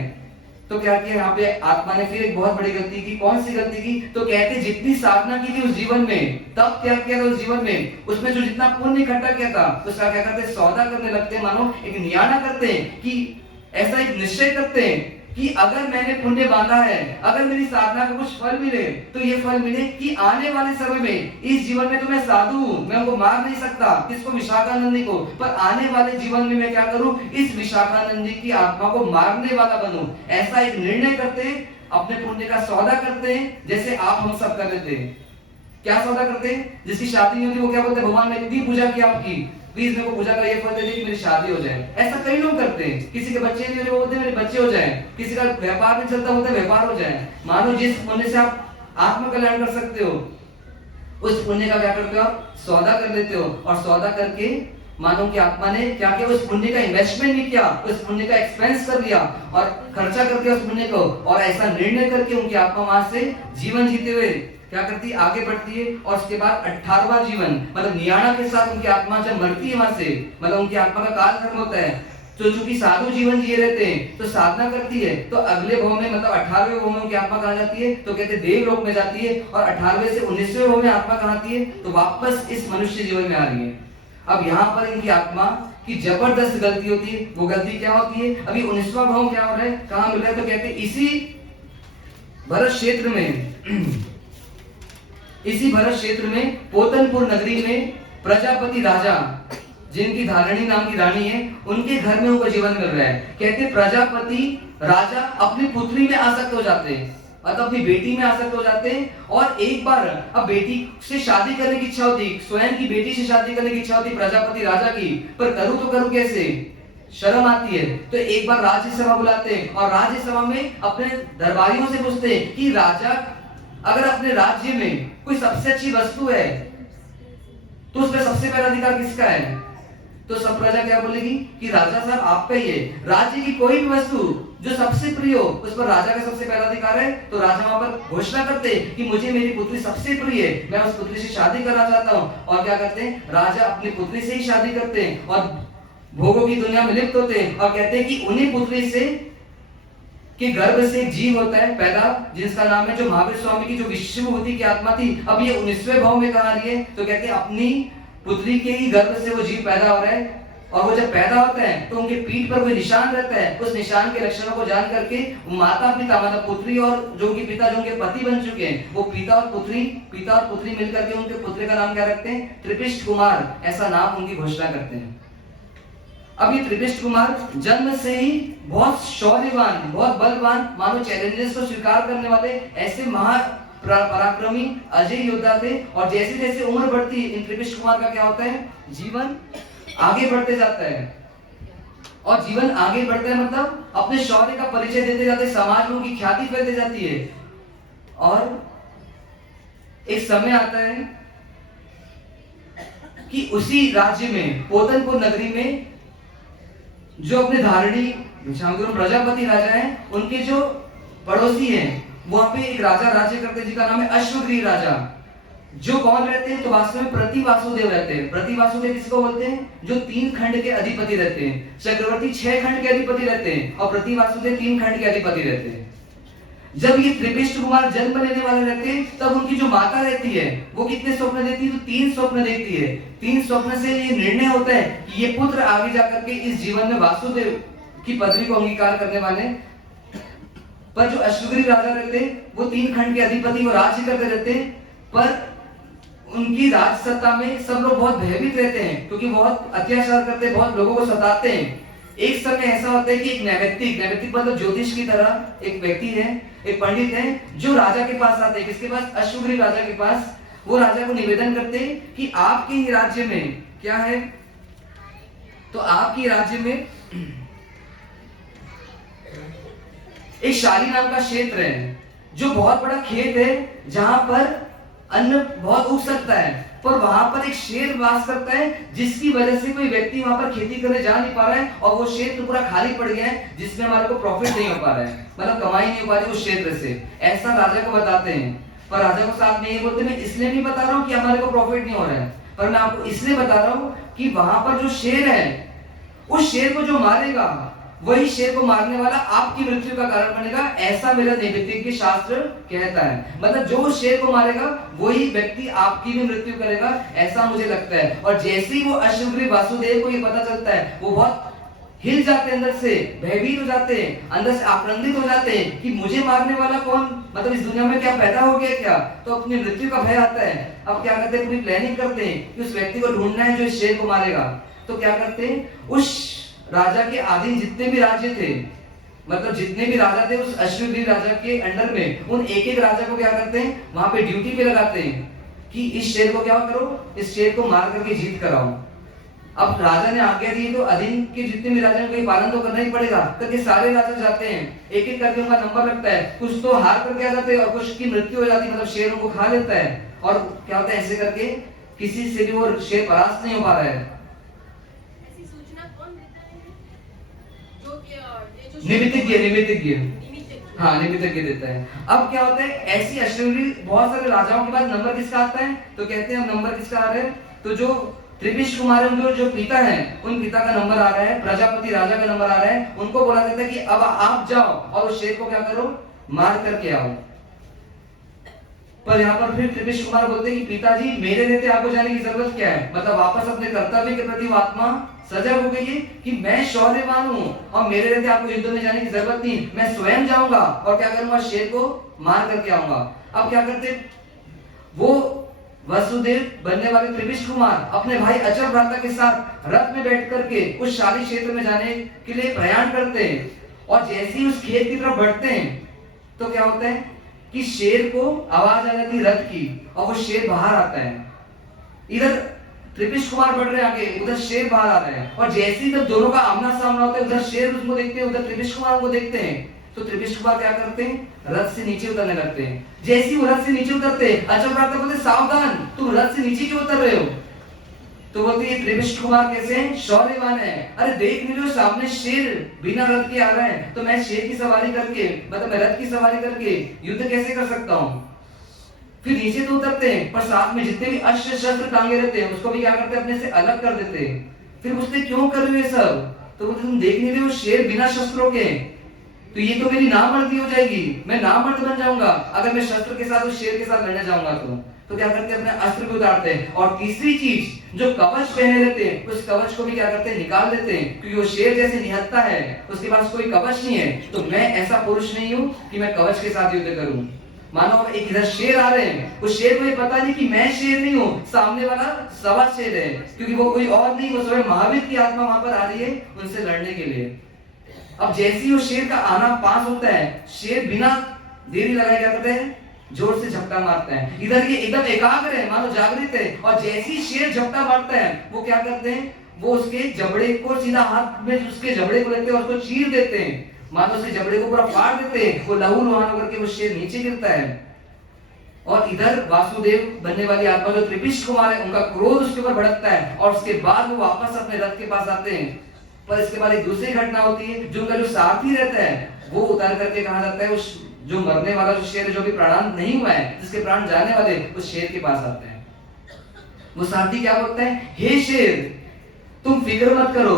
तो क्या किया यहाँ पे आत्मा ने? फिर एक बहुत बड़ी गलती की। कौन सी गलती की? तो कहते जितनी साधना की थी उस जीवन में, तब क्या किया था उस जीवन में, उसमें जो जितना पुण्य इकट्ठा किया था, तो उसका क्या करते? सौदा करने लगते हैं, मानो एक नियाना करते हैं कि ऐसा एक निश्चय करते हैं कि अगर मैंने पुण्य बांधा है, अगर मेरी साधना को कुछ फल मिले, तो ये फल मिले कि आने वाले समय में इस जीवन में तो मैं साधु हूं, मैं उनको मार नहीं सकता, किसको? विशाखानंदी को, पर आने वाले जीवन में मैं क्या करूं? इस विशाखानंदी की आत्मा को मारने वाला बनूं। ऐसा एक निर्णय करते हैं, अपने पुण्य का सौदा करते हैं, जैसे आप हम सब कर लेते हैं। क्या सौदा करते हैं? जिसकी शादी नहीं होती वो क्या बोलते हैं? भगवान ने इतनी पूजा की आपकी, प्लीज मेरे को पूजा का ये फल दे दीजिए कि मेरी शादी हो जाए। ऐसा कई लोग करते हैं। किसी के बच्चे नहीं हो रहे, वो बोलते हैं मेरे बच्चे हो जाए। किसी का व्यापार नहीं चलता, बोलते हैं व्यापार हो जाए। मानो जिस पुण्य से आप आत्म कल्याण कर सकते हो, उस पुण्य का क्या करते हो? आप सौदा कर लेते हो, और सौदा करके मानो कि आत्मा ने क्या किया? उस पुण्य का इन्वेस्टमेंट नहीं किया, उस पुण्य का एक्सपेंस कर लिया और खर्चा करके उस पुण्य को, और ऐसा निर्णय करके उनकी आत्मा वहां से जीवन जीते हुए क्या करती है? आगे बढ़ती है। और उसके बाद 18वां जीवन, मतलब नियाणा के साथ उनकी आत्मा जब मरती है वहां से, मतलब उनकी आत्मा का काल खत्म होता है, तो चूंकि साधु जीवन जिए रहते हैं, तो साधना करती है, तो अगले भव में, मतलब 18वें भव में उनकी आत्मा कहाँ जाती है? तो कहते देवलोक में जाती है। और 18वें से 19वें भव में आत्मा कहाँ आती है? तो वापस इस मनुष्य जीवन में आ रही है। अब यहाँ पर इनकी आत्मा की जबरदस्त गलती होती है। वो गलती क्या होती है? अभी 19वां भव क्या हो रहा है, कहाँ मिल रहा है? तो कहते इसी भरत क्षेत्र में, इसी भरत क्षेत्र में पोतनपुर नगरी में प्रजापति राजा, जिनकी धारणी नाम की रानी है, उनके घर में उनको जीवन मिल रहा है। कहते प्रजापति राजा अपनी पुत्री में आसक्त हो जाते हैं, मतलब अपनी बेटी में आसक्त हो जाते हैं। और एक बार अब बेटी से शादी करने की इच्छा होती, स्वयं की बेटी से शादी करने की इच्छा होती प्रजापति राजा की, पर करूं तो करूं कैसे? शर्म आती है। तो एक बार राज्यसभा बुलाते हैं, और राज्यसभा में अपने दरबारियों से पूछते हैं कि राजा, अगर अपने राज्य में कोई सबसे अच्छी वस्तु है, तो उसमें सबसे पहला अधिकार किसका है? तो सब प्रजा क्या बोलेगी कि राजा साहब आप पे ही है। राज्य की कोई भी वस्तु जो सबसे प्रिय हो, उस पर राजा का सबसे पहला अधिकार है। तो राजा वहां पर घोषणा करते हैं कि मुझे मेरी पुत्री सबसे प्रिय है, मैं उस पुत्री से शादी करना चाहता हूँ। और क्या करते हैं? राजा अपनी पुत्री से ही शादी करते हैं और भोगों की दुनिया में लिप्त होते हैं, और कहते हैं कि उन्हीं पुत्री से कि गर्भ से एक जीव होता है पैदा, जिसका नाम है, जो महावीर स्वामी की जो विश्वभूति की आत्मा थी, अब ये 19वें भाव में कहा रही है। तो कहते हैं अपनी पुत्री के ही गर्भ से वो जीव पैदा हो रहा है, और वो जब पैदा होता है तो उनके पीठ पर कोई निशान रहता है। उस निशान के लक्षणों को जान करके माता पिता, मतलब पुत्री और जो उनके पिता, जो उनके पति बन चुके हैं, वो पिता और पुत्री मिलकर के उनके पुत्र का नाम क्या रखते हैं? त्रिपिष्ट कुमार, ऐसा नाम उनकी घोषणा करते हैं। अब ये त्रिपिष्ट कुमार जन्म से ही बहुत शौर्यवान, बहुत बलवान, मानो चैलेंजेस को स्वीकार करने वाले ऐसे महा पराक्रमी अजय योद्धा थे। और जैसे जैसे उम्र बढ़ती है, इन त्रिपिष्ट कुमार का क्या होता है? जीवन आगे बढ़ते जाता है। और जीवन आगे बढ़ता है मतलब अपने शौर्य का परिचय देते जाते, समाज में उनकी ख्याति फैलती जाती है। और एक समय आता है कि उसी राज्य में, पोतनपुर नगरी में, जो अपने धारणी प्रजापति राजा हैं, उनके जो पड़ोसी हैं, वहां पे एक राजा राज्य करते हैं जिसका नाम है अश्वग्रीव राजा। जो कौन रहते हैं? तो वास्तव में प्रति वासुदेव रहते हैं। प्रति वासुदेव किसको बोलते हैं? जो 3 खंड के अधिपति रहते हैं। चक्रवर्ती 6 खंड के अधिपति रहते हैं, और प्रति वासुदेव 3 खंड के अधिपति रहते हैं। जब ये त्रिपिष्ट कुमार जन्म लेने वाले रहते हैं, तब उनकी जो माता रहती है, वो कितने स्वप्न देती है? तो 3 स्वप्न देती है। 3 स्वप्न से ये निर्णय होता है कि ये पुत्र आगे जाकर के इस जीवन में वासुदेव की पदवी को अंगीकार करने वाले। पर जो अश्वग्रीव राजा रहते हैं, वो 3 खंड के अधिपति, वो राज्य करते रहते हैं, पर उनकी राज सत्ता में सब लोग बहुत भयभीत रहते हैं, क्योंकि बहुत अत्याचार करते हैं, बहुत लोगों को सताते हैं। एक समय ऐसा होता है कि एक नैमित्तिक मतलब ज्योतिष की तरह एक व्यक्ति है, एक पंडित है, जो राजा के पास आते हैं। किसके पास? अश्वग्रीव राजा के पास। वो राजा को निवेदन करते हैं कि आपके ही राज्य में क्या है? तो आपके राज्य में एक शाली नाम का क्षेत्र है, जो बहुत बड़ा खेत है, जहां पर अन्न बहुत उग सकता है, पर वहां पर एक शेर वास करता है, जिसकी वजह से कोई व्यक्ति वहां पर खेती करने जा नहीं पा रहा है, और वो क्षेत्र पूरा खाली पड़ गया है, जिसमें हमारे को प्रॉफिट नहीं हो पा रहा है, मतलब कमाई नहीं हो पा रही उस क्षेत्र से। ऐसा राजा को बताते हैं। पर राजा को साथ में ये बोलते हैं, मैं इसलिए नहीं बता रहा हूँ कि हमारे को प्रॉफिट नहीं हो रहा है, पर मैं आपको इसलिए बता रहा हूँ कि वहां पर जो शेर है, उस शेर को जो मारेगा, वही शेर को मारने वाला आपकी मृत्यु का कारण बनेगा, ऐसा मेरा नैतिक शास्त्र कहता है। मतलब जो शेर को मारेगा वही व्यक्ति आपकी भी मृत्यु करेगा, ऐसा मुझे लगता है। और जैसे ही वो अश्वग्रीव वासुदेव को ये पता चलता है, वो बहुत हिल जाते हैं, अंदर से भयभीत हो जाते हैं, अंदर से आक्रंदित हो जाते हैं कि मुझे मारने वाला कौन, मतलब इस दुनिया में क्या पैदा हो गया क्या। तो अपनी मृत्यु का भय आता है। अब क्या करते हैं, पूरी प्लानिंग करते हैं कि उस व्यक्ति को ढूंढना है जो इस शेर को मारेगा। तो क्या करते हैं, उस राजा के अधीन जितने भी राज्य थे, मतलब जितने भी राजा थे उस अश्वग्रीव राजा के अंडर में, उन एक एक राजा को क्या करते हैं, वहां पे ड्यूटी पे लगाते हैं कि इस शेर को क्या करो, इस शेर को मार करके जीत कराओ। अब राजा ने आज्ञा दी तो अधीन के जितने भी राजा हैं पालन तो करना ही पड़ेगा। करके सारे राजा जाते हैं, एक एक करके उनका नंबर लगता है, कुछ तो हार करके आ जाते हैं और कुछ की मृत्यु हो जाती है, मतलब शेर उनको खा लेता है। और क्या होता है, ऐसे करके किसी से भी वो शेर परास्त नहीं हो पा रहा है। निमित्तज्ञ हाँ, निमित्तज्ञ देता है। अब क्या होता है, ऐसी अश्वग्रीव बहुत सारे राजाओं के बाद नंबर किसका आता है, तो कहते हैं नंबर किसका आ रहा है, तो जो त्रिपिश कुमार उनके जो पिता हैं, उन पिता का नंबर आ रहा है, प्रजापति राजा का नंबर आ रहा है। उनको बोला जाता है कि अब आप जाओ और उस शेर को क्या करो, मार करके आओ। पर यहाँ पर फिर त्रिपिश कुमार बोलते हैं कि पिताजी मेरे रहते आपको जाने की जरूरत क्या है। मतलब वापस अपने कर्तव्य के प्रति आत्मा सजग हो गई है कि मैं शौर्यवान हूँ और मेरे रहते आपको युद्ध में जाने की जरूरत नहीं, मैं स्वयं जाऊंगा और क्या करूंगा, शेर को मार करके आऊंगा। अब क्या करते, वो वसुदेव बनने वाले त्रिपिश कुमार अपने भाई अचल भ्राता के साथ रथ में बैठ करके उस शाली क्षेत्र में जाने के लिए प्रयाण करते हैं। और जैसे ही उस खेत की तरफ बढ़ते हैं तो क्या होता है कि शेर को आवाज आ जाती है रथ की और वो शेर बाहर आता है। इधर त्रिपिश कुमार बढ़ रहे आगे, उधर शेर बाहर आ रहा है। और जैसे ही जब दोनों का आमना सामना होता है, उधर शेर उसको देखते हैं, उधर त्रिपिश कुमार को देखते हैं, तो त्रिपिश कुमार क्या करते हैं, रथ से नीचे उतरने लगते हैं। जैसे ही वो रथ से नीचे उतरते हैं, अचल भ्राता बोलते सावधान, तुम रथ से नीचे क्यों उतर रहे हो। तो बोलते ये त्रिपिश कुमार कैसे हैं, शौर्यवान है। अरे देख नहीं लो सामने शेर बिना रथ के आ रहा है, तो मैं शेर की सवारी करके, मतलब मैं रथ की सवारी करके युद्ध कैसे कर सकता हूँ। फिर नीचे तो उतरते हैं, पर साथ में जितने भी अस्त्र शस्त्र टांगे रहते हैं उसको भी क्या करते हैं, अपने से अलग कर देते हैं। फिर पूछते क्यों कर रहे हो ये सब, तो बोलते तुम देख नहीं रहे हो शेर बिना शस्त्रों के, तो ये तो मेरी नामर्दी हो जाएगी, मैं नामर्द बन जाऊंगा अगर मैं शस्त्र के साथ उस शेर के साथ लड़ने जाऊंगा। तो क्या करते हैं, अपने अस्त्र को उतारते हैं। और तीसरी चीज, जो कवच पहने रहते हैं उस कवच को भी क्या करते हैं, निकाल देते हैं, क्योंकि वो शेर जैसे निहत्था है, उसके पास कोई कवच नहीं है। तो मैं ऐसा पुरुष नहीं हूं कि मैं कवच के साथ युद्ध करूं। मानो एक इधर शेर आ रहे हैं, उस शेर को ये पता नहीं कि मैं शेर नहीं हूँ, सामने वाला सवा शेर है, क्योंकि वो कोई और नहीं, वो स्वयं महावीर की आत्मा वहां पर आ रही है उनसे लड़ने के लिए। अब जैसे ही वो शेर का आना पास होता है, शेर बिना देरी लगाए क्या करते हैं, जोर से झपटा मारता है। इधर ये एकदम एकाग्र है, मानो जागृत है। और जैसे ही शेर झपटा मारता है, वो क्या करते हैं, वो उसके जबड़े को सीधा हाथ में उसके जबड़े को लेते हैं और उसको चीर देते हैं, मानो उसके जबड़े को पूरा फाड़ देते हैं। वो लहूलुहान होकर के वो शेर नीचे गिरता है। और इधर वासुदेव बनने वाली आत्मा जो त्रिपिश कुमार है, उनका क्रोध उसके ऊपर भड़कता है और उसके बाद वो वापस अपने रथ के पास आते हैं। पर इसके बाद एक दूसरी घटना होती है, जो उनका जो सारथी रहता है वो उतार करके कहा जाता है, उस जो मरने वाला जो शेर जो भी प्राण नहीं हुआ है, जिसके प्राण जाने वाले, उस शेर के पास आते हैं। वो सारथी क्या बोलता है, हे शेर तुम फिक्र मत करो,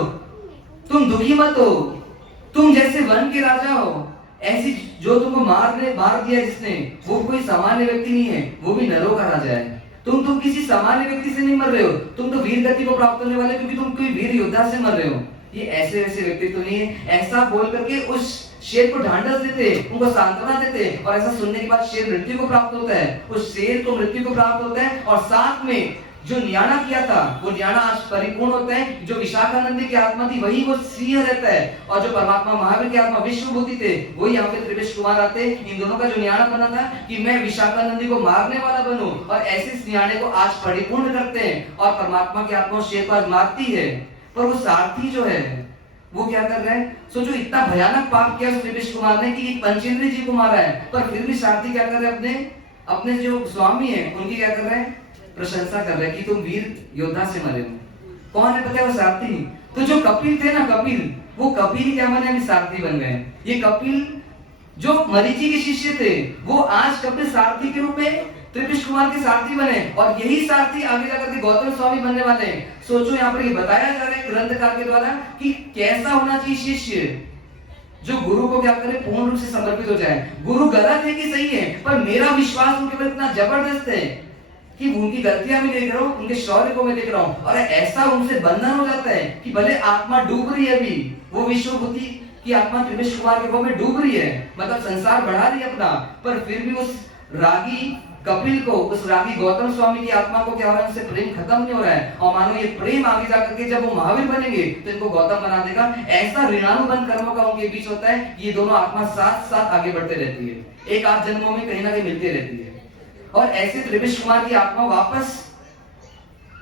तुम दुखी मत हो, तुम जैसे वन के राजा हो, ऐसी जो तुमको मार दिया जिसने, वो कोई सामान्य व्यक्ति नहीं है, वो भी नरों का राजा है। तुम किसी सामान्य व्यक्ति से नहीं मर रहे हो, तुम तो वीर गति को प्राप्त होने वाले, क्योंकि तुम कोई वीर योद्धा से मर रहे हो। ये ऐसे वैसे व्यक्ति तो नहीं है। ऐसा बोल करके उस शेर को ढांढस देते, उनको सांत्वना देते, और ऐसा सुनने के बाद शेर मृत्यु को प्राप्त होता है, उस शेर को मृत्यु को प्राप्त होता है। और साथ में जो न्याणा किया था, वो न्याणा आज परिपूर्ण होता है। जो विशाखानंदी की आत्मा थी वही वो सिंह रहता है, और जो परमात्मा महावीर की आत्मा विश्वभूति थे, वही यहाँ पे त्रिपेश कुमार आते। इन दोनों का जो न्याणा बना था कि मैं विशाखानंदी को मारने वाला बनूं, और ऐसे इस न्याणे को आज परिपूर्ण करते हैं, और परमात्मा की आत्मा शेर को आज मारती है। पर वो सारथी जो है वो क्या कर रहे हैं, सोचो इतना भयानक पाप किया उस त्रिपेश कुमार ने कि एक पंचेंद्रिय जी को मारा है, पर फिर भी सारथी क्या कर रहे हैं, अपने जो स्वामी है उनकी क्या कर रहे हैं, प्रशंसा कर रहे हैं कि तुम वीर योद्धा से मरे हो। कौन है पता है, वो सारथी। तो जो कपिल थे ना, कपिल, वो कपिल क्या बने, अभी सारथी बन गए। ये कपिल जो मरीचि के शिष्य थे, वो आज कपिल सारथी के रूप में त्रिपिश कुमार के सारथी बने और यही सारथी आगे जाकर के गौतम स्वामी बनने वाले हैं। सोचो यहाँ पर ये बताया जा रहा है ग्रंथकार के द्वारा कि कैसा होना चाहिए शिष्य जो गुरु को क्या करे, पूर्ण रूप से समर्पित हो जाए। गुरु गलत है कि सही है, पर मेरा विश्वास उनके ऊपर इतना जबरदस्त है कि उनकी गलतियां भी देख रहा हूँ, उनके शौर्य को मैं देख रहा हूँ, और ऐसा उनसे बंधन हो जाता है कि भले आत्मा डूब रही है, अभी वो विश्व बुद्धि की आत्मा त्रिविश कुमार के वो में डूब रही है, मतलब संसार बढ़ा रही है अपना, पर फिर भी उस रागी कपिल को, उस रागी गौतम स्वामी की आत्मा को क्या हो रहा है, उनसे प्रेम खत्म नहीं हो रहा है। और मानो ये प्रेम आगे जाकर के जब वो महावीर बनेंगे तो इनको गौतम बना देगा। ऐसा ऋणानुबंध कर्मों का उनके बीच होता है, ये दोनों आत्मा साथ साथ आगे बढ़ते रहती है, एक आध जन्मों में कहीं ना कहीं मिलती रहती है। और ऐसे त्रिविश कुमार की आत्मा वापस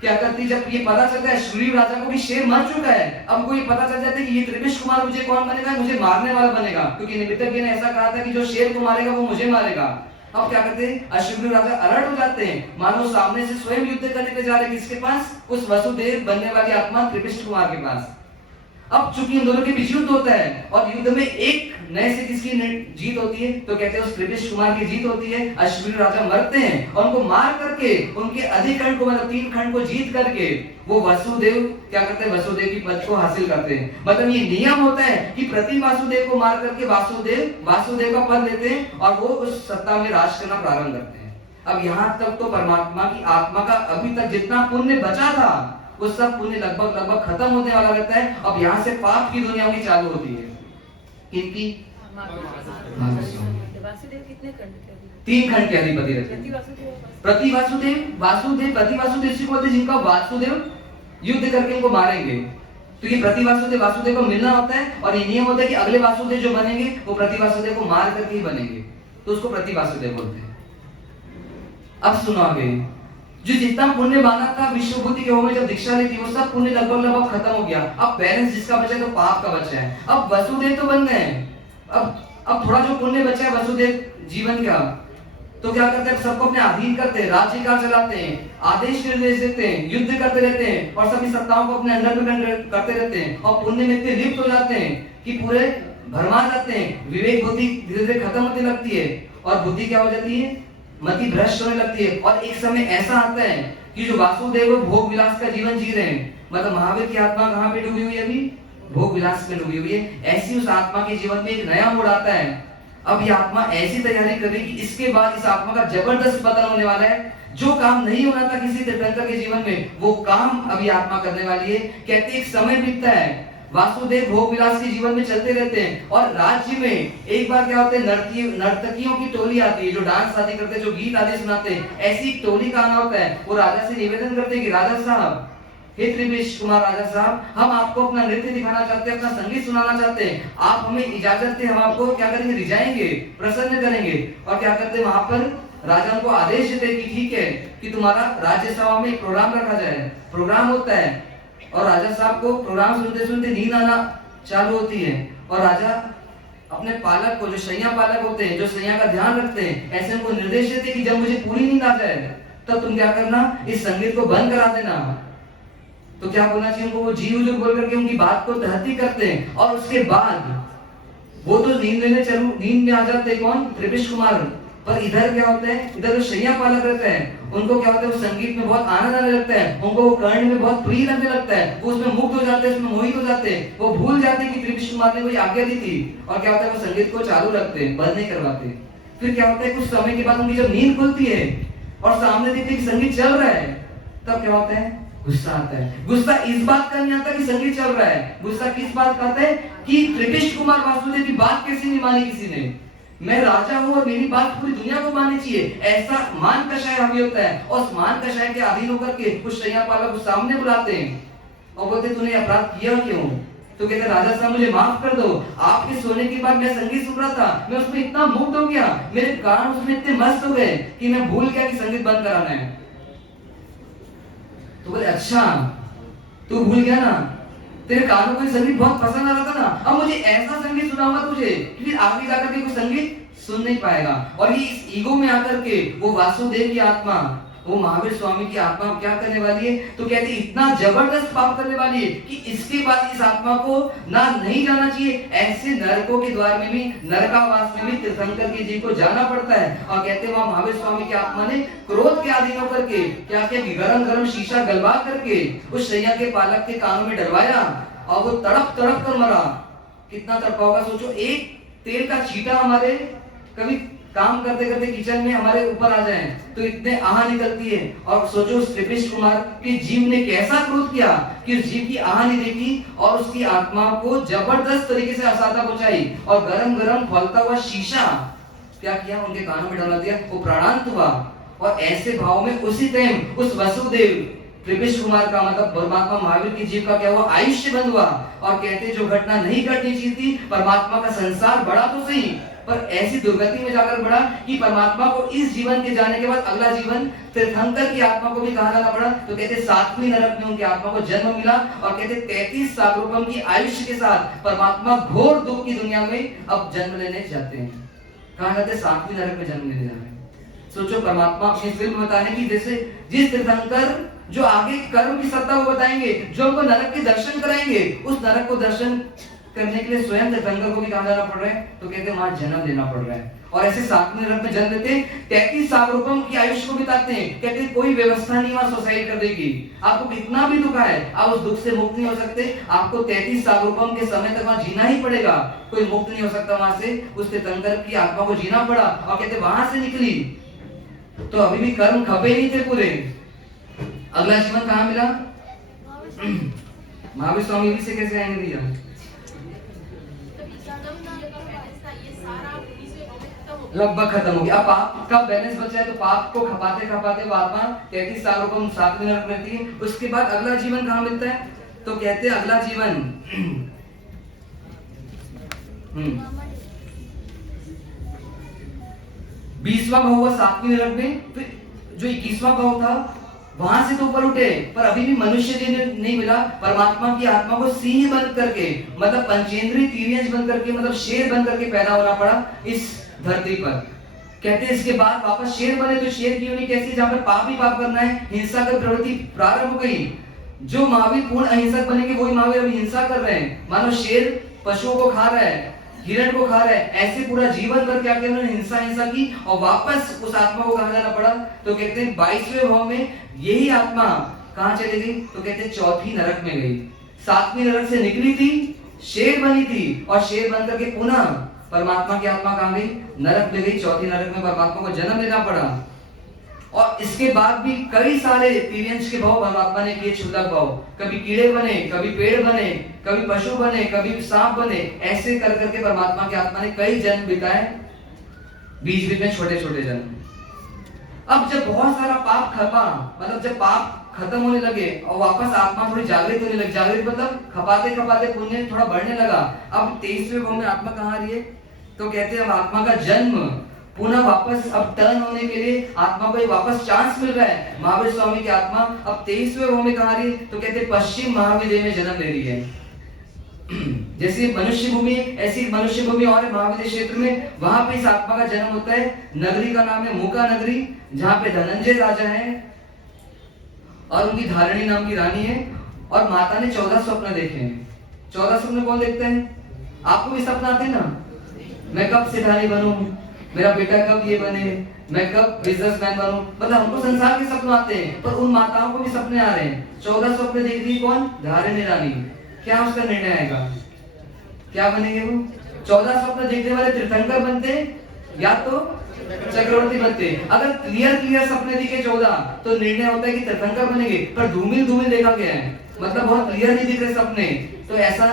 क्या करती, जब ये पता चलता है सुग्रीव राजा को भी शेर मर चुका है, अब को ये पता चल जाता है कि ये त्रिविश कुमार मुझे कौन बनेगा, मुझे मारने वाला बनेगा, क्योंकि निमित्तक ने ऐसा कहा था कि जो शेर को मारेगा वो मुझे मारेगा। अब क्या करते हैं, अश्वग्रीव राजा अलर्ट हो जाते हैं, मानो सामने से स्वयं युद्ध करने के जा रहे हैं, किसके पास, उस वसुदेव बनने वाली आत्मा त्रिपिश कुमार के पास। अब चूंकि इन दोनों के बीच युद्ध होता है और युद्ध में एक नए से किसकी जीत होती है, तो कहते हैं उस त्रिपिश कुमार की जीत होती है। अश्वग्रीव राजा मरते हैं और उनको मार करके उनके अधिकरण को, मतलब 3 खंड को जीत करके वो वसुदेव क्या करते हैं, वसुदेव की पद को हासिल करते हैं। मतलब ये नियम होता है कि प्रति वासुदेव को मार करके वासुदेव का पद लेते हैं और वो उस सत्ता में राज करना प्रारंभ करते हैं। अब यहाँ तक तो परमात्मा की आत्मा का अभी तक जितना पुण्य बचा था वो सब पुण्य लगभग खत्म होने वाला रहता है। अब यहाँ से पाप की दुनिया की चालू होती है। किनकी? वासुदेव कितने खंड के? 3 खंड के अधिपति रहते हैं। प्रति वासुदेव से बोलते जिनका वासुदेव युद्ध करके इनको मारेंगे, तो ये प्रति वासुदेव को मिलना होता है और ये नियम होता है कि अगले वासुदेव जो बनेंगे वो प्रति वासुदेव को मार करके ही बनेंगे, तो उसको प्रति वासुदेव बोलते हैं। अब सुनो आगे, जो जितना पुण्य माना था विश्व बुद्धि के होम में जब दीक्षा ली थी वो सब पुण्य लगभग खत्म हो गया। अब बैलेंस जिसका बचा है तो पाप का बचा है। अब वसुदेव तो बन गए, अब थोड़ा जो पुण्य बचा है वसुदेव जीवन का, तो क्या करते हैं, सबको अपने अधीन करते हैं, राज्य का चलाते हैं, आदेश निर्देश देते हैं, युद्ध करते रहते हैं और सभी सत्ताओं को अपने अंडर में करते रहते हैं और पुण्य में इतने लिप्त हो जाते हैं कि पूरे भरमा जाते हैं। विवेक बुद्धि धीरे धीरे खत्म होने लगती है और बुद्धि क्या हो जाती है, मति भ्रष्ट होने लगती है। और एक समय ऐसा आता है कि जो वासुदेव भोग विलास का जीवन जी रहे हैं, मतलब महावीर की आत्मा कहाँ पे डूबी हुई है, अभी भोग विलास में डूबी हुई है, ऐसी उस आत्मा के जीवन में एक नया मोड़ आता है। अब ये आत्मा ऐसी तैयारी कर रही कि इसके बाद इस आत्मा का जबरदस्त पतन होने वाला है। जो काम नहीं होना था किसी तीर्थंकर के जीवन में वो काम अभी आत्मा करने वाली है। कहते एक समय बीतता है, वासुदेव भोग विलास के जीवन में चलते रहते हैं और राज्य में एक बार क्या होता है, नर्तकियों की टोली आती है जो डांस आदि करते हैं, जो गीत आदि सुनाते हैं। ऐसी टोली का आना होता है। वो राजा से निवेदन करते हैं कि राजा साहब, हे त्रिविश कुमार राजा साहब, हम आपको अपना नृत्य दिखाना चाहते हैं, अपना संगीत सुनाना चाहते हैं, आप हमें इजाजत दें, हम आपको क्या करेंगे, रिझाएंगे, प्रसन्न करेंगे। और क्या करते हैं, वहां पर राजा को आदेश देते कि ठीक है कि तुम्हारा राज्य सभा में एक प्रोग्राम रखा जाए। प्रोग्राम होता है और राजा साहब को प्रोग्राम सुनते सुनते नींद आना चालू होती है और राजा अपने पालक को, जो शैया पालक होते हैं, जो शैया का ध्यान रखते हैं, ऐसे उनको निर्देश देते कि जब मुझे पूरी नींद आ जाए तब तुम क्या करना, इस संगीत को बंद करा देना। तो क्या बोलना चाहिए उनको, वो जी हुजूर बोल करके उनकी बात को तहती करते हैं। और उसके बाद वो तो नींद में आ जाते हैं, कौन, त्रिविश कुमार। पर इधर क्या होता है, इधर जो शैया पालक रहते हैं उनको क्या होता है, वो संगीत में बहुत आनंद आने लगता है, उनको वो कर्ण में बहुत प्रिय लगने लगता है, वो उसमें मुग्ध हो जाते हैं, उसमें मोहित हो जाते हैं। वो भूल जाते हैं कि त्रिविश कुमार ने कोई आज्ञा दी थी और क्या होता है, वो संगीत को चालू रखते हैं, बंद नहीं करवाते। फिर क्या होता है, कुछ समय के बाद उनकी जब नींद खुलती है और सामने देखते हैं कि संगीत चल रहा है, तब क्या होता है, गुस्सा आता है। गुस्सा इस बात का नहीं आता कि संगीत चल रहा है, गुस्सा किस बात का आता है कि त्रिविश कुमार वासुदेव की बात कैसे नहीं मानी किसी ने। मैं राजा हूं और मेरी बात पूरी दुनिया को माननी चाहिए, ऐसा मान कषाय हावी होता है। और उस मान कषाय के अधीन होकर के कुछ शैया पालक को सामने बुलाते हैं और बोलते तूने अपराध किया क्यों? तो कहते राजा साहब मुझे माफ कर दो, आपके सोने के बाद मैं संगीत सुन रहा था, मैं उसमें इतना मुग्ध हो गया, मेरे कान उसमें इतने मस्त हो गए कि मैं भूल गया कि संगीत बंद कराना है। तो बोले अच्छा तू भूल गया ना, तेरे कानों को संगीत बहुत पसंद आ रहा था ना, अब मुझे ऐसा संगीत सुनाऊंगा तुझे कि फिर आगे जाकर के कोई संगीत सुन नहीं पाएगा। और ये इस ईगो में आकर के वो वासुदेव की आत्मा वो महावीर स्वामी की आत्मा क्या करने वाली है? तो कहते इतना जबरदस्त पाप करने वाली है कि इसके बाद इस आत्मा को ना नहीं जाना चाहिए। ऐसे नरकों के द्वार में भी, नरकावास में भी तीर्थंकर के जीव को जाना पड़ता है। और कहते वहां महावीर स्वामी की आत्मा ने क्रोध के अधीन होकर के क्या किया कि गरम गरम शीशा गलवा करके उस शैया के पालक के कानों में डलवाया और वो तड़प तड़प कर मरा। कितना तड़पा होगा सोचो। एक तेल का छींटा हमारे कभी काम करते करते किचन में हमारे ऊपर आ जाए तो इतने आह निकलती है। और सोचो श्री कृष्ण कुमार के जीव ने कैसा क्रोध किया कि उस जीव की आह नहीं देखी और उसकी आत्मा को जबरदस्त तरीके से असाधा पहुंचाई और गरम गरम खोलता हुआ शीशा क्या किया? उनके कानों में डलवा दिया। वो प्राणांत हुआ। और ऐसे भाव में उसी टाइम उस वसुदेव कृष्ण कुमार का मतलब परमात्मा महावीर की जीव का क्या हुआ? आयुष्य बंद हुआ। और कहते जो घटना नहीं घटनी चाहिए थी, परमात्मा का संसार बढ़ा तो सही पर ऐसी दुर्गति में जाकर बढ़ा कि परमात्मा को इस जीवन के जाने के बाद अगला जीवन तीर्थंकर की आत्मा को भी कहा जाना पड़ा। तो कहते 7वीं नरक में उनकी आत्मा को जन्म मिला। और कहते 33 सागरोपम की आयुष्य के साथ परमात्मा घोर दुख की दुनिया में अब जन्म लेने जाते हैं। कहा जाते 7वीं नरक में जन्म लेने जा रहे हैं। सोचो परमात्मा अपनी फिल्म बताने की जैसे जिस तीर्थंकर जो आगे कर्म की सत्ता वो बताएंगे, जो हमको नरक के दर्शन कराएंगे, उस नरक को दर्शन करने के लिए स्वयं तीर्थंकर को भी कहा जाना पड़ रहा है। तो कहते वहां जन्म लेना पड़ रहा है। और ऐसे 7वें नरक में जन्म लेते 33 सागरोपम की आयुष्य को बिताते हैं। कहते कोई व्यवस्था नहीं वहां सुसाइड कर देगी। आपको कितना भी दुख है आप उस दुख से मुक्त नहीं हो सकते। आपको 33 सागरोपम के समय तक वहां जीना ही पड़ेगा। कोई मुक्त नहीं हो सकता वहां से। उस तीर्थंकर की आत्मा को जीना पड़ा। और कहते वहां से निकली तो अभी भी कर्म खपे नहीं थे पूरे। अगला जीवन कहाँ मिला? महावीर स्वामी से कैसे आएंगे भैया? लगभग खत्म हो गया। अब पाप का बैलेंस बचा है तो पाप को खपाते खपाते वो आत्मा 33 सागरोपम 7वें नरक में रहती है। उसके बाद अगला जीवन कहाँ मिलता है? तो कहते हैं अगला जीवन 20वां भाव हुआ 7वीं नरक में। फिर जो 21वां भाव था वहां से तो ऊपर उठे पर अभी भी मनुष्य देह नहीं मिला। परमात्मा की आत्मा को सिंह बन करके मतलब पंचेंद्रिय तिर्यंश बन करके मतलब शेर बन करके पैदा होना पड़ा इस धरती पर। कहते हैं इसके बाद वापस शेर बने तो शेर की योनि कैसी? जहां पर पाप ही पाप करना है, हिंसा की प्रवृत्ति प्रारंभ हो गई। जो महावीर पूर्ण अहिंसक बनेंगे वही महावीर अभी हिंसा कर रहे हैं। मानो शेर पशुओं को खा रहा है, हिरण को खा रहा है, ऐसे पूरा जीवन भर क्या किया उन्होंने? हिंसा की और वापस उस आत्मा को कहा जाना पड़ा। तो कहते हैं 22वें भाव में यही आत्मा कहां चली गई? तो कहते हैं 4थी नरक में गई। 7वीं नरक से निकली थी, शेर बनी थी और शेर बन करके पुनः परमात्मा की आत्मा कहां गई? नरक में गई। 4थी नरक में परमात्मा को जन्म लेना पड़ा। और इसके बाद भी कई सारे तिर्यंश के भाव परमात्मा ने किए, क्षुद्र भाव। कभी कीड़े बने, कभी पेड़ बने, कभी पशु बने, कभी सांप बने। ऐसे कर करके परमात्मा की आत्मा ने कई जन्म बिताए, बीच बीच में छोटे छोटे जन्म। अब जब बहुत सारा पाप खपा मतलब जब पाप खत्म होने लगे और वापस आत्मा थोड़ी जागृत होने लगी, जागृत मतलब खपाते खपाते पुण्य थोड़ा बढ़ने लगा। अब 23वें भाव में आत्मा कहाँ आ रही है? तो कहते हैं अब आत्मा का जन्म पुनः वापस अब टर्न होने के लिए आत्मा को वापस चांस मिल रहा है। महावीर स्वामी की आत्मा अब 23वें भाव में कहाँ आ रही है? तो कहते हैं पश्चिम महाविदेह में जन्म ले रही है। जैसे मनुष्य भूमि ऐसी मनुष्य भूमि और महाविदेह क्षेत्र में वहां पे इस आत्मा का जन्म होता है। नगरी का नाम है मूका नगरी, जहां पे धनंजय राजा है और उनकी धारणी नाम की रानी है। और माता ने 14 स्वप्न देखे हैं। 14 स्वप्न कौन देखते हैं? आपको भी सपना आते हैं ना? मैं कब सेठानी बनूं, मेरा बेटा कब ये बने, मैं कब बिजनेसमैन बनूं। मतलब हमको संसार के सपने आते हैं पर उन माताओं को भी सपने आ रहे हैं। 14 स्वप्न देख रही कौन? धारणी रानी। क्या उसका निर्णय आएगा? क्या बनेंगे वो? 14 स्वप्न देखने वाले तीर्थंकर बनते या तो चक्रवर्ती बनते। अगर क्लियर सपने दिखे 14 तो निर्णय होता है कि तीर्थंकर बनेंगे। पर धूमिल देखा गया है, मतलब बहुत क्लियर नहीं दिख रहे सपने। तो ऐसा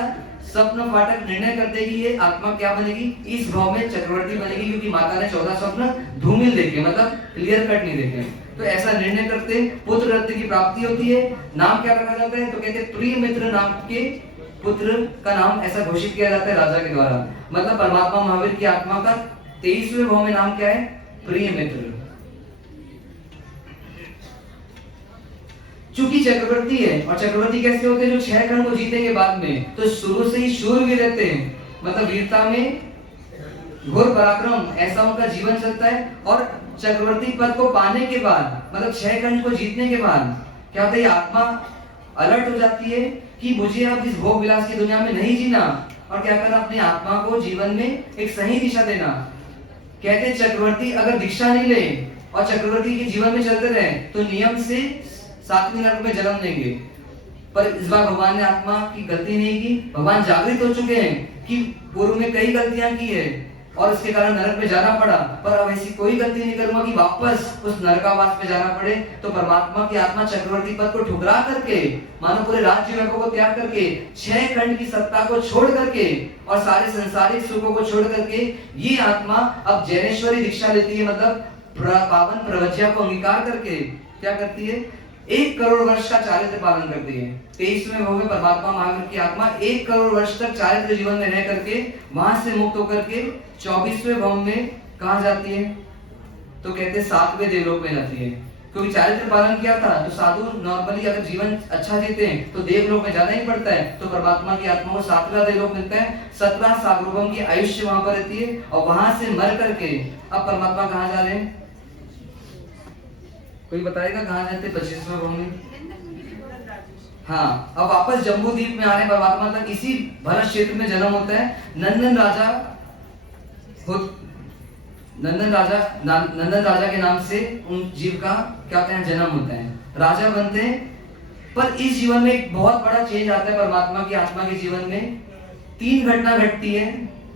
स्वप्न फाटक निर्णय करते हैं कि ये आत्मा क्या बनेगी? इस भाव में चक्रवर्ती बनेगी, क्योंकि माता ने 14 स्वप्न धूमिल देखे मतलब क्लियर कट नहीं देखे। तो ऐसा निर्णय करते पुत्र रत्न की प्राप्ति होती है। नाम क्या रखा जाता है? तो कहते हैं प्रिय मित्र नाम के पुत्र का नाम ऐसा घोषित किया जाता है राजा के द्वारा। मतलब परमात्मा महावीर की आत्मा का 23वें भाव में नाम क्या है? प्रिय मित्र। चूंकि चक्रवर्ती है और चक्रवर्ती कैसे होते हैं? जो 6 खंड को जीतेंगे बाद में, तो शुरू से ही शूर भी रहते हैं। मतलब वीरता में घोर पराक्रम, ऐसा उनका जीवन चलता है। और चक्रवर्ती पद को पाने के बाद, मतलब 6 खंड को जीतने के बाद क्या होता है, आत्मा अलर्ट हो जाती है कि मुझे अब इस भोग विलास की दुनिया में नहीं जीना, और क्या करना, अपनी आत्मा को जीवन में एक सही दिशा देना। कहते हैं चक्रवर्ती अगर दीक्षा नहीं ले और चक्रवर्ती के जीवन में चलते रहे तो नियम से 7वें नरक में जन्म लेंगे। पर इस बार भगवान ने आत्मा की गलती नहीं की। भगवान जागृत हो चुके हैं कि पूर्व में कई गलतियां की है और उसके कारण नरक में जाना पड़ा, पर अब ऐसी कोई गलती नहीं करूंगा कि वापस उस नरकावास में जाना पड़े। तो परमात्मा की आत्मा चक्रवर्ती पद को ठुकरा करके, मानो पूरे राज्य वैभव को त्याग करके, 6 खंड की सत्ता को छोड़ करके और सारे संसारिक सुखों को छोड़ करके ये आत्मा अब जैनेश्वरी दीक्षा लेती है। मतलब पावन प्रवज्या को अंगीकार करके क्या करती है, 1 करोड़ वर्ष का चारित्र पालन करती है। 23वें भव में परमात्मा महावीर की आत्मा 1 करोड़ वर्ष तक चारित्र जीवन में रह करके वहां से मुक्त होकर के 24वें भव में कहा जाती है, तो कहते हैं 7वें देवलोक में जाती है। क्योंकि चारित्र पालन किया था तो साधु नॉर्मली अगर जीवन अच्छा जीते हैं तो देवलोक में जाना ही पड़ता है। तो परमात्मा की आत्मा को 7वां देवलोक मिलता है। 17 सागरोपम की आयुष्य वहां पर रहती है और वहां से मर करके अब परमात्मा कहाँ जा रहे हैं, कोई बताएगा कहाँ जाते? 25वें भव में। हाँ, अब वापस जम्बू द्वीप में आने परमात्मा तक इसी भरत क्षेत्र में जन्म होता है। नंदन राजा के नाम से उन जीव का क्या कहते हैं, जन्म होता है, राजा बनते हैं। पर इस जीवन में एक बहुत बड़ा चेंज आता है परमात्मा की आत्मा के जीवन में। 3 घटना घटती है,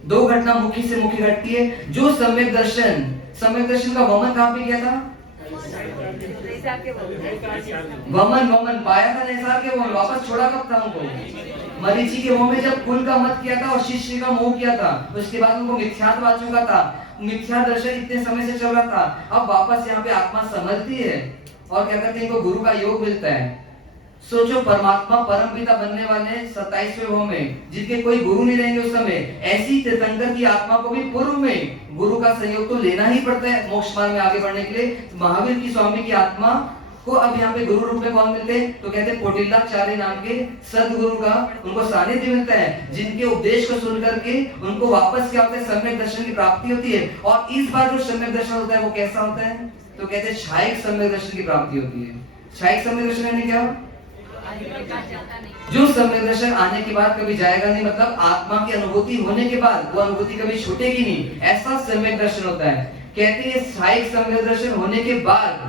2 घटना मुखी से मुखी घटती है। जो सम्यक दर्शन का वमन कहाँ पे किया था, वमन पाया था नेसार के वमन, वापस छोड़ा कब था उनको, मरीचि के मुंह में जब कुल का मत किया था और शिष्य का मोह किया था, उसके बाद उनको मिथ्यात्व आ चुका था, मिथ्या दर्शन इतने समय से चल रहा था। अब वापस यहाँ पे आत्मा समझती है और क्या करते हैं, इनको गुरु का योग मिलता है। सोचो, परमात्मा परमपिता बनने वाले 27वें भव में, जिनके कोई गुरु नहीं रहेंगे उस समय, ऐसी तीर्थंकर की आत्मा को भी पूर्व में गुरु का सहयोग तो लेना ही पड़ता है मोक्ष मार्ग में आगे बढ़ने के लिए। महावीर की स्वामी की आत्मा को अब यहाँ पे गुरु रूप में कौन मिलते हैं, तो कहते हैं पोटिल्लाचार्य नाम के सदगुरु का उनको सानिध्य मिलता है, जिनके उपदेश को सुन करके उनको वापस क्या होता है, सम्यक दर्शन की प्राप्ति होती है। और इस बार जो सम्यक दर्शन होता है वो कैसा होता है, तो कहते हैं छायक सम्यक दर्शन की प्राप्ति होती है। छायक सम्यक दर्शन यानी क्या, जो सम्यक दर्शन आने के बाद कभी जाएगा नहीं, मतलब आत्मा की अनुभूति होने के बाद वो अनुभूति कभी छूटेगी नहीं, ऐसा सम्यक दर्शन होता है। कहते हैं छायक सम्यक दर्शन होने के बाद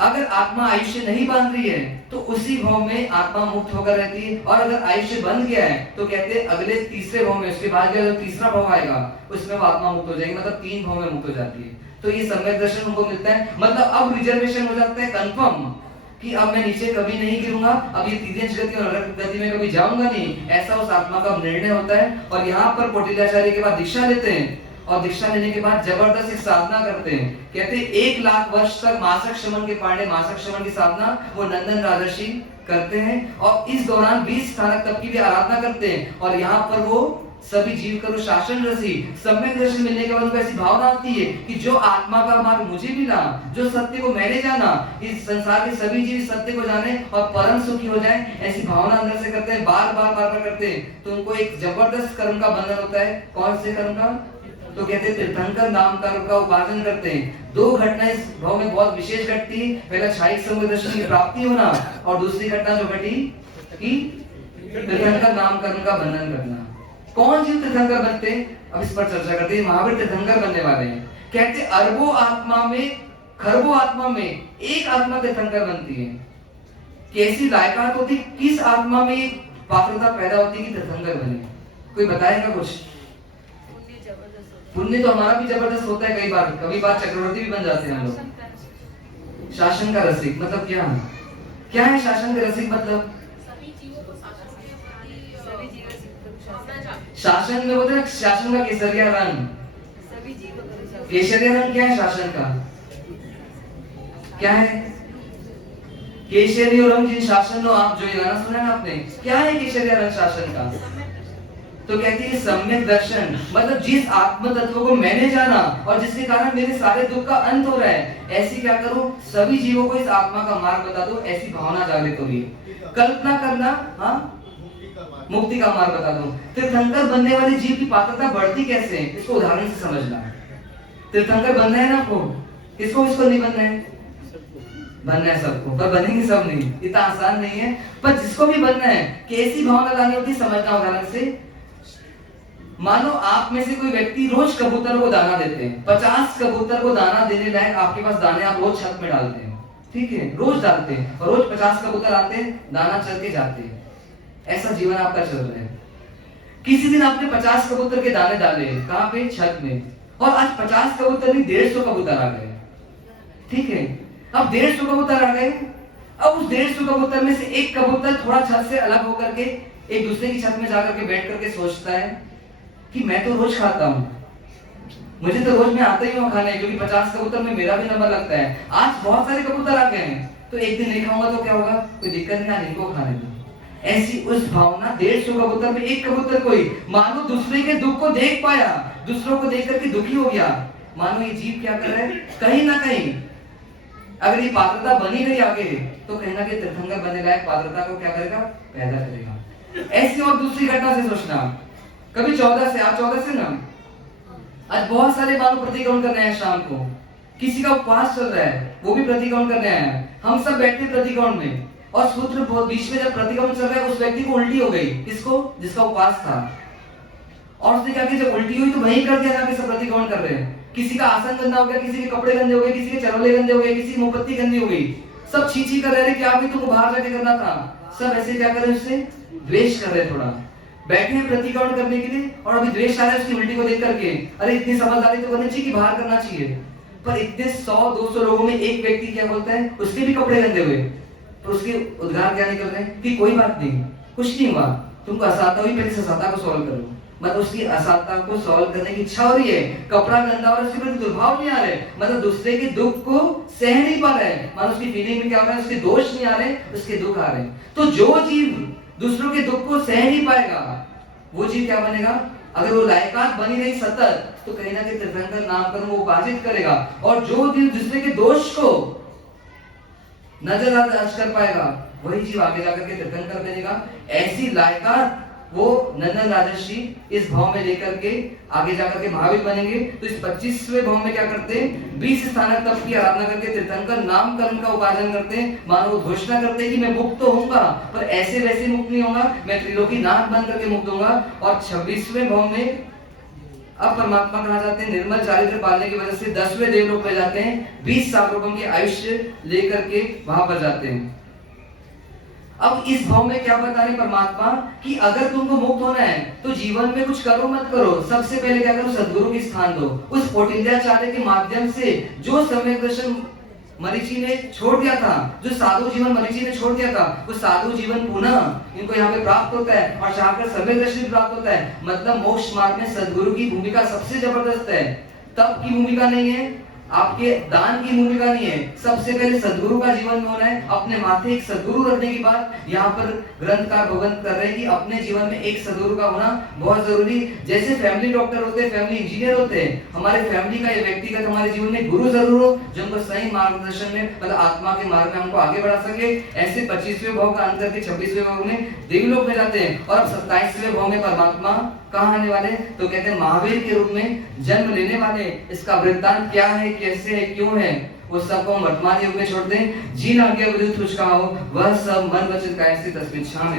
अगर आत्मा आयुष्य नहीं बांध रही है तो उसी भव में आत्मा मुक्त होकर रहती है। और अगर आयुष्य बंध गया है तो कहते हैं अगले 3रे भव में, उसके बाद जो 3रा भव आएगा उसमें वो आत्मा मुक्त हो जाएगी, मतलब 3 भव में मुक्त हो जाती है। तो ये सम्यक दर्शन उनको मिलता है। मतलब अब रिजर्वेशन हो जाता है कंफर्म कि अब मैं नीचे कभी नहीं गिरूंगा, अब ये तीर्यंश गति और नरक गति में कभी जाऊंगा नहीं, ऐसा उस आत्मा का निर्णय होता है। और यहाँ पर पोटिलाचार्य के बाद दीक्षा लेते हैं और दीक्षा लेने के बाद जबरदस्त एक साधना करते हैं। कहते हैं 1 लाख वर्ष तक मासक शमन के पांडे मासक शमन की साधना वो नंदन राजर्षि करते हैं और इस दौरान 20 स्थानक तप की भी आराधना करते हैं। और यहाँ पर वो सभी जीव करो शासन रसी, सम्यक दर्शन मिलने के बाद उनको ऐसी भावना आती है कि जो आत्मा का मार्ग मुझे मिला, जो सत्य को मैंने जाना, इस संसार के सभी जीव सत्य को जाने और परम सुखी हो जाएं, ऐसी भावना अंदर से करते हैं, बार बार करते हैं। तो उनको एक जबरदस्त कर्म का बंधन होता है। कौन से कर्म का, तो कहते हैं तीर्थंकर नाम कर्म का उपार्जन करते हैं। 2 घटना इस भाव में बहुत विशेष घटती है। पहला छायक सम्यक दर्शन की प्राप्ति होना और दूसरी घटना जो घटी कि तीर्थंकर नाम कर्म का बंधन करना। कौन जीव तीर्थंकर बनते हैं, अब इस पर चर्चा करते हैं। महावीर तीर्थंकर बनने वाले हैं। कहते अरबों आत्मा में, खरबों आत्मा में एक आत्मा तीर्थंकर बनती है। कैसी लायकात होती, किस आत्मा में पात्रता पैदा होती कि तीर्थंकर बने, कोई बताएगा कुछ? पुण्य तो हमारा भी जबरदस्त होता है, कभी बार चक्रवर्ती भी बन जाते हैं हम लोग। शासन का रसिक मतलब क्या है शासन का रसिक मतलब? शासन में बोलते हैं शासन का केसरिया रंग। केसरिया रंग क्या है शासन का, क्या है? केसरिया रंग जिन शासन नो आप, जो ये गाना सुना है आपने, क्या है केसरिया रंग शासन का? तो कहती है सम्यक दर्शन, मतलब जिस आत्म तत्व को मैंने जाना और जिसके कारण मेरे सारे दुख का अंत हो रहा है, ऐसी क्या करो, सभी जीवों को इस आत्मा का मार्ग बता दो, ऐसी भावना जागृत हो रही है। कल्पना करना, हाँ मुक्ति का मार्ग बता दूं। तीर्थंकर बनने वाले जीव की पात्रता बढ़ती कैसे है, इसको उदाहरण से समझना। तीर्थंकर बनना है ना आपको, किसको किसको नहीं बनना है? बनना है सबको, पर बनेंगे सब नहीं, इतना आसान नहीं है। पर जिसको भी बनना है, कैसी भावना लानी होती है समझना उदाहरण से। मानो आप में से कोई व्यक्ति रोज कबूतर को दाना देते हैं, 50 कबूतर को दाना देने लायक आपके पास दाने आप रोज छत में डालते हैं, ठीक है, रोज डालते हैं, और रोज 50 कबूतर आते हैं, दाना चल के जाते हैं। ऐसा जीवन आपका चल रहा है। किसी दिन आपने 50 कबूतर के दाने डाले, कहां पे? छत में, और आज 50 कबूतर नहीं 150 कबूतर आ गए, ठीक है। अब 150 कबूतर आ गए, अब उस 150 कबूतर में से एक कबूतर थोड़ा छत से अलग होकर के एक दूसरे की छत में जाकर के बैठ करके सोचता है कि मैं तो रोज खाता हूँ, मुझे तो रोज में आता ही हूँ खाने, क्योंकि 50 कबूतर में मेरा भी नंबर लगता है। आज बहुत सारे कबूतर आ गए हैं, तो एक दिन नहीं खाऊंगा तो क्या होगा? कोई दिक्कत नहीं, आज इनको खाने दो। ऐसी उस भावना 150 कबूतर में एक कबूतर कोई मानो दूसरे के दुख को देख पाया, दूसरों को देख करके दुखी हो गया। मानो ये जीव क्या कर रहा है, कहीं ना कहीं अगर ये पात्रता बनी गई आगे, तो कहीं ना कहीं तीर्थंकर बनने लायक पात्रता को क्या करेगा? पैदा करेगा। ऐसी और दूसरी घटना से सोचना, कभी 14 से, आज 14 से ना, आज बहुत सारे मानो प्रतिक्रमण कर रहे हैं शाम को, किसी का उपवास चल रहा है, वो भी प्रतिक्रमण कर रहे हैं, हम सब बैठे प्रतिक्रमण में, और सूत्र बीच में जब प्रतिक्रमण चल रहा है, उस व्यक्ति को उल्टी हो गई। किसको? जिसका उपवास था। और उसने क्या किया, जब उल्टी हुई तो वहीं कर दिया जाके सब प्रतिक्रमण कर रहे हैं। किसी का आसन गंदा हो गया, किसी के कपड़े गंदे हो गए, किसी के चरोले गंदे हो गए, किसी की मोमबत्ती गंदी हो गई, सब छी कर रहे थे, क्या भी तुमको बाहर जाके करना था। सब ऐसे क्या कर रहे हैं, उससे द्वेष कर रहे हैं, थोड़ा बैठे हैं प्रतिक्रमण करने के लिए, और अभी द्वेष आ रहा है उसकी उल्टी को देख करके। अरे इतनी समझदारी तो करनी चाहिए कि बाहर करना चाहिए, पर इतने 100-200 लोगों में एक व्यक्ति क्या बोलता है, उसके भी कपड़े गंदे हुए, तो उसके उद्गार क्या निकल रहे हैं कि कोई बात नहीं, कुछ नहीं हुआ, तुमको असहायता हुई, पहले असहायता को सॉल्व करो। मतलब उसकी असहायता को सॉल्व करने की इच्छा हो रही है, कपड़ा गंदा और उसके प्रति दुर्भाव नहीं आ रहे, मतलब दूसरे के दुख को सह नहीं पा रहे, मतलब उसकी फीलिंग में क्या हो रहा है, उसके दोष नहीं आ रहे, उसके दुख आ रहे। तो जो जीव दूसरों के दुख को सह नहीं पाएगा, वो जीव क्या बनेगा? अगर वो लायकात बनी नहीं सतत, तो कहीं ना कहीं तीर्थंकर नामकरण वो उपार्जित करेगा। और जो जीव दूसरे के दोष को नजरअंदाज कर पाएगा, वही जीव आगे जाकर के तीर्थंकर बनेगा। ऐसी लायकात वो नंदन राजर्षि इस भाव में लेकर के आगे जाकर के महावीर बनेंगे। तो इस 25वें भाव में क्या करते हैं, 20 स्थानक तप की आराधना करके तीर्थंकर नामकरण का उपार्जन करते हैं। मानो वो घोषणा करते हैं कि मैं मुक्त तो होऊंगा, पर ऐसे वैसे मुक्त नहीं होगा, मैं त्रिलोकी नाथ बन करके मुक्त होऊंगा। और 26वें भाव में अब परमात्मा कहा जाते हैं, निर्मल चारित्र पालने की वजह से 10वें देवलोक पे जाते हैं, 20 साल रोगों की आयुष्य लेकर के वहां पर जाते हैं। अब इस भाव में क्या बता रहे परमात्मा कि अगर तुमको मुक्त होना है तो जीवन में कुछ करो मत करो, सबसे पहले क्या करो, सद्गुरु की स्थान दो। उस कौटिल्याचार्य के माध्यम से जो सम्यक दर्शन मरीचि ने छोड़ दिया था, जो साधु जीवन मरीचि ने छोड़ दिया था, वो साधु जीवन पुनः इनको यहाँ पे प्राप्त होता है, और चाहकर सम्यक दर्शन प्राप्त होता है। मतलब मोक्ष मार्ग में सद्गुरु की भूमिका सबसे जबरदस्त है, तप की भूमिका नहीं है, आपके दान की भूमिका नहीं है, सबसे पहले सद्गुरु का जीवन में होना है। अपने माथे एक सद्गुरु रखने की बात यहाँ पर ग्रंथकार भगवंत कर रहे हैं कि अपने जीवन में एक सद्गुरु का होना बहुत जरूरी। जैसे फैमिली डॉक्टर होते हैं, फैमिली इंजीनियर होते हैं, हमारे फैमिली का ये व्यक्तिगत हमारे जीवन में गुरु जरूर हो, जो हमको सही मार्गदर्शन में, मतलब आत्मा के मार्ग में हमको आगे बढ़ा सके। ऐसे 25वें भाव का अंतर के 26वें भाव में देवलोक में जाते हैं, और 27वें भाव में परमात्मा कहाँ आने वाले, तो कहते हैं महावीर के रूप में जन्म लेने वाले। इसका वृत्तांत क्या है, कैसे है, क्यों है, वो सबको हम वर्तमान युग में छोड़ दें। जिन आज्ञा विरुद्ध कुछ कहा हो वह सब मन वचन काया से तस्मिन् क्षामि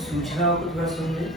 सूचना को थोड़ा सुन ले।